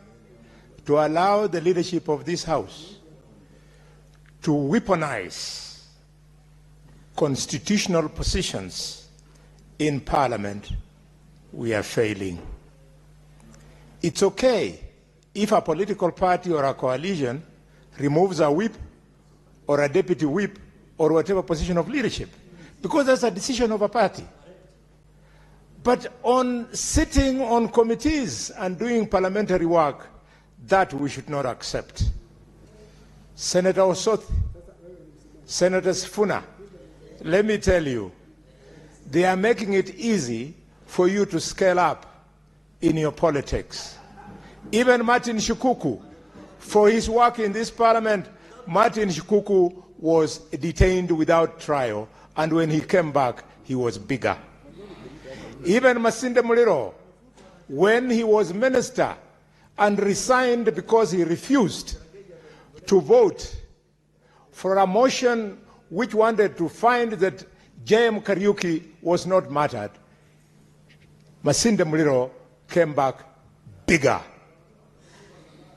to allow the leadership of this House to weaponize constitutional positions in Parliament, we are failing. It's okay if a political party or a coalition removes a whip or a deputy whip or whatever position of leadership, because that's a decision of a party. But on sitting on committees and doing parliamentary work, that we should not accept. Senator Osothi, Senator Sifuna, let me tell you, they are making it easy for you to scale up in your politics. Even Martin Shikuku, for his work in this parliament, Martin Shikuku was detained without trial, and when he came back, he was bigger. Even Masinde Muliro, when he was minister and resigned because he refused to vote for a motion which wanted to find that J.M. Kariuki was not murdered, Masinde Muliro came back bigger.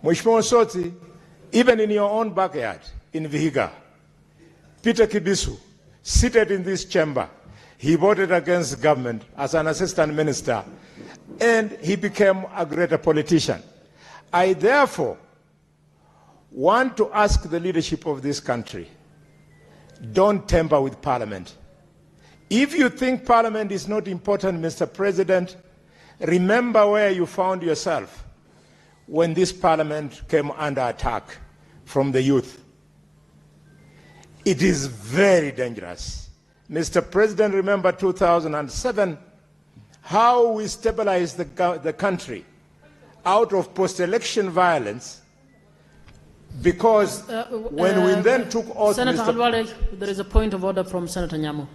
Mheshimiwa Osothi, even in your own backyard, in Vihiga, Peter Kibisu, seated in this chamber, he voted against government as an assistant minister, and he became a greater politician. I therefore want to ask the leadership of this country, don't tamper with Parliament. If you think Parliament is not important, Mr. President, remember where you found yourself when this Parliament came under attack from the youth. It is very dangerous. Mr. President, remember 2007, how we stabilized the country out of post-election violence, because when we then took oath... Senator Halwale, there is a point of order from Senator Nyamu.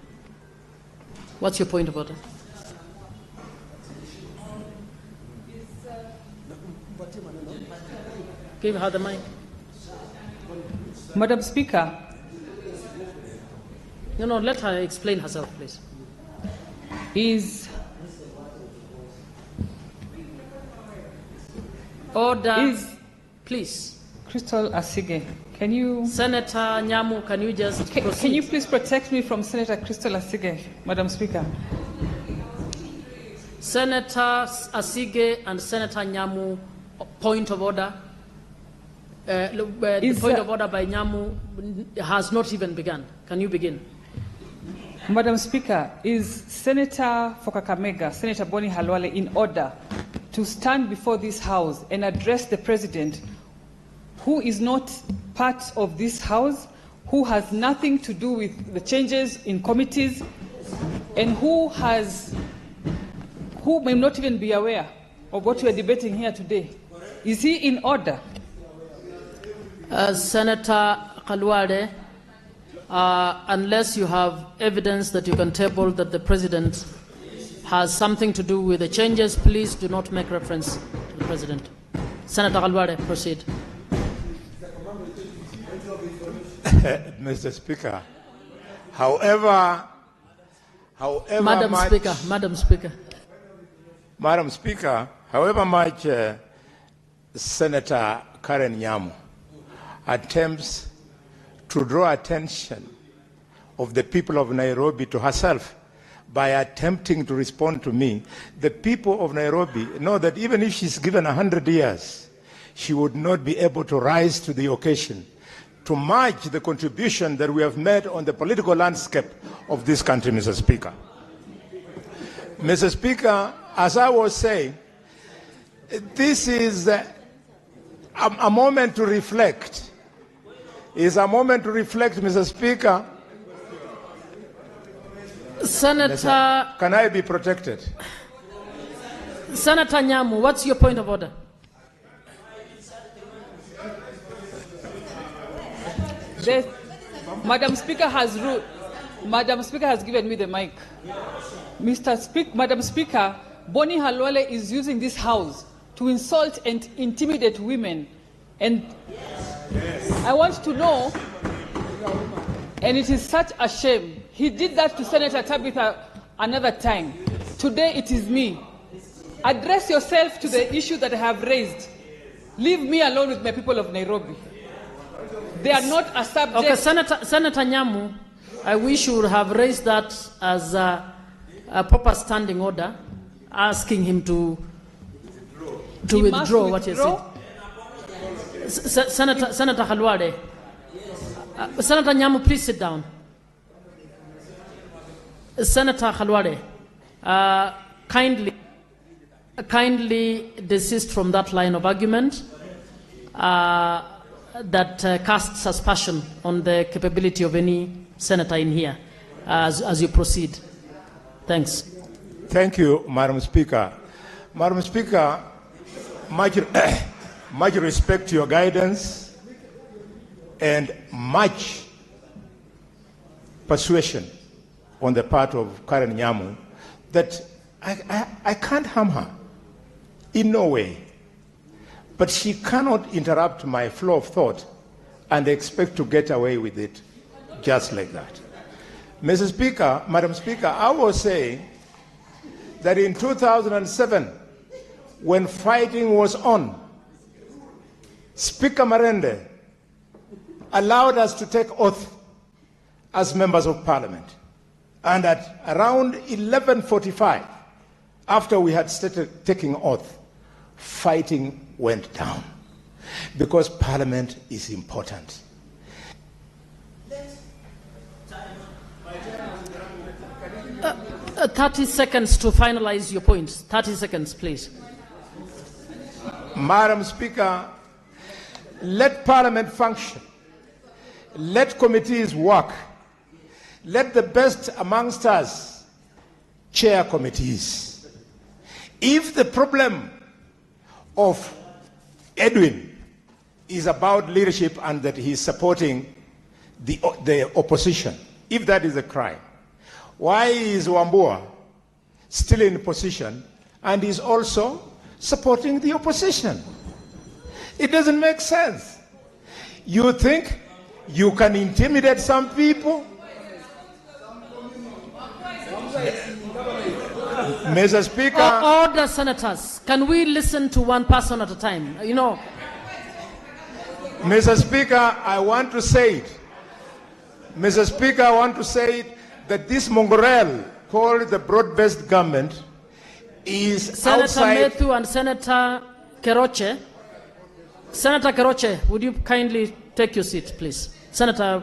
What's your point of order? Give her the mic. Madam Speaker. No, let her explain herself, please. Is order, please. Crystal Asige, can you... Senator Nyamu, can you just proceed? Can you please protect me from Senator Crystal Asige, Madam Speaker? Senator Asige and Senator Nyamu, point of order. The point of order by Nyamu has not even begun. Can you begin? Madam Speaker, is Senator for Kakamega, Senator Boni Halwale, in order to stand before this House and address the President, who is not part of this House, who has nothing to do with the changes in committees, and who may not even be aware of what we are debating here today? Is he in order? Senator Halwale, unless you have evidence that you can table that the President has something to do with the changes, please do not make reference to the President. Senator Halwale, proceed. Mr. Speaker, however Madam Speaker, however much Senator Karen Nyamu attempts to draw attention of the people of Nairobi to herself by attempting to respond to me, the people of Nairobi know that even if she's given 100 years, she would not be able to rise to the occasion to match the contribution that we have made on the political landscape of this country, Mr. Speaker. Mr. Speaker, as I was saying, this is a moment to reflect. It's a moment to reflect, Mr. Speaker. Senator... Can I be protected? Senator Nyamu, what's your point of order? Madam Speaker has ruled. Madam Speaker has given me the mic. Madam Speaker, Boni Halwale is using this House to insult and intimidate women. And I want to know, and it is such a shame, he did that to Senator Tabitha another time. Today it is me. Address yourself to the issue that I have raised. Leave me alone with my people of Nairobi. They are not a subject. Okay, Senator Nyamu, I wish you would have raised that as a proper standing order asking him to He must withdraw what he withdraw. said. Senator Khalwade. Senator Nyamu, please sit down. Senator Khalwade, kindly desist from that line of argument that casts aspersion on the capability of any senator in here as you proceed. Thanks. Thank you, Madam Speaker. Madam Speaker, much respect to your guidance and much persuasion on the part of Karen Nyamu that I can't harm her in no way. But she cannot interrupt my flow of thought and expect to get away with it just like that. Mr. Speaker, Madam Speaker, I was saying that in 2007, when fighting was on, Speaker Marende allowed us to take oath as members of Parliament. And at around 11:45, after we had started taking oath, fighting went down because Parliament is important. 30 seconds to finalize your points. 30 seconds, please. Madam Speaker, let Parliament function. Let committees work. Let the best amongst us chair committees. If the problem of Edwin is about leadership and that he's supporting the opposition, if that is a crime, why is Wambua still in position and is also supporting the opposition? It doesn't make sense. You think you can intimidate some people? Mr. Speaker. Order, senators. Can we listen to one person at a time? You know. Mr. Speaker, I want to say it. Mr. Speaker, I want to say it that this mongrel called the broad-based government is Senator outside. Methu and Senator Keroche. Senator Keroche, would you kindly take your seat, please? Senator.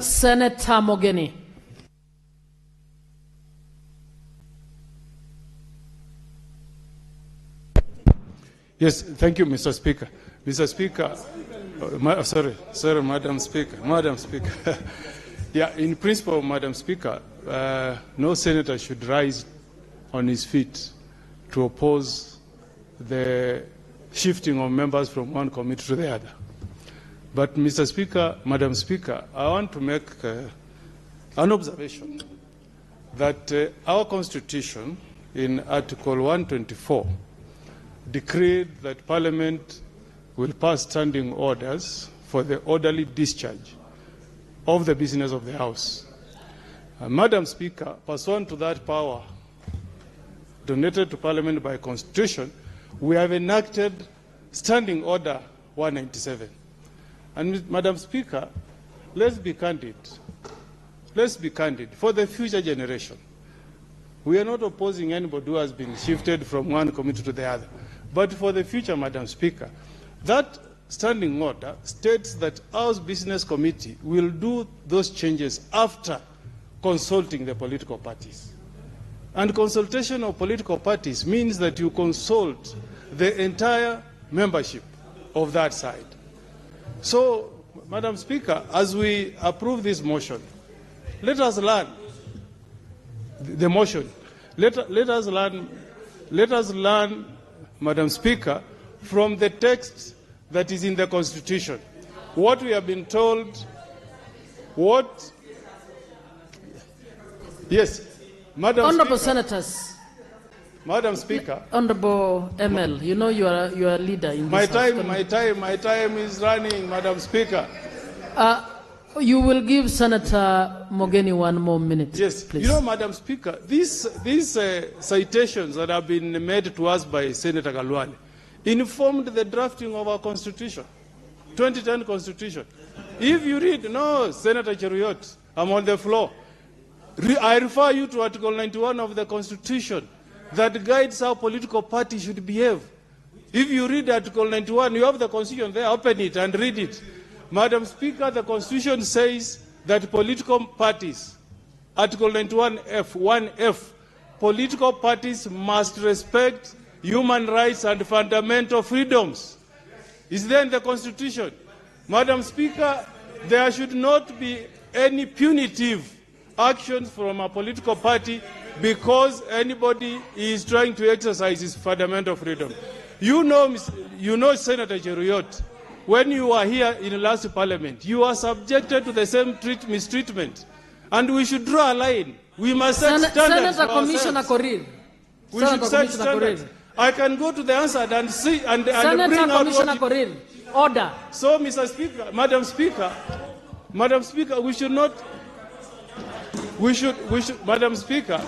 Senator Mogeni. Yes, thank you, Mr. Speaker. Mr. Speaker, sorry, Madam Speaker. Madam Speaker. Yeah, in principle, Madam Speaker, no senator should rise on his feet to oppose the shifting of members from one committee to the other. But, Mr. Speaker, Madam Speaker, I want to make an observation that our Constitution, in Article 124, decreed that Parliament will pass standing orders for the orderly discharge of the business of the House. Madam Speaker, pursuant to that power donated to Parliament by Constitution, we have enacted Standing Order 197. And Madam Speaker, let's be candid. Let's be candid. For the future generation, we are not opposing anybody who has been shifted from one committee to the other. But for the future, Madam Speaker, that standing order states that our business committee will do those changes after consulting the political parties. And consultation of political parties means that you consult the entire membership of that side. So, Madam Speaker, as we approve this motion, let us learn the motion. Let us learn, Madam Speaker, from the text that is in the Constitution. What we have been told, yes, Madam Honorable Speaker, Senators. Madam Speaker. Honorable ML, you know you are a leader in this House. My time is running, Madam Speaker. You will give Senator Mogeni 1 more minute. Yes, please. You know, Madam Speaker, these citations that have been made to us by Senator Galwale informed the drafting of our Constitution. 2010 Constitution. If you read, no, Senator Cheruyot, I'm on the floor. I refer you to Article 91 of the Constitution that guides how political parties should behave. If you read Article 91, you have the Constitution there, open it and read it. Madam Speaker, the Constitution says that political parties, Article 91F, 1F, political parties must respect human rights and fundamental freedoms. Is there in the Constitution? Madam Speaker, there should not be any punitive actions from a political party because anybody is trying to exercise his fundamental freedom. You know Senator Cheruyot, when you were here in the last parliament, you are subjected to the same mistreatment. And we should draw a line. We must set standards Senator Commissioner Korir. We should set standards. I can go to the answer and see and bring Senator out Commissioner Korir, order. So, Mr. Speaker, Madam Speaker, we should not. Madam Speaker,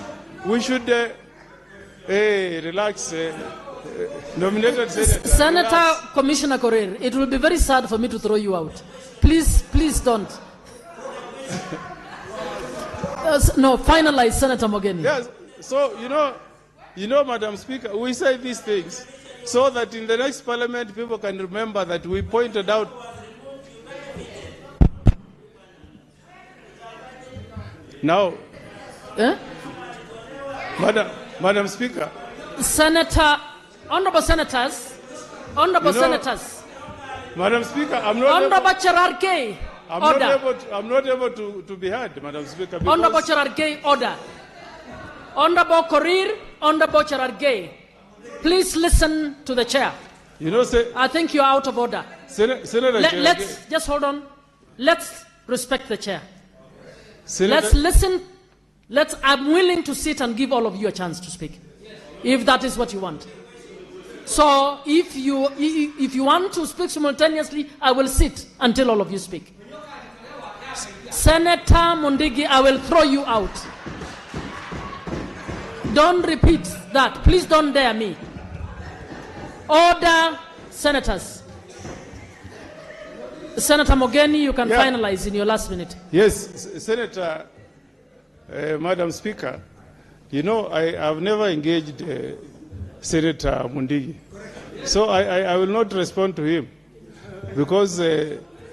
we should relax. Nominated Senator Commissioner Korir, it will be very sad for me to throw you out. Please don't. No, finalize, Senator Mogeni. Yes. So you know, Madam Speaker, we say these things so that in the next Parliament people can remember that we pointed out. Now, Madam Speaker. Honorable Senators. Madam Speaker, I'm not Honorable Cherarke, order. I'm not able to be heard, Madam Speaker. Honorable Cherarke, order. Honorable Korir, Honorable Cherarke, please listen to the chair. You know, I think you're out of order. Senator Let's just hold on. Let's respect the chair. Senator, let's listen. I'm willing to sit and give all of you a chance to speak, if that is what you want. So if you want to speak simultaneously, I will sit until all of you speak. Senator Mundigi, I will throw you out. Don't repeat that. Please don't dare me. Order, senators. Senator Mogeni, you can finalize in your last minute. Yes, Senator, Madam Speaker, you know, I've never engaged Senator Mundigi. So I will not respond to him because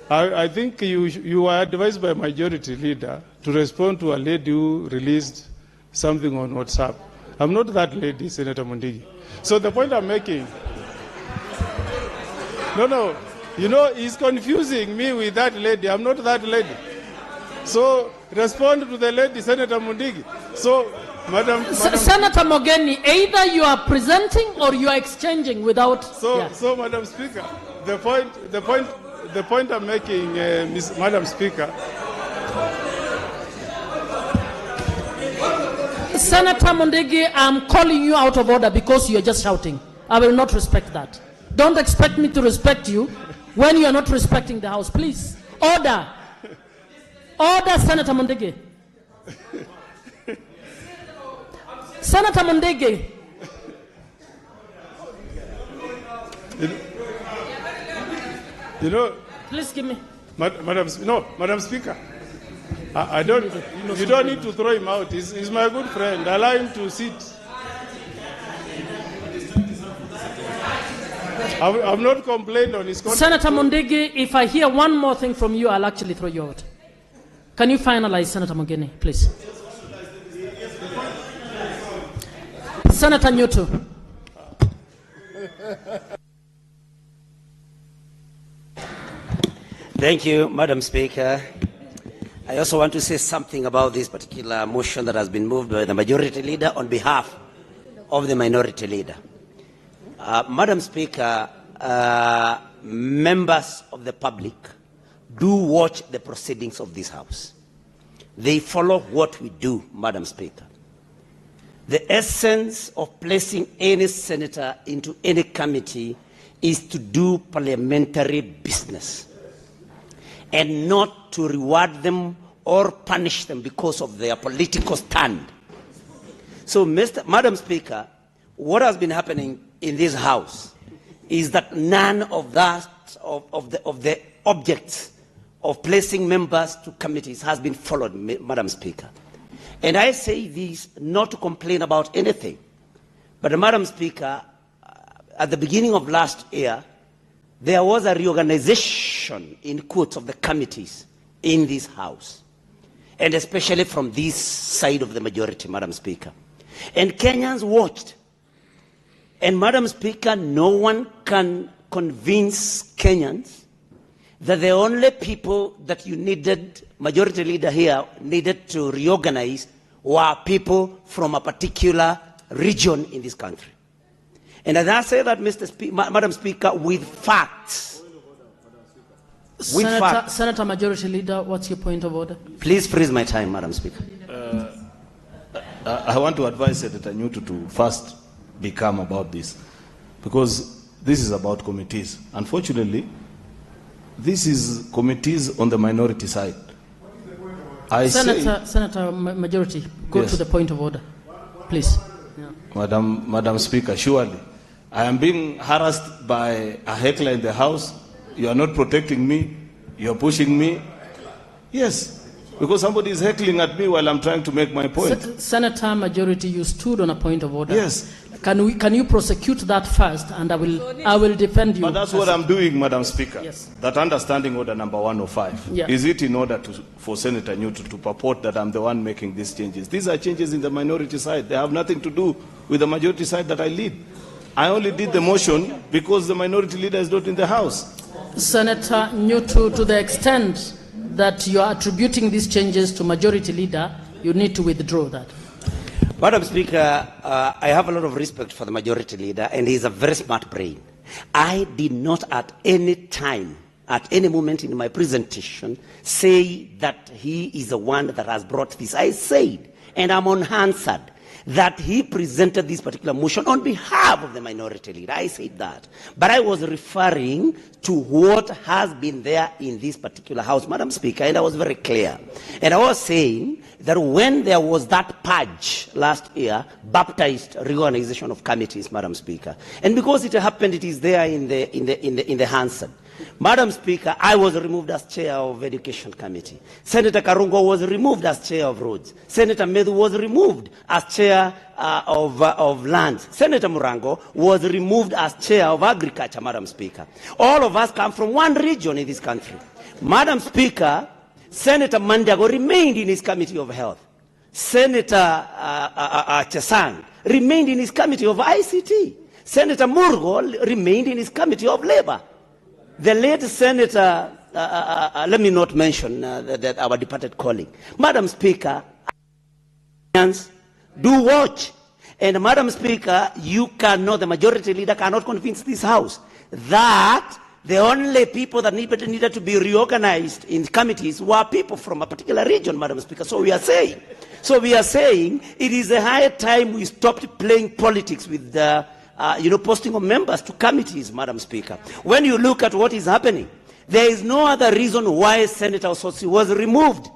I think you were advised by majority leader to respond to a lady who released something on WhatsApp. I'm not that lady, Senator Mundigi. So the point I'm making, no, you know, he's confusing me with that lady. I'm not that lady. So respond to the lady, Senator Mundigi. So, Madam Senator Mogeni, either you are presenting or you are exchanging without. So, Madam Speaker, the point I'm making, Madam Speaker. Senator Mondegi, I'm calling you out of order because you are just shouting. I will not respect that. Don't expect me to respect you when you are not respecting the House. Please, order. Order, Senator Mondegi. Senator Mondegi. You know. Please give me. Madam Speaker. I don't. You don't need to throw him out. He's my good friend. Allow him to sit. I've not complained on his conduct. Senator Mondegi, if I hear one more thing from you, I'll actually throw you out. Can you finalize, Senator Mogeni, please? Senator Newton. Thank you, Madam Speaker. I also want to say something about this particular motion that has been moved by the majority leader on behalf of the minority leader. Madam Speaker, members of the public do watch the proceedings of this House. They follow what we do, Madam Speaker. The essence of placing any senator into any committee is to do parliamentary business and not to reward them or punish them because of their political stand. So, Madam Speaker, what has been happening in this House is that none of that of the objects of placing members to committees has been followed, Madam Speaker. And I say this not to complain about anything, but Madam Speaker, at the beginning of last year, there was a reorganization in quotes of the committees in this House, and especially from this side of the majority, Madam Speaker. And Kenyans watched. And Madam Speaker, no one can convince Kenyans that the only people that you needed, majority leader here, needed to reorganize were people from a particular region in this country. And as I say that, Madam Speaker, with facts. Senator Majority Leader, what's your point of order? Please freeze my time, Madam Speaker. I want to advise Senator Nyutu to first be calm about this, because this is about committees. Unfortunately, this is committees on the minority side. Senator Majority, go to the point of order, please. Yeah. Madam Speaker, surely I am being harassed by a heckler in the House. You are not protecting me. You are pushing me. Yes, because somebody is heckling at me while I'm trying to make my point. Senator Majority, you stood on a point of order. Yes. Can you prosecute that first, and I will defend you. But that's what I'm doing, Madam Speaker. Yes. That understanding order number 105. Yeah. Is it in order for Senator Nyutu to purport that I'm the one making these changes? These are changes in the minority side. They have nothing to do with the majority side that I lead. I only did the motion because the minority leader is not in the House. Senator Nyutu, to the extent that you are attributing these changes to majority leader, you need to withdraw that. Madam Speaker, I have a lot of respect for the majority leader, and he is a very smart brain. I did not at any time, at any moment in my presentation, say that he is the one that has brought this. I said, and I'm unanswered, that he presented this particular motion on behalf of the minority leader. I said that. But I was referring to what has been there in this particular House, Madam Speaker, and I was very clear. And I was saying that when there was that purge last year, baptized reorganization of committees, Madam Speaker, and because it happened, it is there in the Hansard. Madam Speaker, I was removed as chair of Education Committee. Senator Karungo was removed as chair of Roads. Senator Medu was removed as chair of Lands. Senator Murango was removed as chair of Agriculture, Madam Speaker. All of us come from one region in this country. Madam Speaker, Senator Mandago remained in his Committee of Health. Senator Chesang remained in his Committee of ICT. Senator Murgo remained in his Committee of Labor. The late Senator, let me not mention that our departed colleague. Madam Speaker, do watch. And Madam Speaker, you cannot, the majority leader cannot convince this House that the only people that needed to be reorganized in committees were people from a particular region, Madam Speaker. So we are saying it is a high time we stopped playing politics with the posting of members to committees, Madam Speaker. When you look at what is happening, there is no other reason why Senator Ososi was removed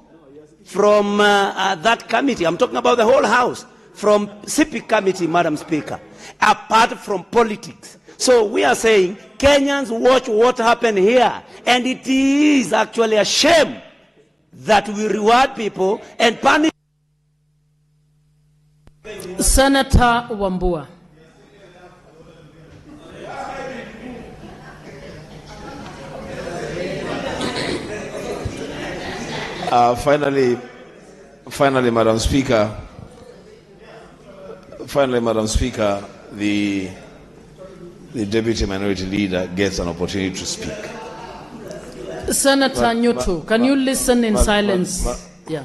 from that committee. I'm talking about the whole House, from CP committee, Madam Speaker, apart from politics. So we are saying, Kenyans, watch what happened here. And it is actually a shame that we reward people and punish. Senator Wambua. Finally, Madam Speaker, the Deputy Minority Leader gets an opportunity to speak. Senator Nyutu, can you listen in silence? Yeah.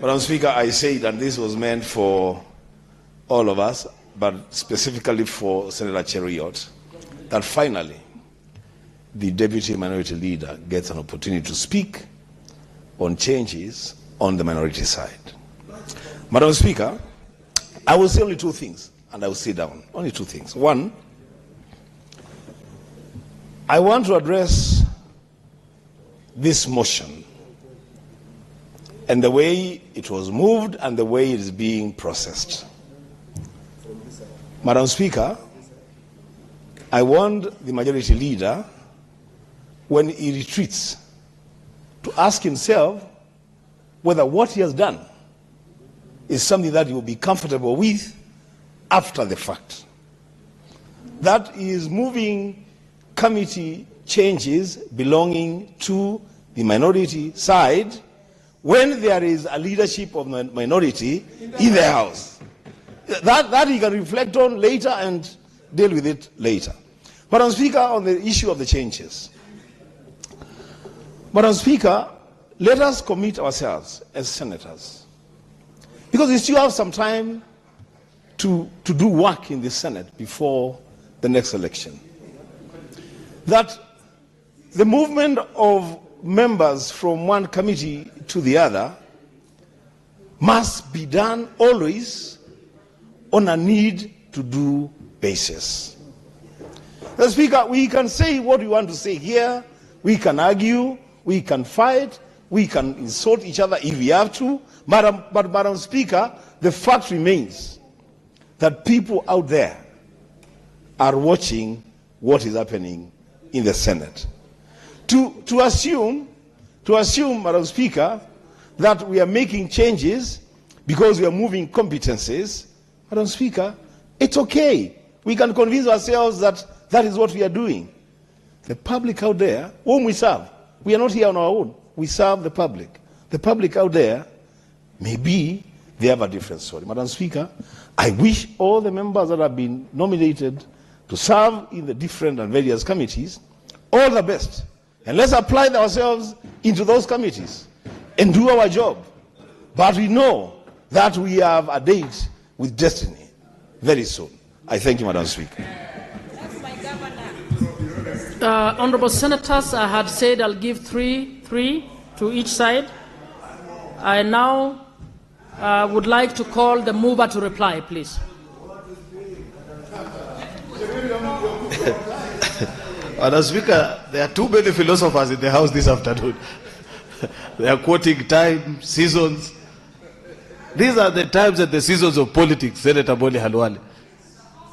Madam Speaker, I say that this was meant for all of us, but specifically for Senator Cheruiyot, that finally the Deputy Minority Leader gets an opportunity to speak on changes on the minority side. Madam Speaker, I will say only two things, and I will sit down. Only two things. One, I want to address this motion and the way it was moved and the way it is being processed. Madam Speaker, I want the majority leader when he retreats, to ask himself whether what he has done is something that he will be comfortable with after the fact. That is moving committee changes belonging to the minority side when there is a leadership of the minority in the House. That he can reflect on later and deal with it later. Madam Speaker, on the issue of the changes. Madam Speaker, let us commit ourselves as senators, because we still have some time to do work in the Senate before the next election, that the movement of members from one committee to the other must be done always on a need-to-do basis. Mr. Speaker, we can say what we want to say here, we can argue, we can fight, we can insult each other if we have to, but Madam Speaker, the fact remains that people out there are watching what is happening in the Senate. To assume, Madam Speaker, that we are making changes because we are moving competencies, Madam Speaker, it's okay. We can convince ourselves that that is what we are doing. The public out there, whom we serve, we are not here on our own. We serve the public. The public out there, maybe they have a different story. Madam Speaker, I wish all the members that have been nominated to serve in the different and various committees all the best. And let's apply ourselves into those committees and do our job. But we know that we have a date with destiny very soon. I thank you, Madam Speaker. Honorable Senators, I had said I'll give three to each side. I now would like to call the mover to reply, please. Madam Speaker, there are too many philosophers in the House this afternoon. They are quoting time, seasons. These are the times and the seasons of politics, Senator Boni Halwale.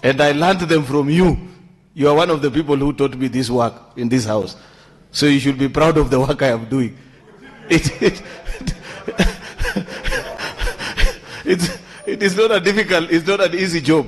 And I learned them from you. You are one of the people who taught me this work in this House. So you should be proud of the work I am doing. It is not a difficult, it's not an easy job.